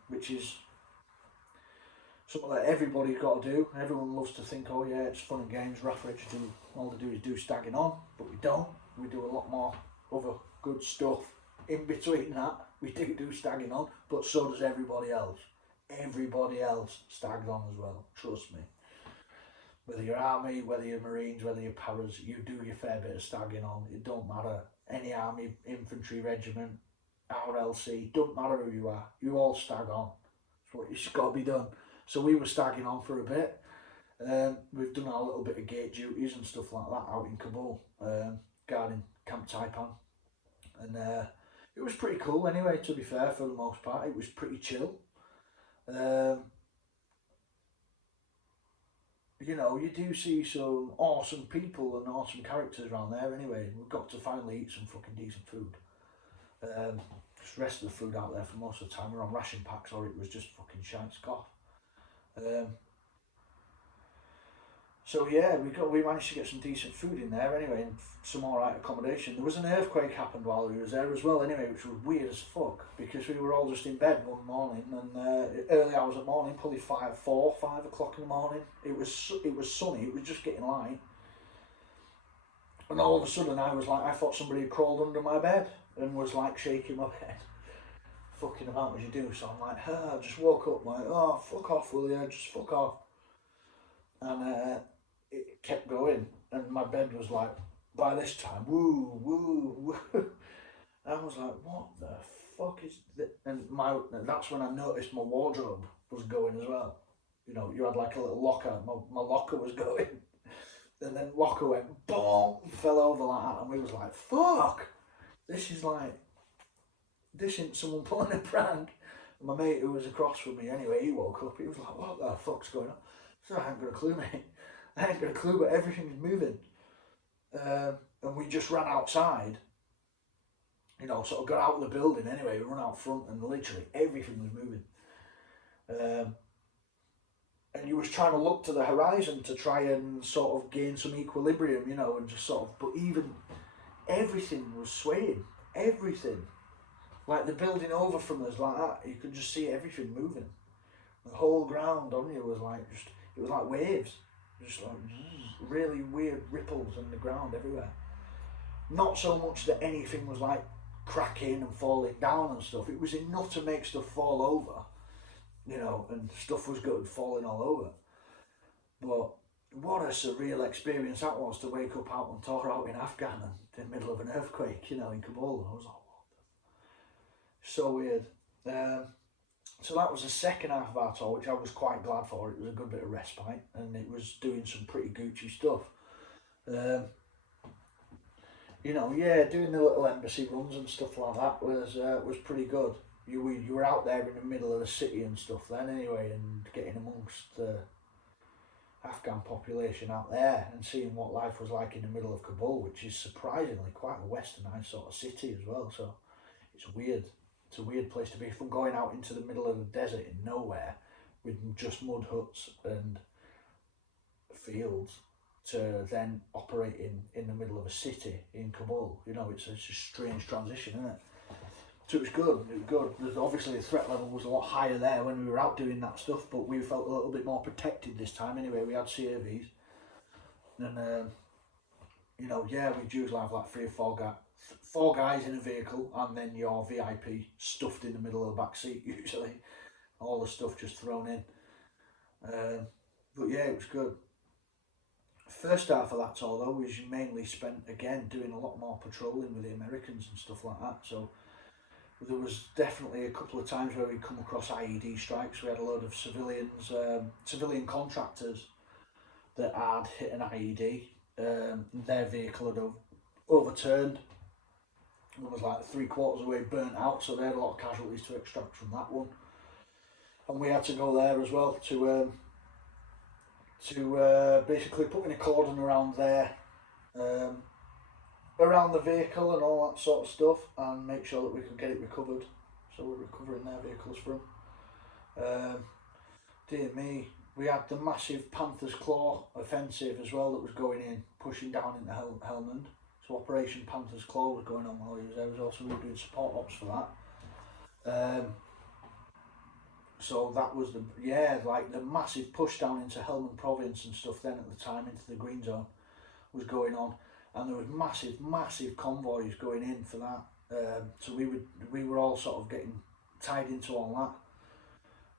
which is something that everybody's got to do. Everyone loves to think, oh yeah, it's fun and games, RAF Reg do, all they do is do stagging on, but we don't. We do a lot more other good stuff in between that. We do stagging on, but so does everybody else. Everybody else stags on as well, trust me. Whether you're army, whether you're marines, whether you're paras, you do your fair bit of stagging on. It don't matter. Any army, infantry regiment, RLC, don't matter who you are, you all stag on. It's what it's got to be done. So we were stagging on for a bit. We've done our little bit of gate duties and stuff like that out in Kabul, guarding Camp Taipan. And it was pretty cool anyway, to be fair, for the most part. It was pretty chill. You know, you do see some awesome people and awesome characters around there anyway. We've got to finally eat some fucking decent food. Just the rest of the food out there for most of the time were on ration packs, or it was just fucking shite scoff. So yeah, we managed to get some decent food in there anyway, and some alright accommodation. There was an earthquake happened while we was there as well anyway, which was weird as fuck, because we were all just in bed one morning, and early hours of morning, probably 5 o'clock in the morning. It was sunny, it was just getting light, and all of a sudden I thought somebody had crawled under my bed and was like shaking my head, fucking about as you do. So I'm like, I just woke up like, oh fuck off, will you? Just fuck off. And it kept going, and my bed was like, by this time, woo, woo, woo. I was like, what the fuck is this? And that's when I noticed my wardrobe was going as well. You know, you had like a little locker, my locker was going. And then locker went, boom, fell over like that, and we was like, fuck, this isn't someone pulling a prank. And my mate who was across from me anyway, he woke up, he was like, what the fuck's going on? So I ain't got a clue, mate. I ain't got a clue, but everything's moving. And we just ran outside, you know, sort of got out of the building anyway, we ran out front, and literally everything was moving. And you was trying to look to the horizon to try and sort of gain some equilibrium, you know, and just sort of, but even everything was swaying, everything. Like the building over from us like that, you could just see everything moving. The whole ground on you was like, it was like waves. Just like really weird ripples in the ground everywhere. Not so much that anything was like cracking and falling down and stuff. It was enough to make stuff fall over, you know, and stuff was good falling all over. But what a surreal experience that was, to wake up out on tour out in Afghan and in the middle of an earthquake, you know, in Kabul. I was like, what? So weird. So that was the second half of our tour, which I was quite glad for. It was a good bit of respite, and it was doing some pretty Gucci stuff. You know, yeah, doing the little embassy runs and stuff like that was pretty good. You were out there in the middle of the city and stuff then anyway, and getting amongst the Afghan population out there and seeing what life was like in the middle of Kabul, which is surprisingly quite a westernised sort of city as well. So it's weird. It's a weird place to be, from going out into the middle of the desert in nowhere with just mud huts and fields to then operating in the middle of a city in Kabul. You know, it's a strange transition, isn't it? So it was good. There's obviously the threat level was a lot higher there when we were out doing that stuff, but we felt a little bit more protected this time anyway. We had CAVs, and you know, yeah, we'd usually have like 3 or 4 guys in a vehicle, and then your VIP stuffed in the middle of the back seat usually, all the stuff just thrown in. But yeah, it was good. First half of that tour though was mainly spent again doing a lot more patrolling with the Americans and stuff like that. So there was definitely a couple of times where we'd come across IED strikes. We had a load of civilians, civilian contractors that had hit an IED. Their vehicle had overturned, One was like 3/4 of the way burnt out, so they had a lot of casualties to extract from that one. And we had to go there as well to basically put in a cordon around there, around the vehicle and all that sort of stuff, and make sure that we could get it recovered. So we're recovering their vehicles from. Dear me, we had the massive Panther's Claw offensive as well that was going in, pushing down into Helmand. So Operation Panther's Claw was going on while he was there. We were doing support ops for that. So that was the massive push down into Helmand province and stuff then at the time, into the green zone, was going on, and there was massive convoys going in for that. So we were all sort of getting tied into all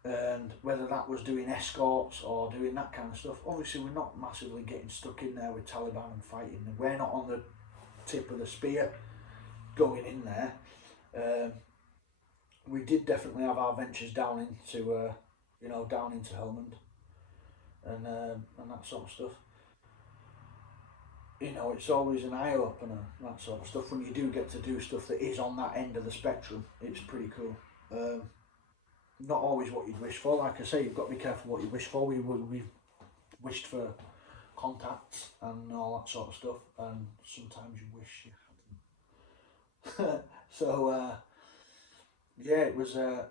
that, and whether that was doing escorts or doing that kind of stuff. Obviously, we're not massively getting stuck in there with Taliban and fighting. We're not on the tip of the spear going in there. We did definitely have our ventures down into Helmand and that sort of stuff. You know, it's always an eye opener, that sort of stuff. When you do get to do stuff that is on that end of the spectrum, it's pretty cool. Not always what you'd wish for. Like I say, you've got to be careful what you wish for. We've wished for contacts and all that sort of stuff, and sometimes you wish you hadn't. So yeah, it was an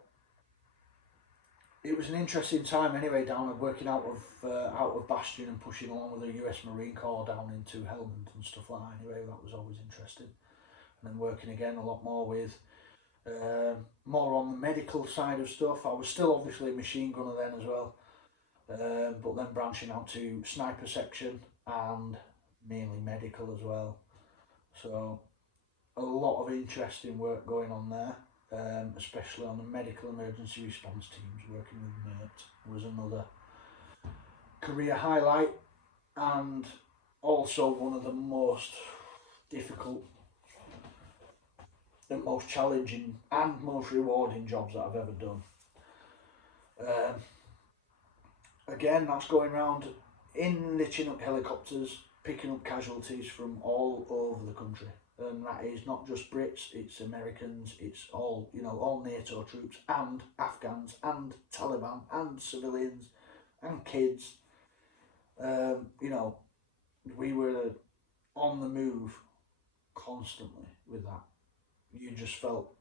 interesting time anyway, down working out of Bastion and pushing along with the US Marine Corps down into Helmand and stuff like that. Anyway, that was always interesting. And then working again a lot more with more on the medical side of stuff. I was still obviously a machine gunner then as well, but then branching out to sniper section and mainly medical as well. So a lot of interesting work going on there. Especially on the medical emergency response teams, working with MERT was another career highlight, and also one of the most difficult and most challenging and most rewarding jobs that I've ever done. Again, that's going around in the Chinook helicopters, picking up casualties from all over the country. And that is not just Brits, it's Americans, it's all NATO troops and Afghans and Taliban and civilians and kids. We were on the move constantly with that. You just felt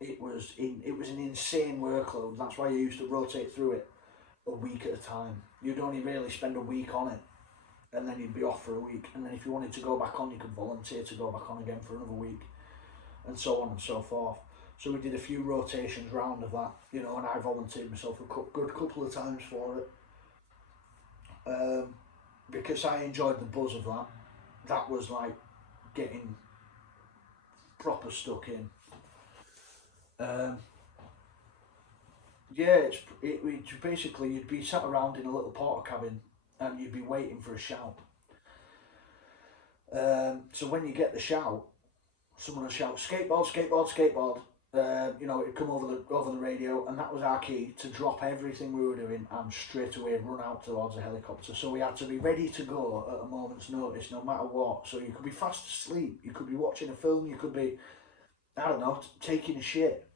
it was an insane workload. That's why you used to rotate through it a week at a time. You'd only really spend a week on it, and then you'd be off for a week, and then if you wanted to go back on, you could volunteer to go back on again for another week, and so on and so forth. So we did a few rotations round of that, and I volunteered myself a good couple of times for it, because I enjoyed the buzz of that. That was like getting proper stuck in. Basically you'd be sat around in a little porter cabin and you'd be waiting for a shout. So when you get the shout, someone will shout skateboard, skateboard, skateboard. It'd come over the radio, and that was our key to drop everything we were doing and straight away run out towards a helicopter. So we had to be ready to go at a moment's notice, no matter what. So you could be fast asleep, you could be watching a film, you could be, taking a shit.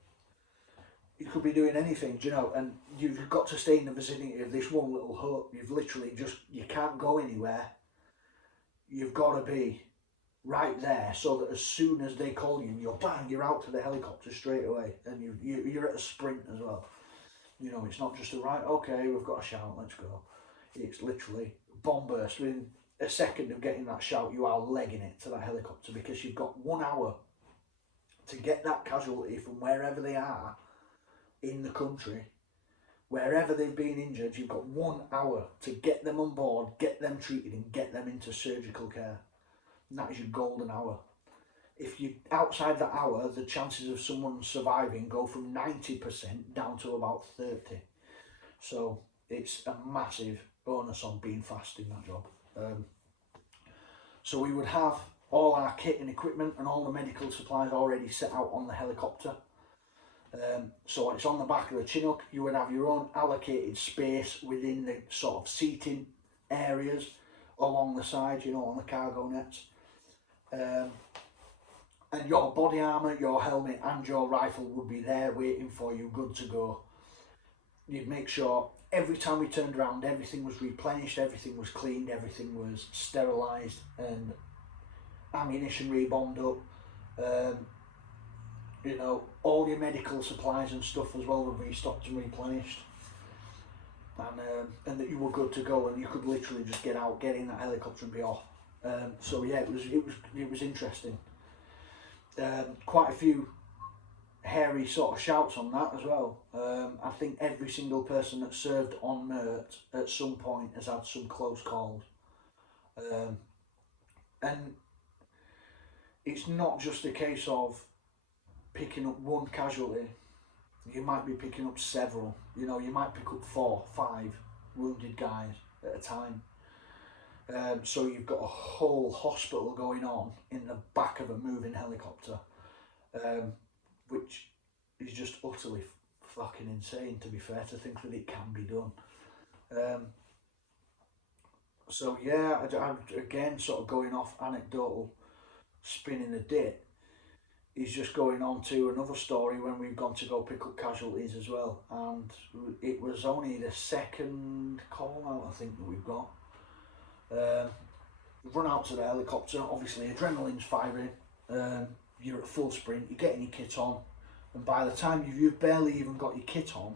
You could be doing anything, and you've got to stay in the vicinity of this one little hut. You've literally you can't go anywhere. You've got to be right there, so that as soon as they call you, you're out to the helicopter straight away, and you're at a sprint as well. It's not just okay, we've got a shout, let's go. It's literally bomb burst. Within a second of getting that shout, you are legging it to that helicopter, because you've got 1 hour to get that casualty from wherever they are in the country, wherever they've been injured. You've got 1 hour to get them on board, get them treated, and get them into surgical care. And that is your golden hour. If you outside that hour, the chances of someone surviving go from 90% down to about 30. So it's a massive bonus on being fast in that job. So we would have all our kit and equipment and all the medical supplies already set out on the helicopter. So it's on the back of the Chinook. You would have your own allocated space within the sort of seating areas along the side, on the cargo nets. and your body armour, your helmet and your rifle would be there waiting for you, good to go. You'd make sure every time we turned around everything was replenished, everything was cleaned, everything was sterilised and ammunition rebombed up. You know, all your medical supplies and stuff as well were restocked and replenished, and that you were good to go and you could literally just get out, get in that helicopter and be off. So yeah, it was interesting. Quite a few hairy sort of shouts on that as well. I think every single person that served on MERT at some point has had some close calls. And it's not just a case of picking up one casualty. You might be picking up several. You know, you might pick up 4, 5 wounded guys at a time. So you've got a whole hospital going on in the back of a moving helicopter, which is just utterly fucking insane, to be fair, to think that it can be done. So yeah, again, sort of going off anecdotal, spinning a bit, is just going on to another story when we've gone to go pick up casualties as well, and it was only the second call out, I think, that we've got. Run out to the helicopter, obviously adrenaline's firing, you're at full sprint, you're getting your kit on, and by the time you've barely even got your kit on,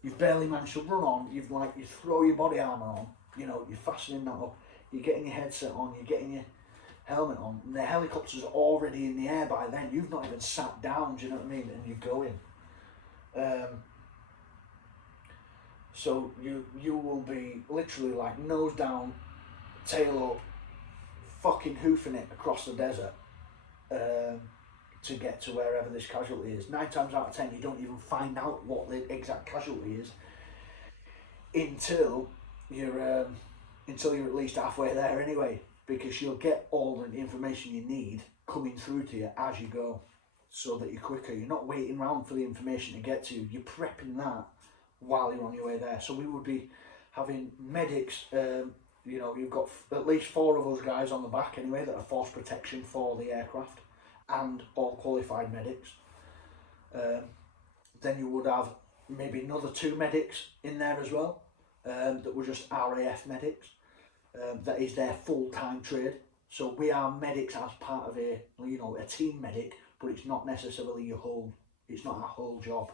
you've barely managed to run on, you throw your body armour on, you know, you're fastening that up, you're getting your headset on, you're getting your helmet on, and the helicopter's already in the air by then, you've not even sat down, do you know what I mean, and you're going. So you will be literally like nose down, tail up, fucking hoofing it across the desert to get to wherever this casualty is. 9 times out of 10 you don't even find out what the exact casualty is until you're at least halfway there anyway, because you'll get all the information you need coming through to you as you go, so that you're quicker. You're not waiting around for the information to get to you, you're prepping that while you're on your way there. So we would be having medics, you know, you've got at least 4 of us guys on the back anyway that are force protection for the aircraft and all qualified medics. Then you would have maybe another 2 medics in there as well, that were just RAF medics. That is their full-time trade. So we are medics as part of a team medic, but it's not necessarily it's not our whole job.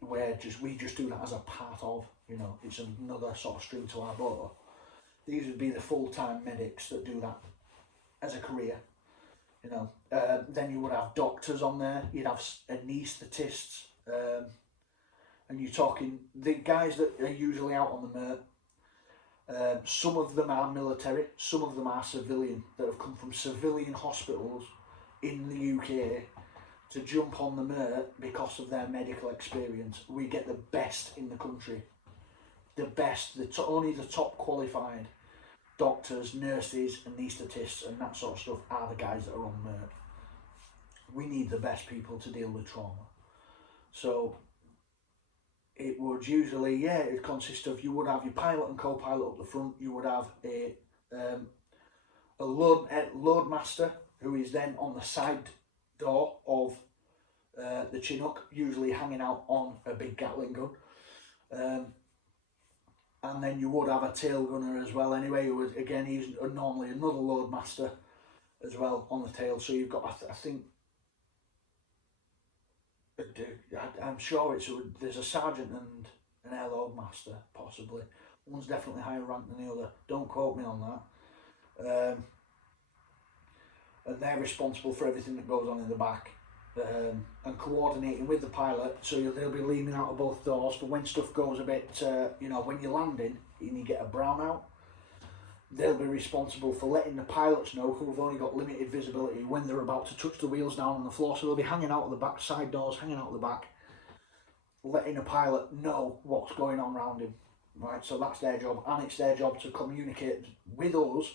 We just do that as a part of, you know, it's another sort of string to our bow. These would be the full-time medics that do that as a career, you know. Then you would have doctors on there, you'd have anaesthetists, and you're talking the guys that are usually out on the MERT. Some of them are military, some of them are civilian, that have come from civilian hospitals in the UK to jump on the MERT because of their medical experience. We get the best in the country. The best, only the top qualified doctors, nurses, anaesthetists and that sort of stuff are the guys that are on MERT. We need the best people to deal with trauma. So it would usually, it consists of, you would have your pilot and co-pilot up the front, you would have a load master who is then on the side door of the Chinook, usually hanging out on a big Gatling gun. And then you would have a tail gunner as well anyway, who is, again, he's normally another load master as well on the tail. So you've got, I think, I'm sure there's a sergeant and an air load master, possibly. One's definitely higher ranked than the other, don't quote me on that. And they're responsible for everything that goes on in the back, and coordinating with the pilot, so they'll be leaning out of both doors for when stuff goes a bit, when you're landing and you get a brownout, they'll be responsible for letting the pilots know, who have only got limited visibility, when they're about to touch the wheels down on the floor. So they'll be hanging out of the back, side doors hanging out of the back, letting the pilot know what's going on around him, right? So that's their job, and it's their job to communicate with us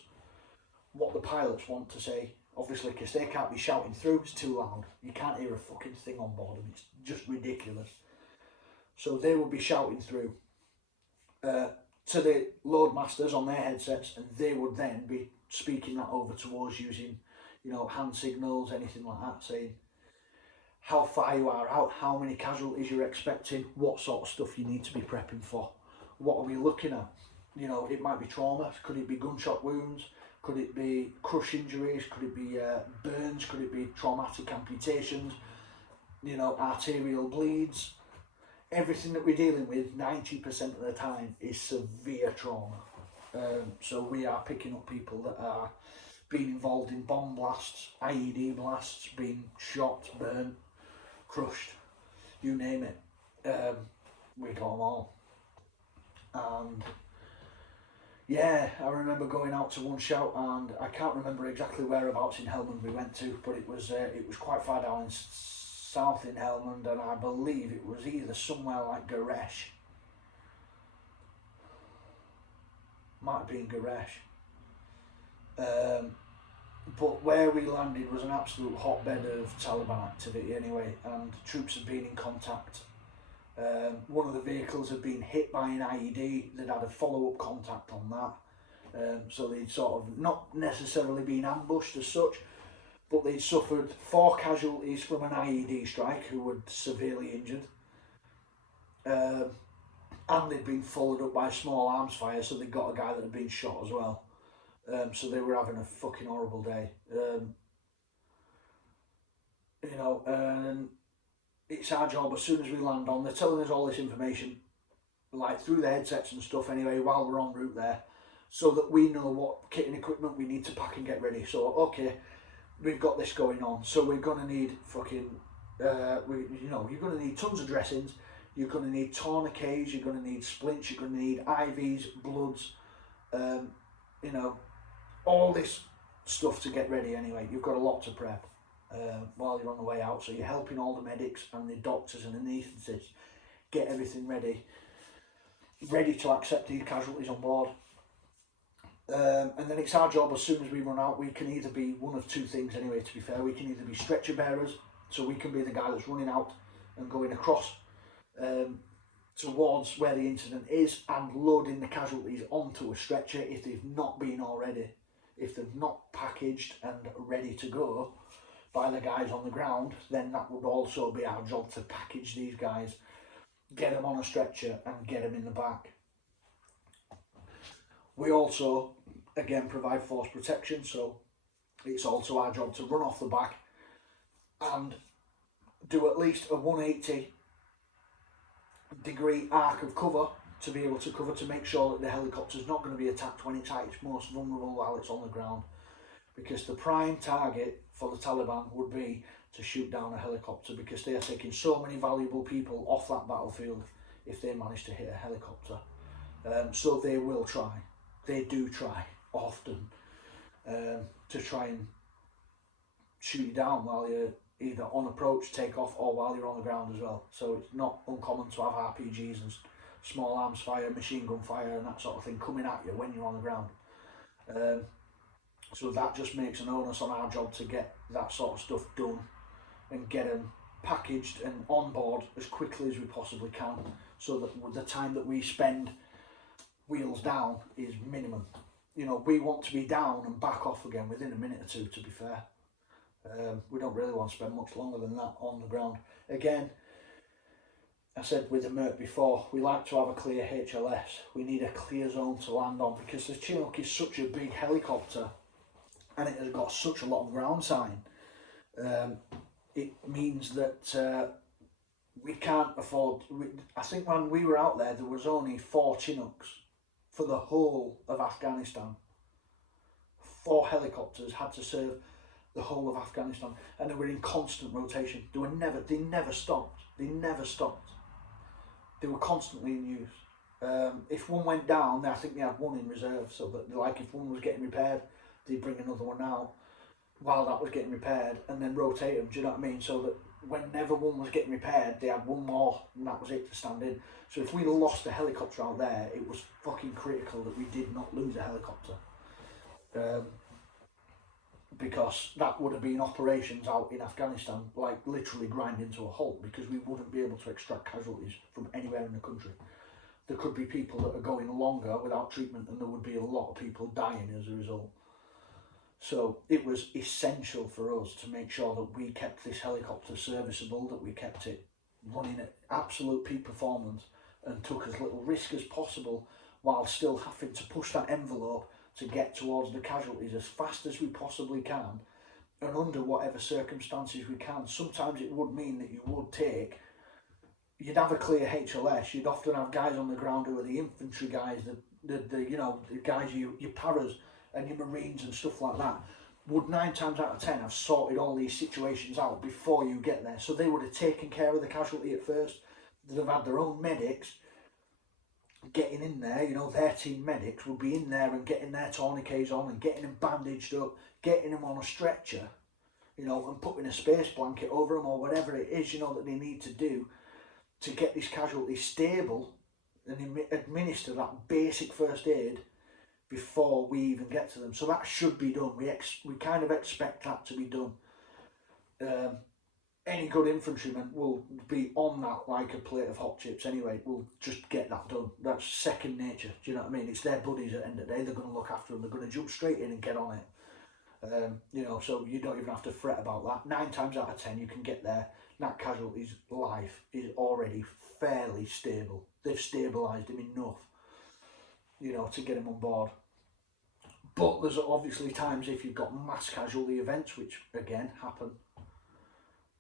what the pilots want to say, obviously, because they can't be shouting through, it's too loud. You can't hear a fucking thing on board them, it's just ridiculous. So they will be shouting through to the load masters on their headsets, and they would then be speaking that over to us using, hand signals, anything like that, saying how far you are out, how many casualties you're expecting, what sort of stuff you need to be prepping for. What are we looking at? It might be trauma, could it be gunshot wounds, could it be crush injuries, could it be burns, could it be traumatic amputations, arterial bleeds. Everything that we're dealing with 90% of the time is severe trauma. So we are picking up people that are being involved in bomb blasts, IED blasts, being shot, burnt, crushed, you name it. We got them all. And yeah, I remember going out to one shout, and I can't remember exactly whereabouts in Helmand we went to, but it was quite far down in south in Helmand, and I believe it was either somewhere like Garesh. Might have been Garesh. But where we landed was an absolute hotbed of Taliban activity anyway, and troops had been in contact. One of the vehicles had been hit by an IED. They'd had a follow-up contact on that. So they'd sort of not necessarily been ambushed as such, but they'd suffered 4 casualties from an IED strike who were severely injured. And they'd been followed up by small arms fire, so they got a guy that had been shot as well. So they were having a fucking horrible day. And it's our job as soon as we land on. They're telling us all this information, like through the headsets and stuff anyway, while we're en route there, so that we know what kit and equipment we need to pack and get ready. So, okay, we've got this going on, so we're going to need fucking, you're going to need tons of dressings, you're going to need tourniquets, you're going to need splints, you're going to need IVs, bloods, all this stuff to get ready anyway. You've got a lot to prep while you're on the way out, so you're helping all the medics and the doctors and anaesthetists get everything ready to accept these casualties on board. And then it's our job, as soon as we run out, we can either be one of 2 things anyway, to be fair. We can either be stretcher bearers, so we can be the guy that's running out and going across towards where the incident is and loading the casualties onto a stretcher if they've not been already. If they're not packaged and ready to go by the guys on the ground, then that would also be our job, to package these guys, get them on a stretcher and get them in the back. We also, again, provide force protection, so it's also our job to run off the back and do at least a 180-degree arc of cover to be able to cover, to make sure that the helicopter's not going to be attacked when it's at its most vulnerable while it's on the ground. Because the prime target for the Taliban would be to shoot down a helicopter, because they are taking so many valuable people off that battlefield if they manage to hit a helicopter. So they will try. They do try often to try and shoot you down while you're either on approach, take off, or while you're on the ground as well. So it's not uncommon to have RPGs and small arms fire, machine gun fire and that sort of thing coming at you when you're on the ground. So that just makes an onus on our job to get that sort of stuff done and get them packaged and on board as quickly as we possibly can, so that the time that we spend wheels down is minimum. We want to be down and back off again within a minute or 2, to be fair. We don't really want to spend much longer than that on the ground. Again, I said with the Merc before, we like to have a clear HLS. We need a clear zone to land on, because the Chinook is such a big helicopter and it has got such a lot of ground sign. It means that we can't afford... I think when we were out there was only 4 Chinooks for the whole of Afghanistan. 4 helicopters had to serve the whole of Afghanistan, and they were in constant rotation. They never stopped. They were constantly in use. If one went down, I think they had 1 in reserve, so that, like, if one was getting repaired, they'd bring another one out while that was getting repaired and then rotate them, do you know what I mean? So that whenever one was getting repaired, they had 1 more and that was it to stand in. So if we lost a helicopter out there, it was fucking critical that we did not lose a helicopter. Because that would have been operations out in Afghanistan, like literally grinding to a halt, because we wouldn't be able to extract casualties from anywhere in the country. There could be people that are going longer without treatment, and there would be a lot of people dying as a result. So it was essential for us to make sure that we kept this helicopter serviceable, that we kept it running at absolute peak performance and took as little risk as possible while still having to push that envelope to get towards the casualties as fast as we possibly can and under whatever circumstances we can. Sometimes it would mean that you'd have a clear HLS, you'd often have guys on the ground who are the infantry guys, the guys, your paras and your marines and stuff like that, would 9 times out of 10 have sorted all these situations out before you get there. So they would have taken care of the casualty at first, they'd have had their own medics getting in there, their team medics would be in there and getting their tourniquets on and getting them bandaged up, getting them on a stretcher, and putting a space blanket over them or whatever it is, that they need to do to get this casualty stable and administer that basic first aid before we even get to them. So that should be done. We kind of expect that to be done. Any good infantryman will be on that like a plate of hot chips anyway. We'll just get that done. That's second nature. Do you know what I mean? It's their buddies at the end of the day. They're going to look after them. They're going to jump straight in and get on it. So you don't even have to fret about that. 9 times out of 10 you can get there. That casualty's life is already fairly stable. They've stabilised him enough, to get him on board. But there's obviously times if you've got mass casualty events, which again happen,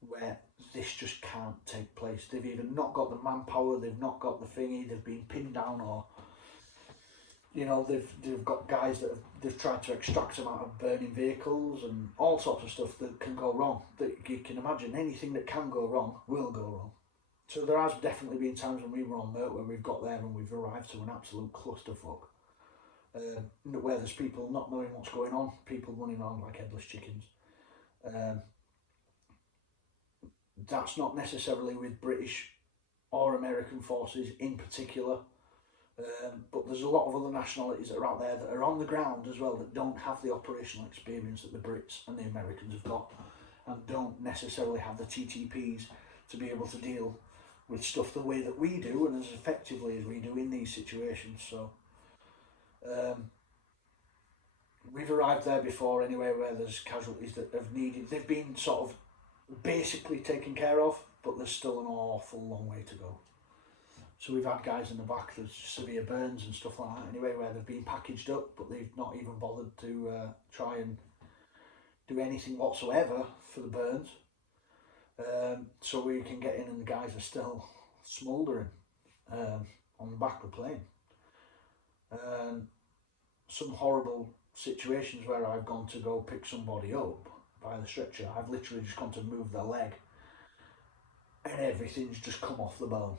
where this just can't take place. They've either not got the manpower, they've not got the thingy, they've been pinned down, or they've got guys that they've tried to extract them out of burning vehicles and all sorts of stuff that can go wrong. That you can imagine, anything that can go wrong will go wrong. So there has definitely been times when we were on Mert where we've got there and we've arrived to an absolute clusterfuck. Where there's people not knowing what's going on, people running around like headless chickens. That's not necessarily with British or American forces in particular, but there's a lot of other nationalities that are out there that are on the ground as well that don't have the operational experience that the Brits and the Americans have got, and don't necessarily have the TTPs to be able to deal with stuff the way that we do and as effectively as we do in these situations. So we've arrived there before anyway, where there's casualties that they've been sort of basically taken care of, but there's still an awful long way to go. So we've had guys in the back, there's severe burns and stuff like that anyway, where they've been packaged up but they've not even bothered to try and do anything whatsoever for the burns. So we can get in and the guys are still smouldering on the back of the plane. Some horrible situations where I've gone to go pick somebody up by the stretcher, I've literally just gone to move their leg and everything's just come off the bone.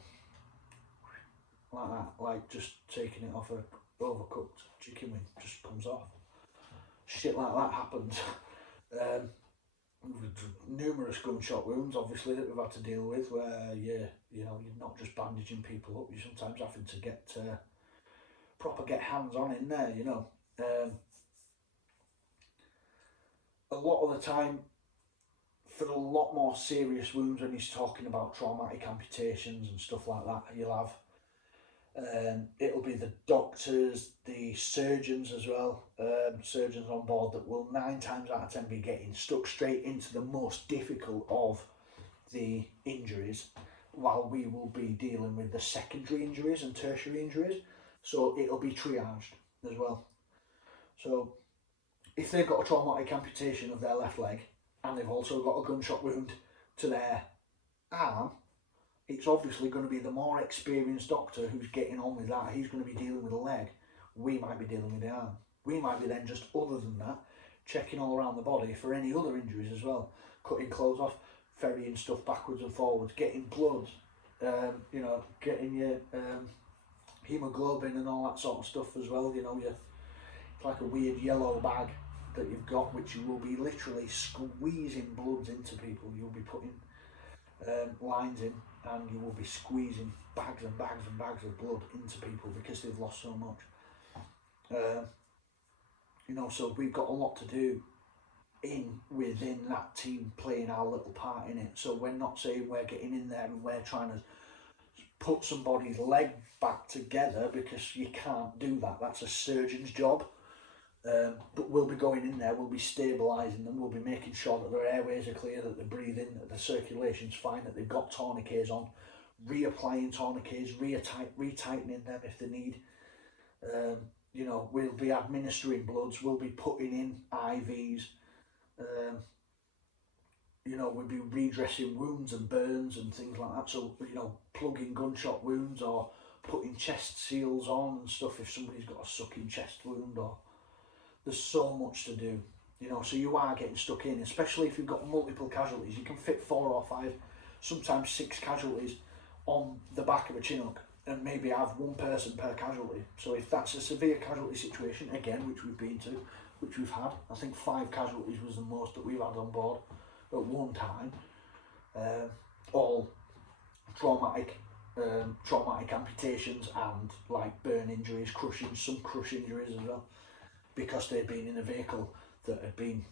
Like that, like just taking it off a overcooked chicken wing, just comes off. Shit like that happens. Numerous gunshot wounds obviously that we've had to deal with, where you're not just bandaging people up, you're sometimes having to get hands on in there, a lot of the time, for a lot more serious wounds, when he's talking about traumatic amputations and stuff like that, you'll have it'll be the doctors, the surgeons as well, surgeons on board that will 9 times out of 10 be getting stuck straight into the most difficult of the injuries, while we will be dealing with the secondary injuries and tertiary injuries. So it'll be triaged as well. So if they've got a traumatic amputation of their left leg and they've also got a gunshot wound to their arm, it's obviously going to be the more experienced doctor who's getting on with that. He's going to be dealing with the leg. We might be dealing with the arm. We might be then just, other than that, checking all around the body for any other injuries as well. Cutting clothes off, ferrying stuff backwards and forwards, getting blood, getting your hemoglobin and all that sort of stuff as well. It's like a weird yellow bag that you've got, which you will be literally squeezing bloods into people. You'll be putting lines in and you will be squeezing bags and bags and bags of blood into people because they've lost so much. So we've got a lot to do within that team, playing our little part in it. So we're not saying we're getting in there and we're trying to put somebody's leg back together, because you can't do that. That's a surgeon's job. But we'll be going in there, we'll be stabilising them, we'll be making sure that their airways are clear, that they're breathing, that the circulation's fine, that they've got tourniquets on, reapplying tourniquets, retightening them if they need. You know, we'll be administering bloods, we'll be putting in IVs, you know, we'll be redressing wounds and burns and things like that. So, you know, plugging gunshot wounds or putting chest seals on and stuff if somebody's got a sucking chest wound. Or there's so much to do, you know, so you are getting stuck in, especially if you've got multiple casualties. You can fit 4 or 5, sometimes 6 casualties on the back of a Chinook and maybe have 1 person per casualty. So if that's a severe casualty situation, again, which we've been to, which we've had, I think 5 casualties was the most that we've had on board at one time, all traumatic amputations and like burn injuries, some crush injuries as well, because they'd been in a vehicle that had been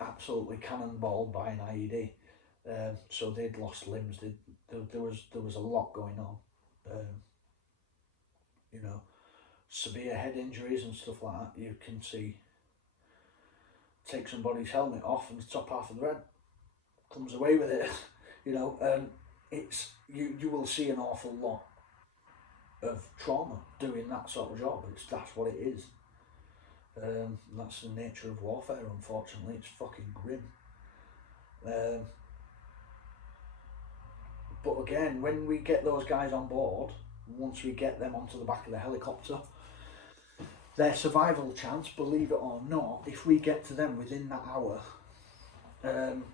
absolutely cannonballed by an IED. So they'd lost limbs. There was a lot going on. You know, severe head injuries and stuff like that. You can see, take somebody's helmet off and the top half of the head comes away with it. You know, it's you will see an awful lot of trauma doing that sort of job. That's what it is. That's the nature of warfare, unfortunately. It's fucking grim. But again, when we get those guys on board, once we get them onto the back of the helicopter, their survival chance, believe it or not, if we get to them within that hour, and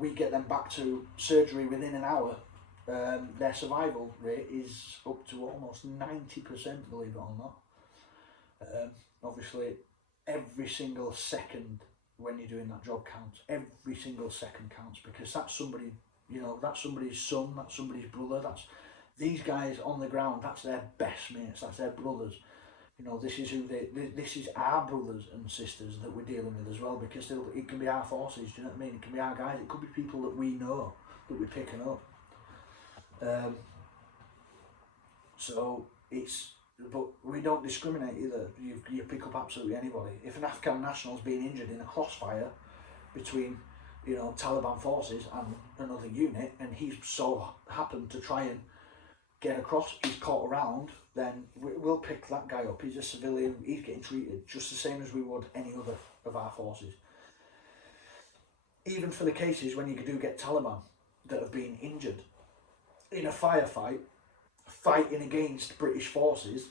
we get them back to surgery within an hour, their survival rate is up to almost 90%, believe it or not. Obviously, every single second when you're doing that job counts. Every single second counts, because that's somebody, you know, that's somebody's son, that's somebody's brother, that's these guys on the ground, that's their best mates, that's their brothers. You know, this is this is our brothers and sisters that we're dealing with as well, because it can be our forces, do you know what I mean? It can be our guys, it could be people that we know, that we're picking up. So it's, but we don't discriminate either. You pick up absolutely anybody. If an Afghan national's been injured in a crossfire between, you know, Taliban forces and another unit, and he's so happened to try and get across, he's caught around, then we'll pick that guy up. He's a civilian, he's getting treated just the same as we would any other of our forces. Even for the cases when you do get Taliban that have been injured in a firefight, fighting against British forces,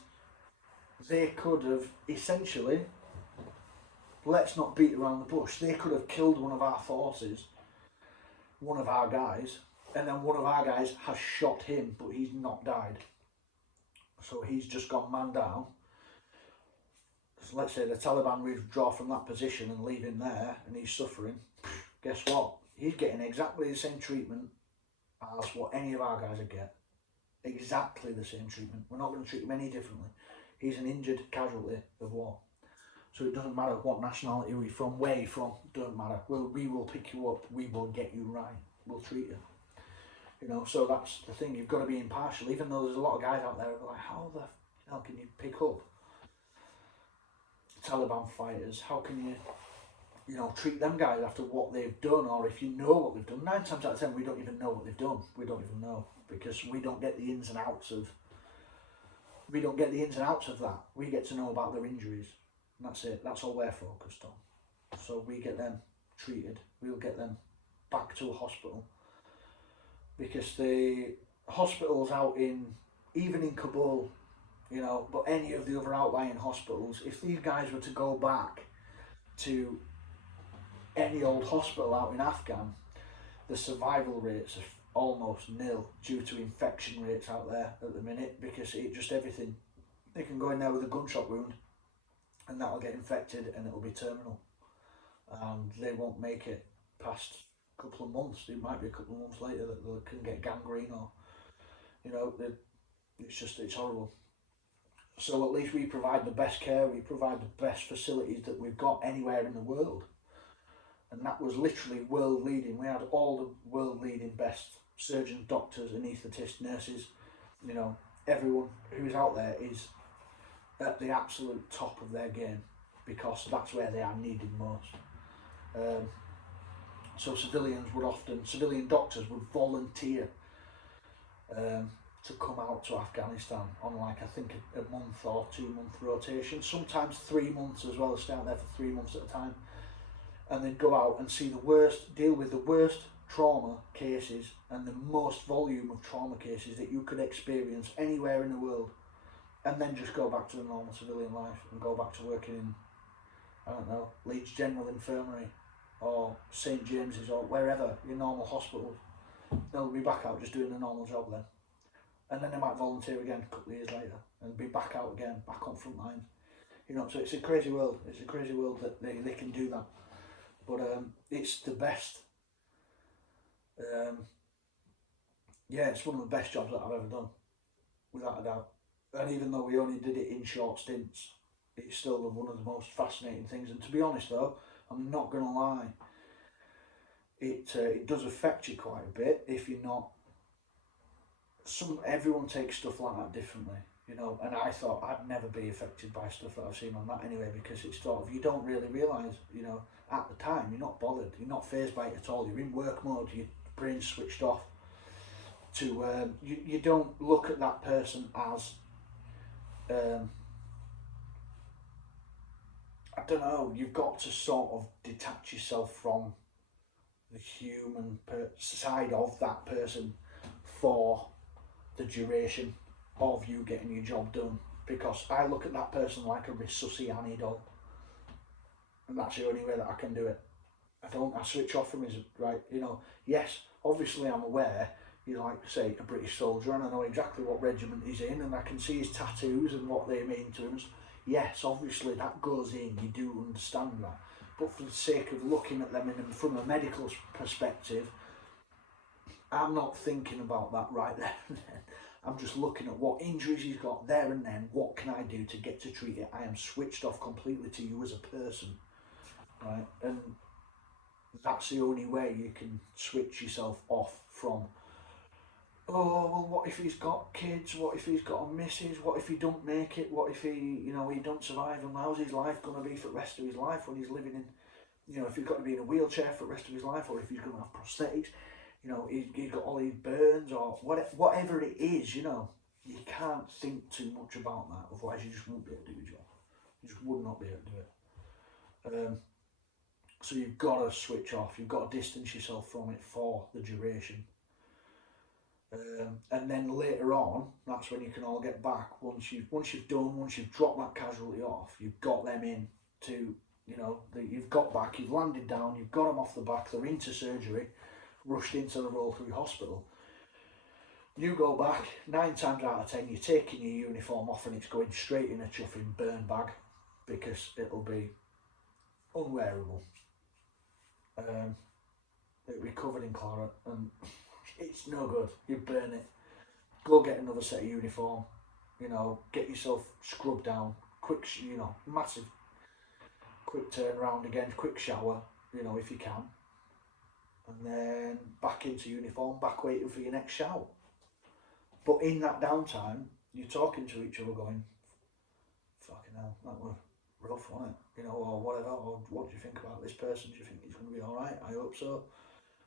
they could have essentially, let's not beat around the bush, they could have killed one of our forces, one of our guys, and then one of our guys has shot him, but he's not died. So he's just gone man down. So let's say the Taliban withdraw from that position and leave him there, and he's suffering. Guess what? He's getting exactly the same treatment as what any of our guys would get. Exactly the same treatment. We're not going to treat him any differently. He's an injured casualty of war. So it doesn't matter what nationality we're from, where you're from, doesn't matter. We will pick you up, we will get you right, we'll treat you. You know, so that's the thing, you've got to be impartial, even though there's a lot of guys out there who are like, how the hell can you pick up Taliban fighters? How can you, you know, treat them guys after what they've done, or if you know what they've done? 9 times out of 10 we don't even know what they've done. We don't even know, because we don't get the ins and outs of that. We get to know about their injuries, and that's it. That's all we're focused on. So we get them treated, we'll get them back to a hospital, because the hospitals out even in Kabul, you know, but any of the other outlying hospitals, if these guys were to go back to any old hospital out in Afghan, the survival rates are almost nil due to infection rates out there at the minute, because it just everything, they can go in there with a gunshot wound and that'll get infected and it'll be terminal, and they won't make it past a couple of months. It might be a couple of months later that they can get gangrene, or, you know, it's horrible. So at least we provide the best care, we provide the best facilities that we've got anywhere in the world. And that was literally world leading. We had all the world leading best surgeons, doctors, anaesthetists, nurses. You know, everyone who's out there is at the absolute top of their game, because that's where they are needed most. So civilian doctors would volunteer to come out to Afghanistan on, like, I think a month or 2 month rotation, sometimes 3 months as well, stay out there for 3 months at a time, and then go out and see the worst, deal with the worst trauma cases and the most volume of trauma cases that you could experience anywhere in the world, and then just go back to the normal civilian life and go back to working in, I don't know, Leeds General Infirmary or St James's or wherever, your normal hospitals. They'll be back out just doing a normal job then. And then they might volunteer again a couple of years later and be back out again, back on front lines. You know, so it's a crazy world. It's a crazy world that they can do that. But it's the best. Yeah, it's one of the best jobs that I've ever done, without a doubt. And even though we only did it in short stints, it's still one of the most fascinating things. And to be honest though, I'm not going to lie, it does affect you quite a bit if you're not. Everyone takes stuff like that differently, you know. And I thought I'd never be affected by stuff that I've seen on that anyway, because it's sort of, you don't really realise, you know, at the time you're not bothered, you're not fazed by it at all. You're in work mode, your brain's switched off. You don't look at that person as I don't know. You've got to sort of detach yourself from the human side of that person for the duration of you getting your job done, because I look at that person like a resusciani doll, and that's the only way that I can do it. I switch off from his, right, you know. Yes, obviously I'm aware he's, like, say, a British soldier, and I know exactly what regiment he's in, and I can see his tattoos and what they mean to him. Yes, obviously that goes in, you do understand that, but for the sake of looking at them from a medical perspective, I'm not thinking about that right there and then. I'm just looking at what injuries he's got there and then. What can I do to get to treat it? I am switched off completely to you as a person, right? And that's the only way you can switch yourself off from, oh, well, what if he's got kids? What if he's got a missus? What if he don't make it? What if he, you know, he don't survive? And how's his life going to be for the rest of his life when he's living in, you know, if he's got to be in a wheelchair for the rest of his life, or if he's going to have prosthetics, you know, he's got all these burns or whatever it is, you know. You can't think too much about that, otherwise you just won't be able to do your job. You just would not be able to do it. So you've got to switch off. You've got to distance yourself from it for the duration. And then later on, that's when you can all get back. Once you've dropped that casualty off, you've got them in to, you know, you've got back, you've landed down, you've got them off the back, they're into surgery, rushed into the roll through hospital. You go back, 9 times out of 10, you're taking your uniform off and it's going straight in a chuffing burn bag, because it'll be unwearable. It'll be covered in claret and it's no good. You burn it. Go get another set of uniform. You know, get yourself scrubbed down. Quick, you know, massive. Quick turn around again. Quick shower. You know, if you can. And then back into uniform. Back waiting for your next shout. But in that downtime, you're talking to each other, going, "Fucking hell, that was rough, wasn't it? You know, or whatever. Or what do you think about this person? Do you think he's going to be all right? I hope so.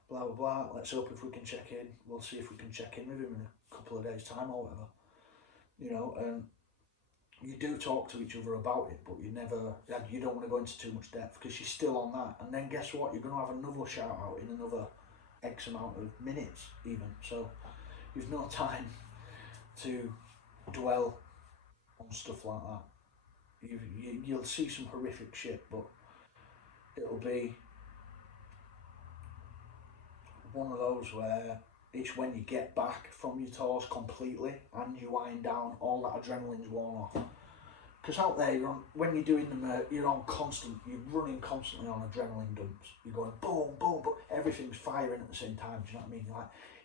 Blah blah blah, let's hope if we can check in, we'll see if we can check in with him in a couple of days' time or whatever." You know, and you do talk to each other about it, but you don't want to go into too much depth because you're still on that. And then guess what? You're going to have another shout out in another X amount of minutes, even. So you've no time to dwell on stuff like that. You'll see some horrific shit, but it'll be one of those where it's when you get back from your tours completely and you wind down, all that adrenaline's worn off. Because out there, when you're doing you're running constantly on adrenaline dumps. You're going boom, boom, but everything's firing at the same time. Do you know what I mean?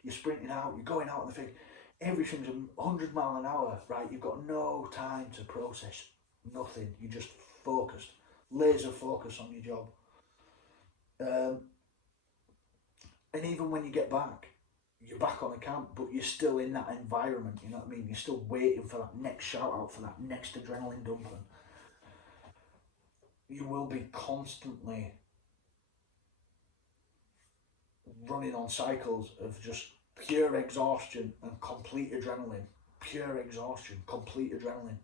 You're sprinting out, you're going out in the thing. Everything's 100 mile an hour, right? You've got no time to process nothing. You're just focused, laser focus on your job. And even when you get back, you're back on the camp, but you're still in that environment, you know what I mean? You're still waiting for that next shout out, for that next adrenaline dump. you will be constantly running on cycles of just pure exhaustion and complete adrenaline. Pure exhaustion, complete adrenaline.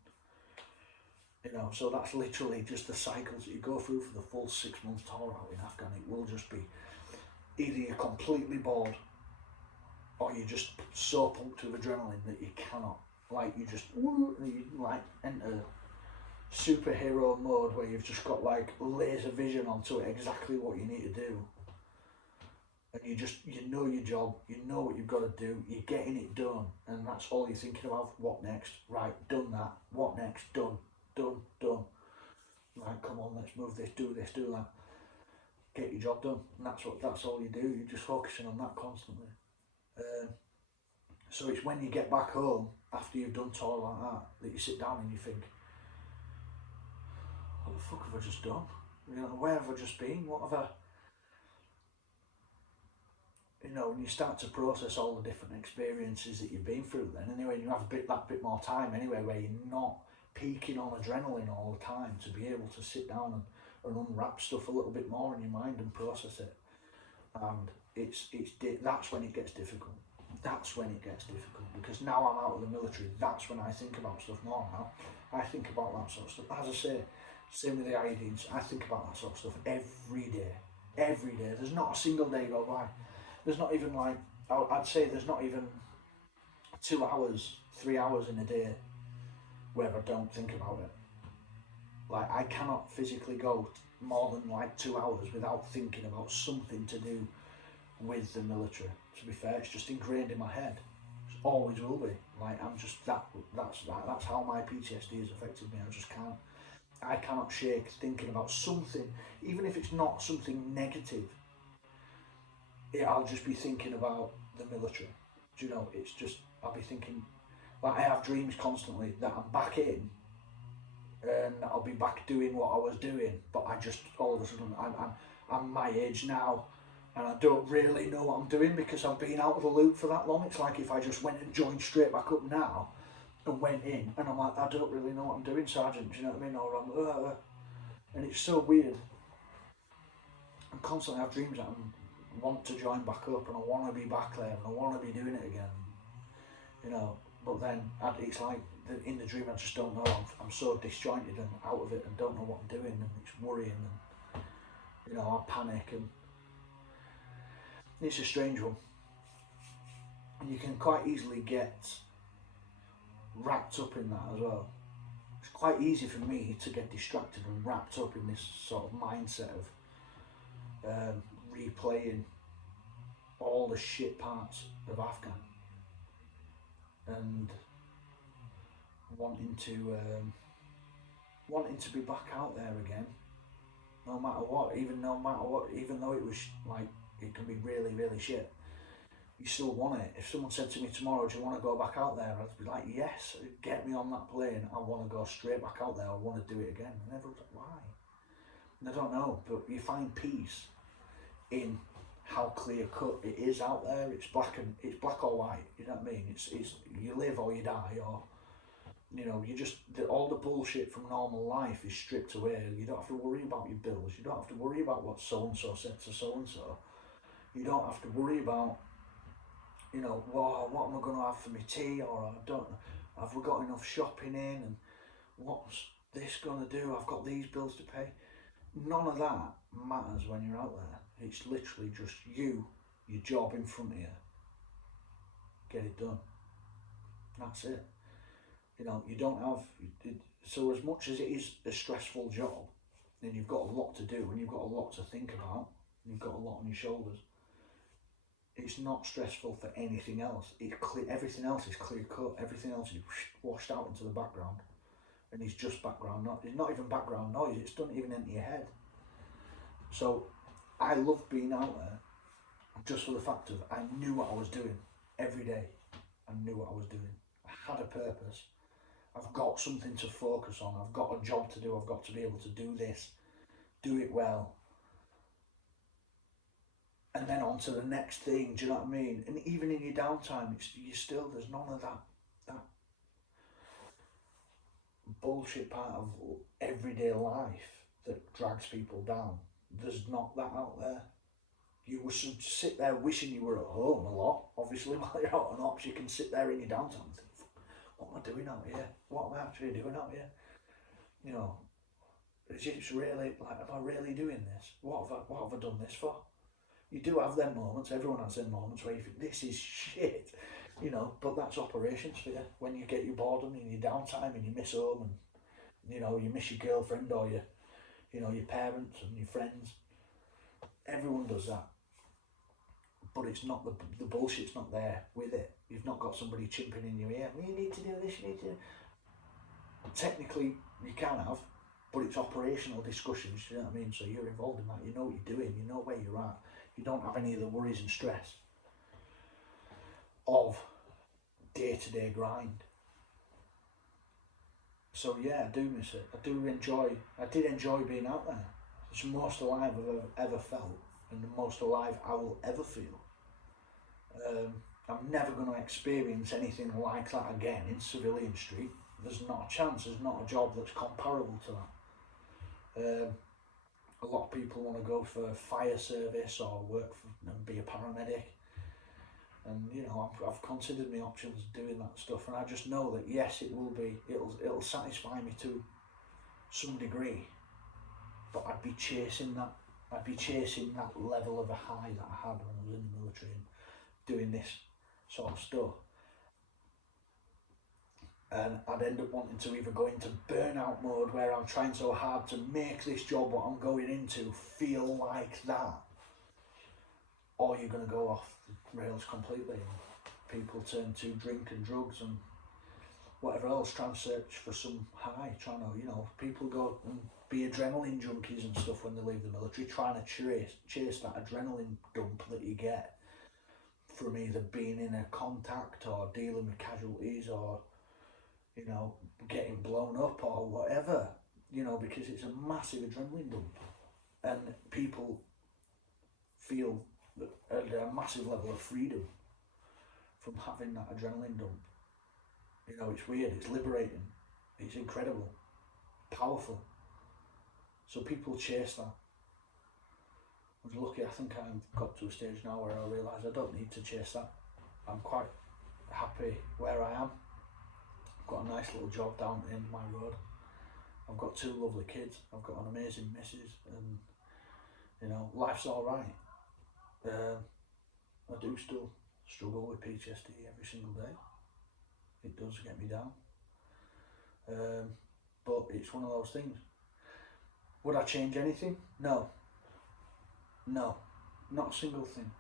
You know, so that's literally just the cycles that you go through for the full 6 month tour out in Afghan. It will just be either you're completely bored or you're just so pumped with adrenaline that you cannot, like, you just, you like enter superhero mode where you've just got like laser vision onto it, exactly what you need to do. And you know your job, you know what you've got to do, you're getting it done, and that's all you're thinking about. What next? Right, done that. What next? Done, done. Right, come on, let's move this, do that. Get your job done, and that's all you do. You're just focusing on that constantly. Um, so it's when you get back home after you've done tour like that you sit down and you think, what the fuck have I just done? You know, where have I just been? What have I? You know, when you start to process all the different experiences that you've been through, then anyway, you have that bit more time anyway, where you're not peaking on adrenaline all the time, to be able to sit down and unwrap stuff a little bit more in your mind and process it. And that's when it gets difficult. That's when it gets difficult, because now I'm out of the military. That's when I think about stuff more now. I think about that sort of stuff. As I say, same with the IEDs. I think about that sort of stuff every day. Every day. There's not a single day go by. There's not even like, I'd say there's not even 2 hours, 3 hours in a day where I don't think about it. Like, I cannot physically go more than like 2 hours without thinking about something to do with the military. To be fair, it's just ingrained in my head. It always will be. Like, I'm just that's how my PTSD has affected me. I cannot shake thinking about something, even if it's not something negative. I'll just be thinking about the military. Do you know? It's just, I'll be thinking, like, I have dreams constantly that I'm back in and I'll be back doing what I was doing, but I just all of a sudden I'm my age now, and I don't really know what I'm doing because I've been out of the loop for that long. It's like if I just went and joined straight back up now and went in, and I'm like, I don't really know what I'm doing, Sergeant. Do you know what I mean? Or and it's so weird. I constantly have dreams that I want to join back up and I want to be back there and I want to be doing it again. You know, but then it's like in the dream I just don't know. I'm so disjointed and out of it and don't know what I'm doing, and it's worrying, and you know, I panic, and it's a strange one. And you can quite easily get wrapped up in that as well. It's quite easy for me to get distracted and wrapped up in this sort of mindset of replaying all the shit parts of Afghan and wanting to be back out there again, no matter what. Even though it was like, it can be really, really shit, you still want it. If someone said to me tomorrow, do you want to go back out there, I'd be like, yes, get me on that plane, I want to go straight back out there, I want to do it again. And everyone's like, why? And I don't know, but you find peace in how clear cut it is out there. It's black or white. You know what I mean? It's you live or you die, or you know, all the bullshit from normal life is stripped away. You don't have to worry about your bills. You don't have to worry about what so and so said to so and so. You don't have to worry about, you know, well, what am I going to have for my tea, or I don't know, have we got enough shopping in, and what's this going to do? I've got these bills to pay. None of that matters when you're out there. It's literally just you, your job in front of you. Get it done. That's it. You know, you don't have. So as much as it is a stressful job, then you've got a lot to do and you've got a lot to think about. You've got a lot on your shoulders. It's not stressful for anything else. It's clear. Everything else is clear cut. Everything else is washed out into the background, and it's just background. It's not even background noise. It doesn't even enter your head. So I love being out there, just for the fact of I knew what I was doing every day. I knew what I was doing. I had a purpose. I've got something to focus on. I've got a job to do. I've got to be able to do this, do it well, and then on to the next thing. Do you know what I mean? And even in your downtime, there's none of that bullshit part of everyday life. that drags people down. There's not that out there. You should sit there wishing you were at home a lot. Obviously, while you're out on ops, you can sit there in your downtime and think, what am I doing out here? What am I actually doing out here? You know, it's really like, am I really doing this? What have I done this for? You do have them moments. Everyone has them moments where you think this is shit, you know. But that's operations for you. When you get your boredom and your downtime and you miss home and you know you miss your girlfriend or your parents and your friends. Everyone does that. But it's not the bullshit's not there with it. You've not got somebody chimping in your ear. Well, you need to do this. You need to. Technically, you can have, but it's operational discussions. You know what I mean? So you're involved in that. You know what you're doing. You know where you're at. You don't have any of the worries and stress of day-to-day grind. So yeah, I do miss it. I did enjoy being out there. It's the most alive I've ever felt, and the most alive I will ever feel. I'm never going to experience anything like that again in Civilian Street. There's not a chance. There's not a job that's comparable to that. A lot of people want to go for fire service or and be a paramedic. And you know, I've considered my options doing that stuff, and I just know that yes, it'll satisfy me to some degree, but I'd be chasing that level of a high that I had when I was in the military and doing this sort of stuff. And I'd end up wanting to either go into burnout mode where I'm trying so hard to make this job what I'm going into feel like that, or you're going to go off the rails completely and people turn to drink and drugs and whatever else, trying to search for some high, trying to, you know, people go and be adrenaline junkies and stuff when they leave the military, trying to chase that adrenaline dump that you get from either being in a contact or dealing with casualties or, you know, getting blown up or whatever, you know, because it's a massive adrenaline dump and people feel a massive level of freedom from having that adrenaline dump. You know, it's weird, it's liberating, it's incredible, powerful. So people chase that. I was lucky, I think I've got to a stage now where I realise I don't need to chase that. I'm quite happy where I am. I've got a nice little job down in my road. I've got 2 lovely kids. I've got an amazing missus, and you know, life's all right. I do still struggle with PTSD every single day. It does get me down. But it's one of those things. Would I change anything? No, not a single thing.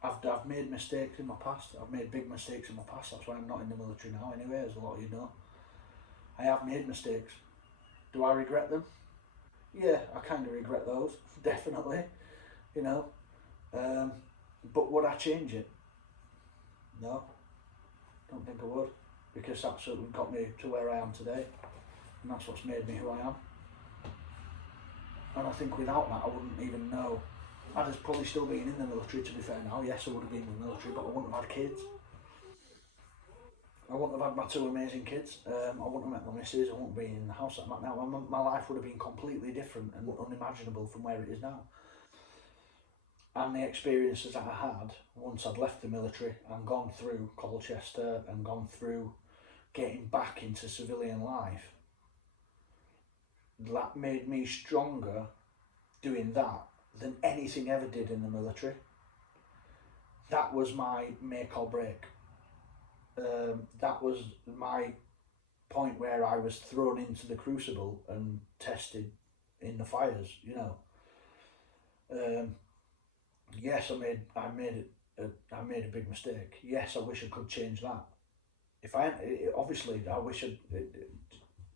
I've made mistakes in my past. I've made big mistakes in my past. That's why I'm not in the military now anyway, as a lot of you know. I have made mistakes. Do I regret them? Yeah, I kind of regret those, definitely, you know. But would I change it? No, don't think I would, because that's what got me to where I am today, and that's what's made me who I am. And I think without that, I wouldn't even know. I'd have probably still been in the military, to be fair now. Yes, I would have been in the military, but I wouldn't have had kids. I wouldn't have had my 2 amazing kids. I wouldn't have met my missus. I wouldn't be in the house I'm at now. My life would have been completely different and unimaginable from where it is now. And the experiences that I had once I'd left the military and gone through Colchester and gone through getting back into civilian life, that made me stronger doing that than anything ever did in the military. That was my make or break. That was my point where I was thrown into the crucible and tested in the fires, you know. Yes, I made a big mistake. Yes, I wish I could change that. Obviously, I wish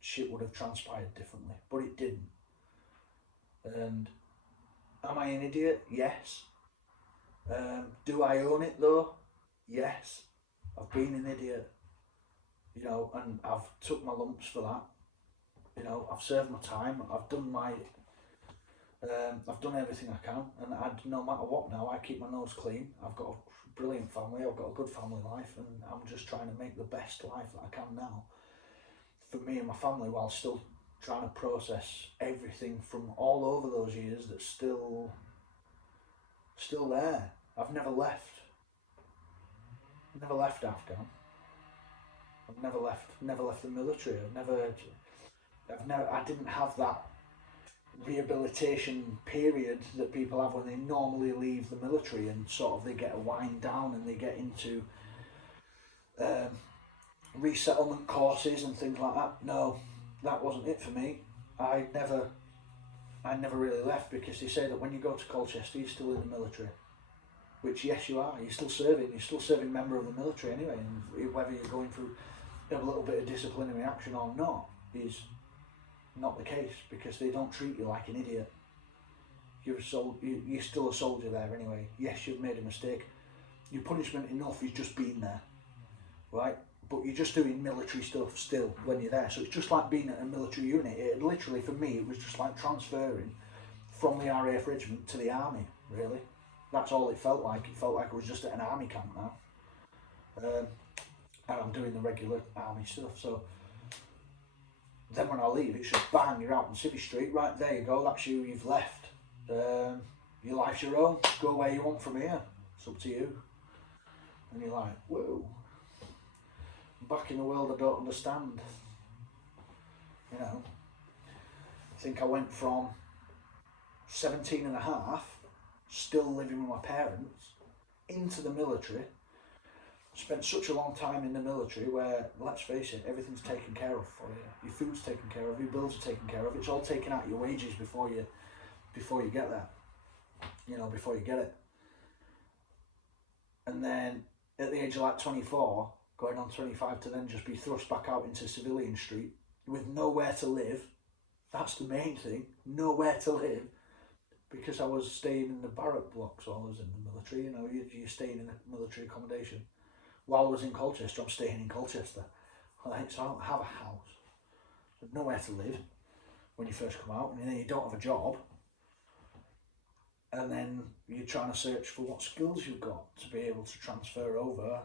shit would have transpired differently, but it didn't. And am I an idiot? Yes. Do I own it though? Yes. I've been an idiot, you know, and I've took my lumps for that. You know, I've served my time. I've done everything I can, and no matter what now, I keep my nose clean. I've got a brilliant family. I've got a good family life, and I'm just trying to make the best life that I can now for me and my family, while still trying to process everything from all over those years that's still there. I've never left Afghan. I've never left the military. I didn't have that rehabilitation period that people have when they normally leave the military and sort of they get a wind down and they get into um, resettlement courses and things like that. No, that wasn't it for me. I never I never really left because they say that when you go to Colchester, you're still in the military. Which, yes, you are. You're still serving. You're still serving member of the military anyway. And whether you're going through a little bit of disciplinary action or not is not the case because they don't treat you like an idiot. You're still a soldier there anyway. Yes, you've made a mistake. Your punishment enough is just being there, right? But you're just doing military stuff still when you're there. So it's just like being at a military unit. It literally, for me, it was just like transferring from the RAF regiment to the army, really. That's all it felt like. It felt like I was just at an army camp now. And I'm doing the regular army stuff. So then when I leave, it's just bang, you're out on Civvy Street. Right, there you go. That's you. You've left. Your life's your own. Go where you want from here. It's up to you. And you're like, whoa. I'm back in the world I don't understand. You know. I think I went from 17 and a half, still living with my parents, into the military. Spent such a long time in the military where, let's face it, everything's taken care of for you. Your food's taken care of, your bills are taken care of. It's all taken out of your wages before you get there. You know, before you get it. And then at the age of like 24, going on 25, to then just be thrust back out into civilian street with nowhere to live. That's the main thing, nowhere to live. Because I was staying in the barrack blocks while I was in the military. You know, you're staying in a military accommodation. While I was in Colchester, I'm staying in Colchester. Right, so I don't have a house. There's nowhere to live when you first come out, and then you don't have a job. And then you're trying to search for what skills you've got to be able to transfer over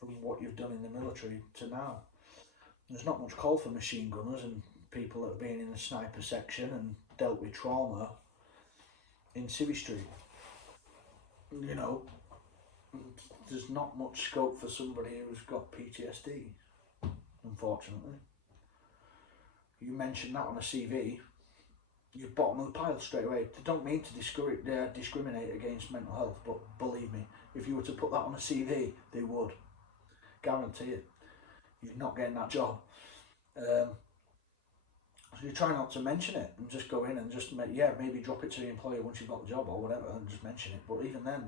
from what you've done in the military to now. There's not much call for machine gunners and people that have been in the sniper section and dealt with trauma in Civvy Street. You know, there's not much scope for somebody who's got PTSD, unfortunately. You mention that on a CV, you're bottom of the pile straight away. They don't mean to discriminate against mental health, but believe me, if you were to put that on a CV, they would. Guarantee it. You're not getting that job. So you try not to mention it and just go in and just maybe drop it to the employer once you've got the job or whatever and just mention it. But even then,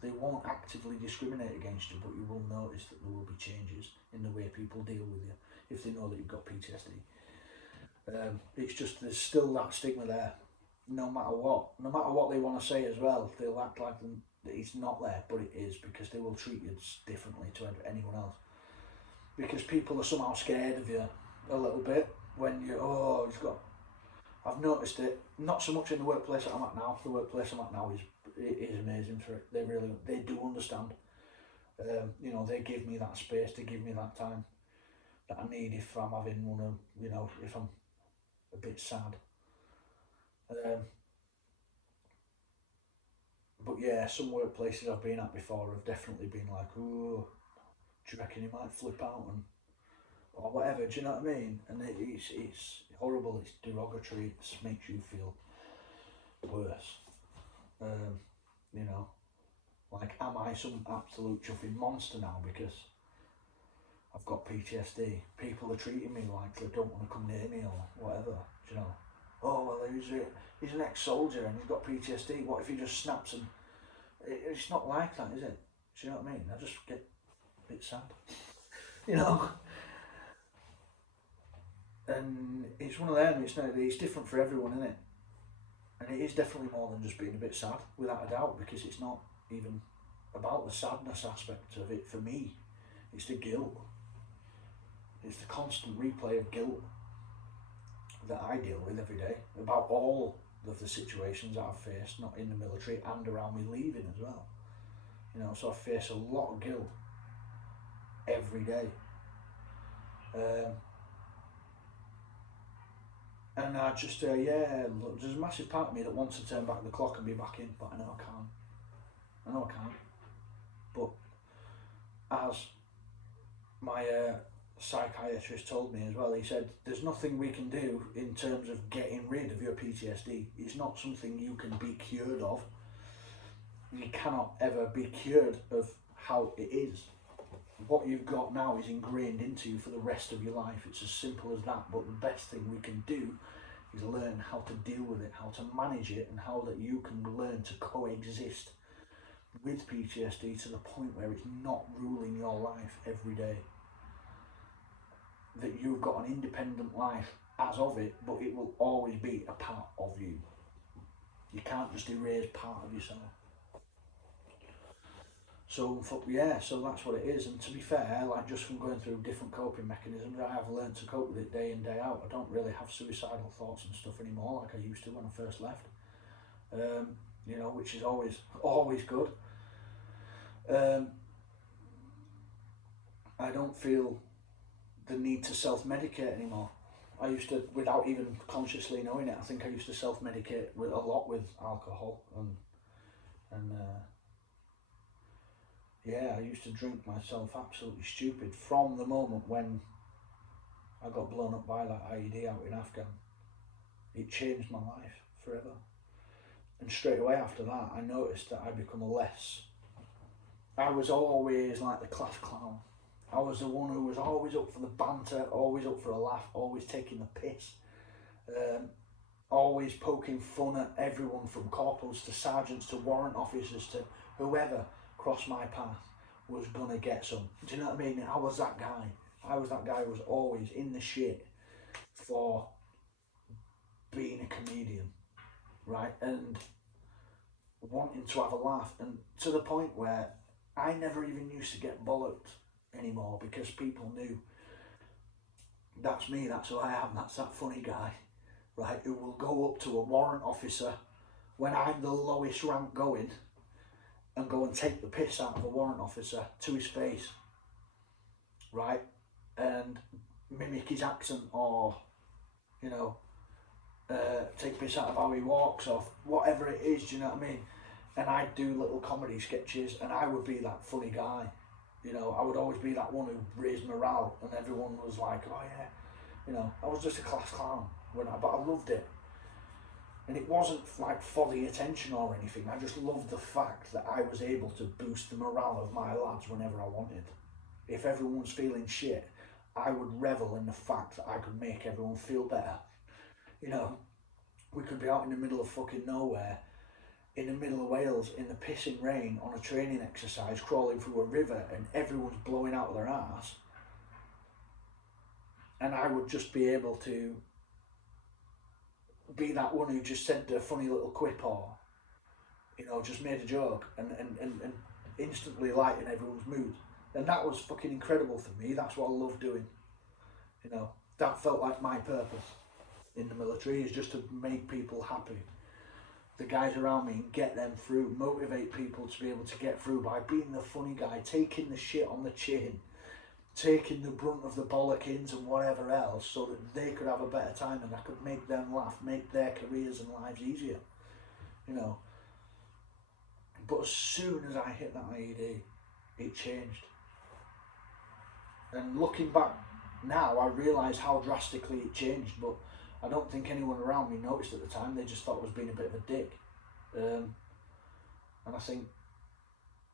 they won't actively discriminate against you, but you will notice that there will be changes in the way people deal with you if they know that you've got PTSD. It's just there's still that stigma there, no matter what they want to say as well. They'll act like that it's not there, but it is, because they will treat you differently to anyone else. Because people are somehow scared of you a little bit. When I've noticed it, not so much in the workplace that I'm at now. The workplace I'm at now is amazing for it. They do understand. You know, they give me that space, they give me that time that I need if I'm having one of, you know, if I'm a bit sad. But yeah, some workplaces I've been at before have definitely been like, oh, do you reckon you might flip out or whatever, do you know what I mean? And it's horrible, it's derogatory, it makes you feel worse. You know, like, am I some absolute chuffing monster now because I've got PTSD? People are treating me like they don't want to come near me or whatever, do you know? Oh, well, he's an ex-soldier and he's got PTSD, what if he just snaps and... It's not like that, is it? Do you know what I mean? I just get a bit sad, you know? And it's one of them, it's different for everyone, isn't it? And it is definitely more than just being a bit sad, without a doubt, because it's not even about the sadness aspect of it for me. It's the guilt. It's the constant replay of guilt that I deal with every day about all of the situations that I've faced, not in the military and around me leaving as well. You know, so I face a lot of guilt every day. And I just, yeah, look, there's a massive part of me that wants to turn back the clock and be back in, but I know I can't. I know I can't. But as my psychiatrist told me as well, he said, there's nothing we can do in terms of getting rid of your PTSD. It's not something you can be cured of. You cannot ever be cured of how it is. What you've got now is ingrained into you for the rest of your life. It's as simple as that. But the best thing we can do is learn how to deal with it, how to manage it, and how that you can learn to coexist with PTSD to the point where it's not ruling your life every day. That you've got an independent life as of it, but it will always be a part of you. You can't just erase part of yourself. So yeah, so that's what it is. And to be fair, like just from going through different coping mechanisms, I have learned to cope with it day in, day out. I don't really have suicidal thoughts and stuff anymore like I used to when I first left. You know, which is always good. I don't feel the need to self-medicate anymore. I used to, without even consciously knowing it, I think I used to self-medicate with a lot with alcohol and yeah, I used to drink myself absolutely stupid from the moment when I got blown up by that IED out in Afghan. It changed my life forever. And straight away after that, I noticed that I become I was always like the class clown. I was the one who was always up for the banter, always up for a laugh, always taking the piss, always poking fun at everyone from corporals to sergeants to warrant officers to whoever crossed my path was gonna get some. Do you know what I mean? I was that guy. I was that guy who was always in the shit for being a comedian, right? And wanting to have a laugh, and to the point where I never even used to get bollocked anymore because people knew that's me, that's who I am, that's that funny guy, right, who will go up to a warrant officer when I'm the lowest rank going and go and take the piss out of a warrant officer to his face, right, and mimic his accent or, you know, take piss out of how he walks or whatever it is, do you know what I mean? And I'd do little comedy sketches and I would be that funny guy. You know, I would always be that one who raised morale and everyone was like, oh yeah, you know, I was just a class clown, but I loved it. And it wasn't like for the attention or anything, I just loved the fact that I was able to boost the morale of my lads whenever I wanted. If everyone was feeling shit, I would revel in the fact that I could make everyone feel better. You know, we could be out in the middle of fucking nowhere, in the middle of Wales, in the pissing rain, on a training exercise, crawling through a river, and everyone's blowing out of their arse. And I would just be able to be that one who just said a funny little quip or, you know, just made a joke and instantly lighten everyone's mood. And that was fucking incredible for me. That's what I love doing. You know, that felt like my purpose in the military, is just to make people happy. The guys around me and get them through, motivate people to be able to get through by being the funny guy, taking the shit on the chin, taking the brunt of the bollockings and whatever else so that they could have a better time and I could make them laugh, make their careers and lives easier, you know. But as soon as I hit that IED, it changed. And looking back now, I realise how drastically it changed, but I don't think anyone around me noticed at the time. They just thought I was being a bit of a dick. And I think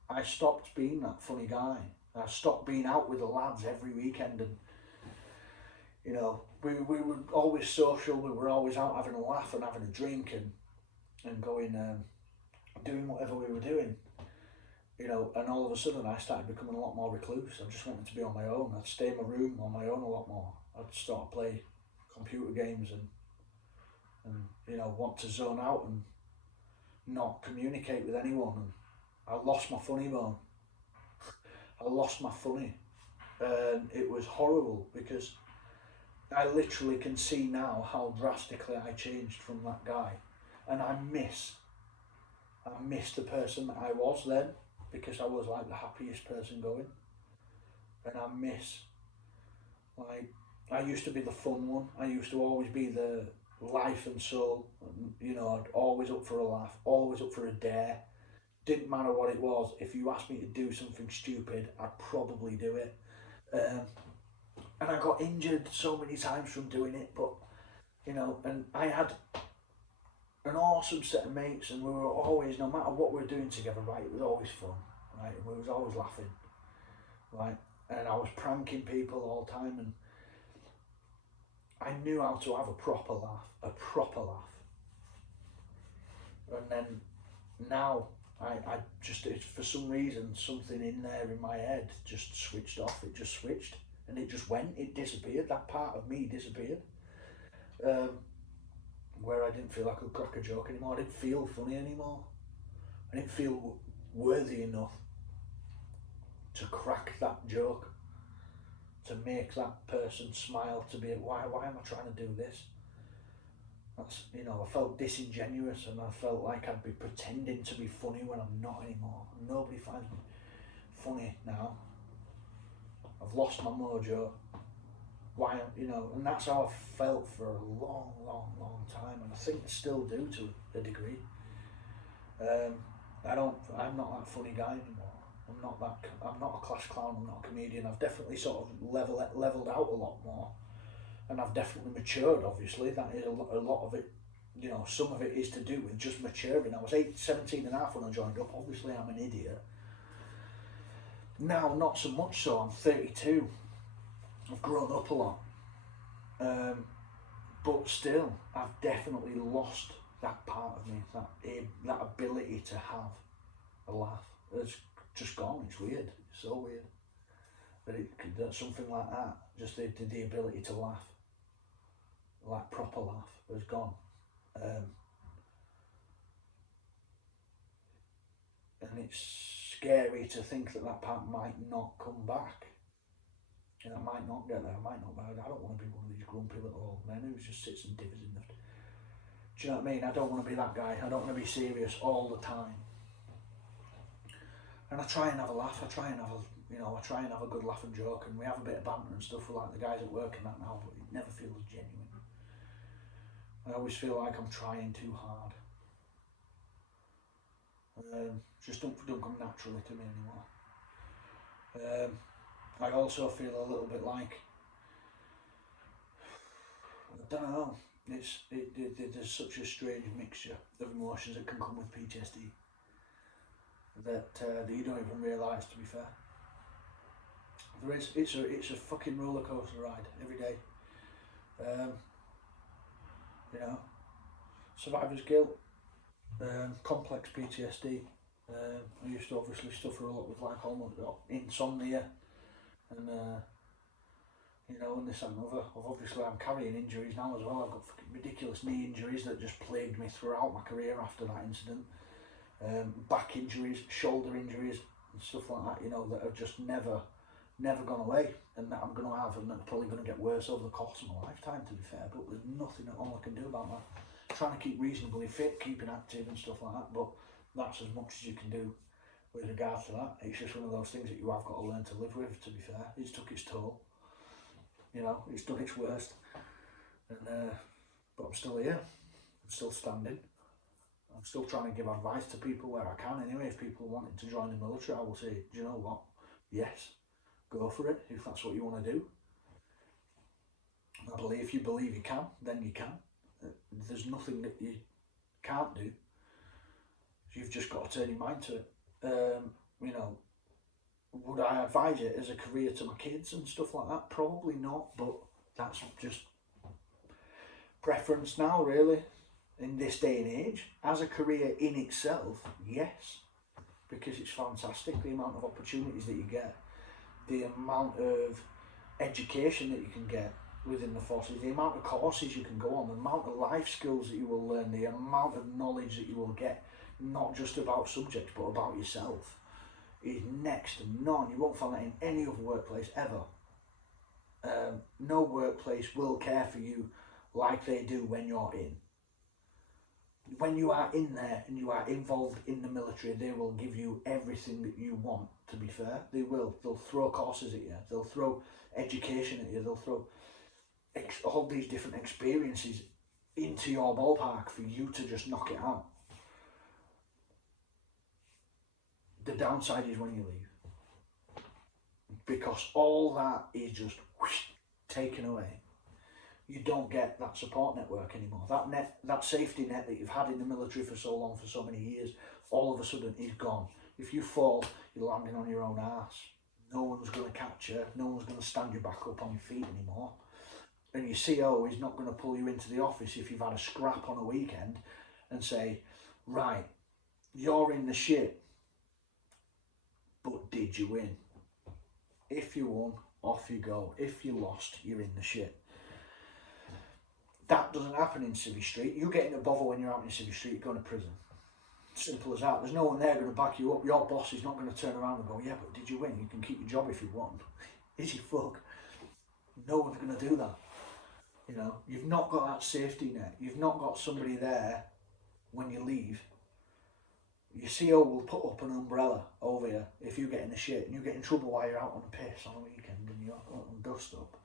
I stopped being that funny guy. I stopped being out with the lads every weekend, and you know, we were always social. We were always out having a laugh and having a drink and going doing whatever we were doing. You know, and all of a sudden I started becoming a lot more recluse. I just wanted to be on my own. I'd stay in my room on my own a lot more. I'd start to play computer games and you know, want to zone out and not communicate with anyone. And I lost my funny bone. I lost my funny, and it was horrible because I literally can see now how drastically I changed from that guy, and I miss the person that I was then, because I was like the happiest person going, and I miss, like, I used to be the fun one. I used to always be the life and soul. You know, I'd always up for a laugh, always up for a dare. Didn't matter what it was. If you asked me to do something stupid, I'd probably do it. Um, and I got injured so many times from doing it, but you know, and I had an awesome set of mates, and we were always, no matter what we were doing together, right, it was always fun, right, and we was always laughing, right, and I was pranking people all the time, and I knew how to have a proper laugh, and then now I just, it's, for some reason, something in there in my head just switched off, it just switched, and it just went, it disappeared, that part of me disappeared, um, where I didn't feel I could crack a joke anymore, I didn't feel funny anymore, I didn't feel worthy enough to crack that joke, to make that person smile, to be, why am I trying to do this? That's, you know, I felt disingenuous, and I felt like I'd be pretending to be funny when I'm not anymore. Nobody finds me funny now. I've lost my mojo. Why, you know, and that's how I felt for a long time, and I think I still do to a degree. I'm not that funny guy anymore. I'm not a class clown, I'm not a comedian. I've definitely sort of leveled out a lot more, and I've definitely matured, obviously. That is a lot of it, you know, some of it is to do with just maturing. I was 17 and a half when I joined up, obviously I'm an idiot. Now, not so much so, I'm 32. I've grown up a lot. But still, I've definitely lost that part of me, that ability to have a laugh. It's just gone. It's weird. It's so weird that something like that, just the ability to laugh, like proper laugh, has gone. And it's scary to think that part might not come back. And I might not get there. I might not. I don't want to be one of these grumpy little old men who just sits and divers in the. Do you know what I mean? I don't want to be that guy. I don't want to be serious all the time. And I try and have a laugh. I try and have a good laugh and joke, and we have a bit of banter and stuff with like the guys at work and that now, but it never feels genuine. I always feel like I'm trying too hard. Just don't come naturally to me anymore. I also feel a little bit like, I don't know, there's such a strange mixture of emotions that can come with PTSD that you don't even realise, to be fair. It's a fucking roller coaster ride every day. You know, survivor's guilt, complex PTSD. I used to obviously suffer a lot with like almost insomnia, and you know, and this and other. Obviously, I'm carrying injuries now as well. I've got fucking ridiculous knee injuries that just plagued me throughout my career after that incident. Back injuries, shoulder injuries, and stuff like that. You know, that have just never gone away, and that I'm going to have, and they're probably going to get worse over the course of my lifetime, to be fair. But there's nothing at all I can do about that. Trying to keep reasonably fit, keeping active and stuff like that, but that's as much as you can do with regards to that. It's just one of those things that you have got to learn to live with, to be fair. It's took its toll, you know, it's done its worst, and but I'm still here, I'm still standing, I'm still trying to give advice to people where I can anyway. If people wanted to join the military, I will say, do you know what, yes, go for it, if that's what you want to do. I believe if you believe you can, then you can. There's nothing that you can't do. You've just got to turn your mind to it. You know, would I advise it as a career to my kids and stuff like that? Probably not, but that's just preference now, really, in this day and age. As a career in itself, yes, because it's fantastic, the amount of opportunities that you get, the amount of education that you can get within the forces, the amount of courses you can go on, the amount of life skills that you will learn, the amount of knowledge that you will get, not just about subjects but about yourself, is next to none. You won't find that in any other workplace ever. No workplace will care for you like they do when you're in. When you are in there and you are involved in the military, they will give you everything that you want, to be fair. They will. They'll throw courses at you. They'll throw education at you. They'll throw all these different experiences into your ballpark for you to just knock it out. The downside is when you leave, because all that is just whoosh, taken away. You don't get that support network anymore. That safety net that you've had in the military for so long, for so many years, all of a sudden is gone. If you fall, you're landing on your own arse. No one's going to catch you. No one's going to stand you back up on your feet anymore. And your CO is not going to pull you into the office if you've had a scrap on a weekend and say, right, you're in the shit, but did you win? If you won, off you go. If you lost, you're in the shit. That doesn't happen in Civvy Street. You get in a bother when you're out in Civvy Street, you're going to prison. Simple as that. There's no one there going to back you up. Your boss is not going to turn around and go, yeah, but did you win? You can keep your job if you want. Easy fuck. No one's going to do that. You know, you've not got that safety net. You've not got somebody there when you leave. Your CO will put up an umbrella over you if you get in the shit and you get in trouble while you're out on a piss on a weekend and you're on dust up.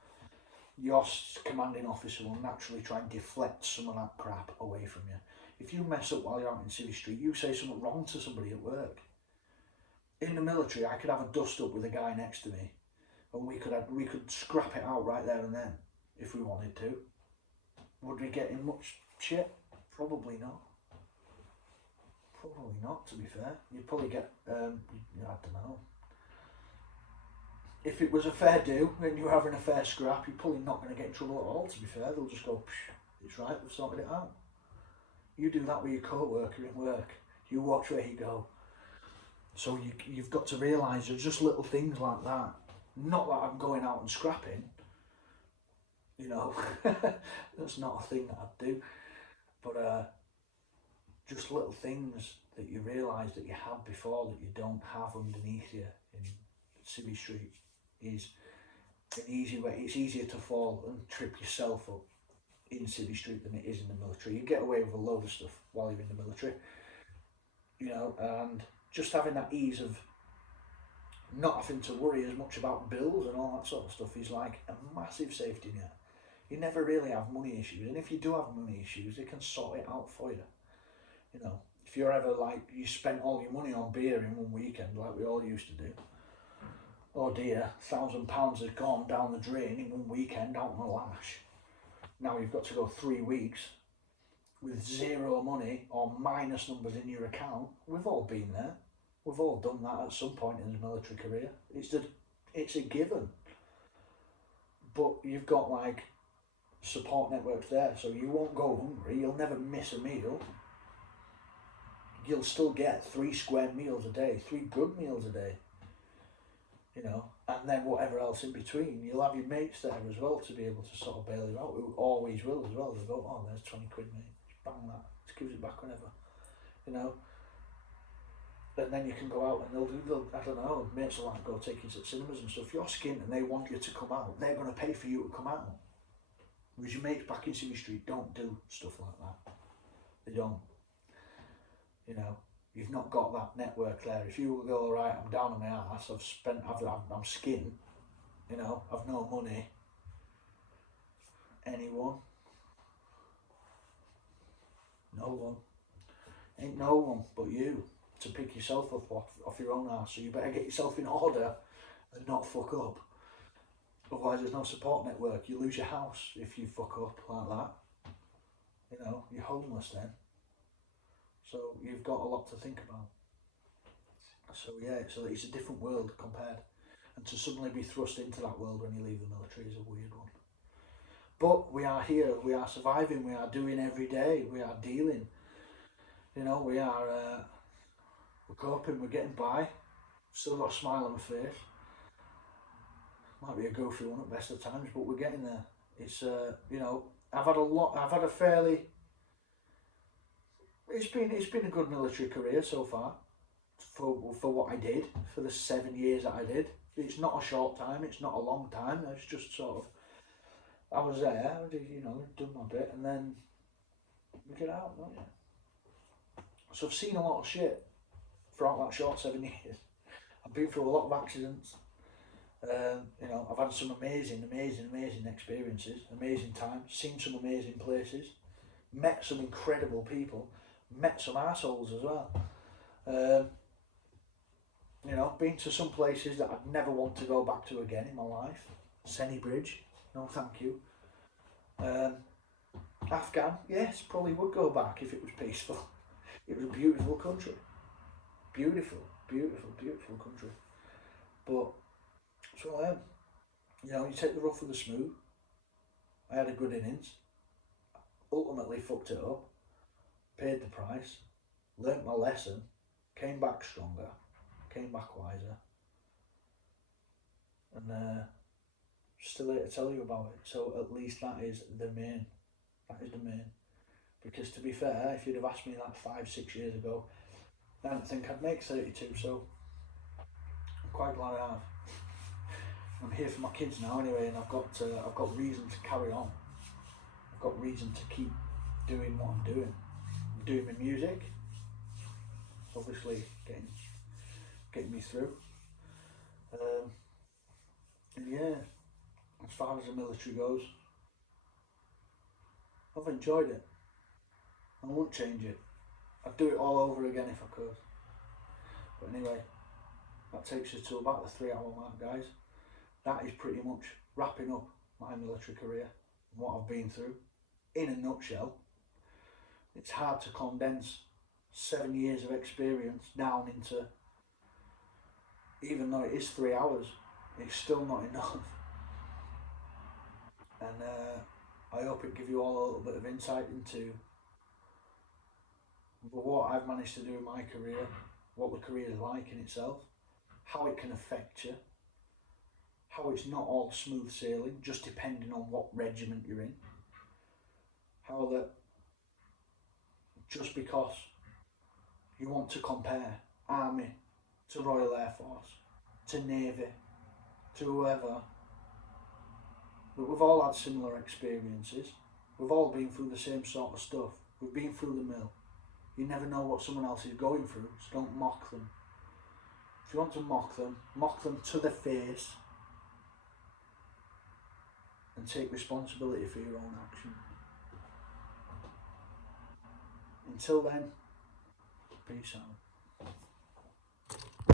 Your commanding officer will naturally try and deflect some of that crap away from you. If you mess up while you're out in Civvy Street, you say something wrong to somebody at work. In the military, I could have a dust up with a guy next to me, and we could scrap it out right there and then if we wanted to. Would we get in much shit? Probably not. Probably not, to be fair. You'd probably get, I don't know. If it was a fair do and you were having a fair scrap, you're probably not going to get in trouble at all, to be fair. They'll just go, it's right, we've sorted it out. You do that with your co-worker in work. You watch where you go. So you've got to realise there's just little things like that. Not that I'm going out and scrapping. You know, that's not a thing that I'd do. But just little things that you realise that you had before that you don't have underneath you in Civvy Street is an easy way. It's easier to fall and trip yourself up in Civvy Street than it is in the military. You get away with a load of stuff while you're in the military, you know, and just having that ease of not having to worry as much about bills and all that sort of stuff is like a massive safety net. You never really have money issues, and if you do have money issues, they can sort it out for you. You know, if you're ever like, you spent all your money on beer in one weekend like we all used to do, oh dear, £1,000 has gone down the drain in one weekend out on a lash. Now you've got to go 3 weeks with zero money or minus numbers in your account. We've all been there. We've all done that at some point in the military career. It's a given. But you've got like support networks there, so you won't go hungry. You'll never miss a meal. You'll still get 3 square meals a day, 3 good meals a day. You know, and then whatever else in between. You'll have your mates there as well to be able to sort of bail you out, who always will as well. They'll go, oh, there's 20 quid, mate. Just bang that. Just gives it back whenever. You know. And then you can go out and they'll I don't know, mates will like go take you to cinemas and stuff. If you're skint and they want you to come out, they're going to pay for you to come out. Whereas your mates back in Civvy Street don't do stuff like that. They don't. You know. You've not got that network there. If you go, all right, I'm down on my ass, I'm skin, you know, I've no money. Anyone? No one. Ain't no one but you to pick yourself up off your own ass. So you better get yourself in order and not fuck up. Otherwise, there's no support network. You lose your house if you fuck up like that. You know, you're homeless then. So you've got a lot to think about. So yeah, so it's a different world compared. And to suddenly be thrust into that world when you leave the military is a weird one. But we are here, we are surviving, we are doing every day, we are dealing. You know, we're coping, we're getting by. Still got a smile on my face. Might be a goofy one at best of times, but we're getting there. It's, you know, I've had a fairly, it's been a good military career so far for what I did, for the 7 years that I did. It's not a short time, it's not a long time, it's just sort of, I was there, I did, you know, done my bit, and then you get out, don't you? So I've seen a lot of shit throughout that short 7 years. I've been through a lot of accidents. You know, I've had some amazing experiences, amazing times, seen some amazing places, met some incredible people, met some assholes as well. Um, you know, been to some places that I'd never want to go back to again in my life. Senny Bridge, no thank you. Um, Afghan, yes, probably would go back if it was peaceful. It was a beautiful country. Beautiful, beautiful, beautiful country. But so you know, you take the rough with the smooth. I had a good innings. Ultimately fucked it up. Paid the price. Learnt my lesson. Came back stronger. Came back wiser. And still here to tell you about it. So at least that is the main. That is the main. Because to be fair, if you'd have asked me that 5, 6 years ago, I don't think I'd make 32. So I'm quite glad I have. I'm here for my kids now anyway, and I've got reason to carry on. I've got reason to keep doing what I'm doing. I'm doing my music. It's obviously getting me through. Um, and yeah, as far as the military goes, I've enjoyed it. I won't change it. I'd do it all over again if I could. But anyway, that takes us to about the 3 hour mark, guys. That is pretty much wrapping up my military career and what I've been through. In a nutshell, it's hard to condense 7 years of experience down into, even though it is 3 hours, it's still not enough. And I hope it gives you all a little bit of insight into what I've managed to do in my career, what the career is like in itself, how it can affect you, how it's not all smooth sailing, just depending on what regiment you're in, how that just because you want to compare Army to Royal Air Force, to Navy, to whoever, but we've all had similar experiences. We've all been through the same sort of stuff. We've been through the mill. You never know what someone else is going through, so don't mock them. If you want to mock them to the face and take responsibility for your own action. Until then, peace out.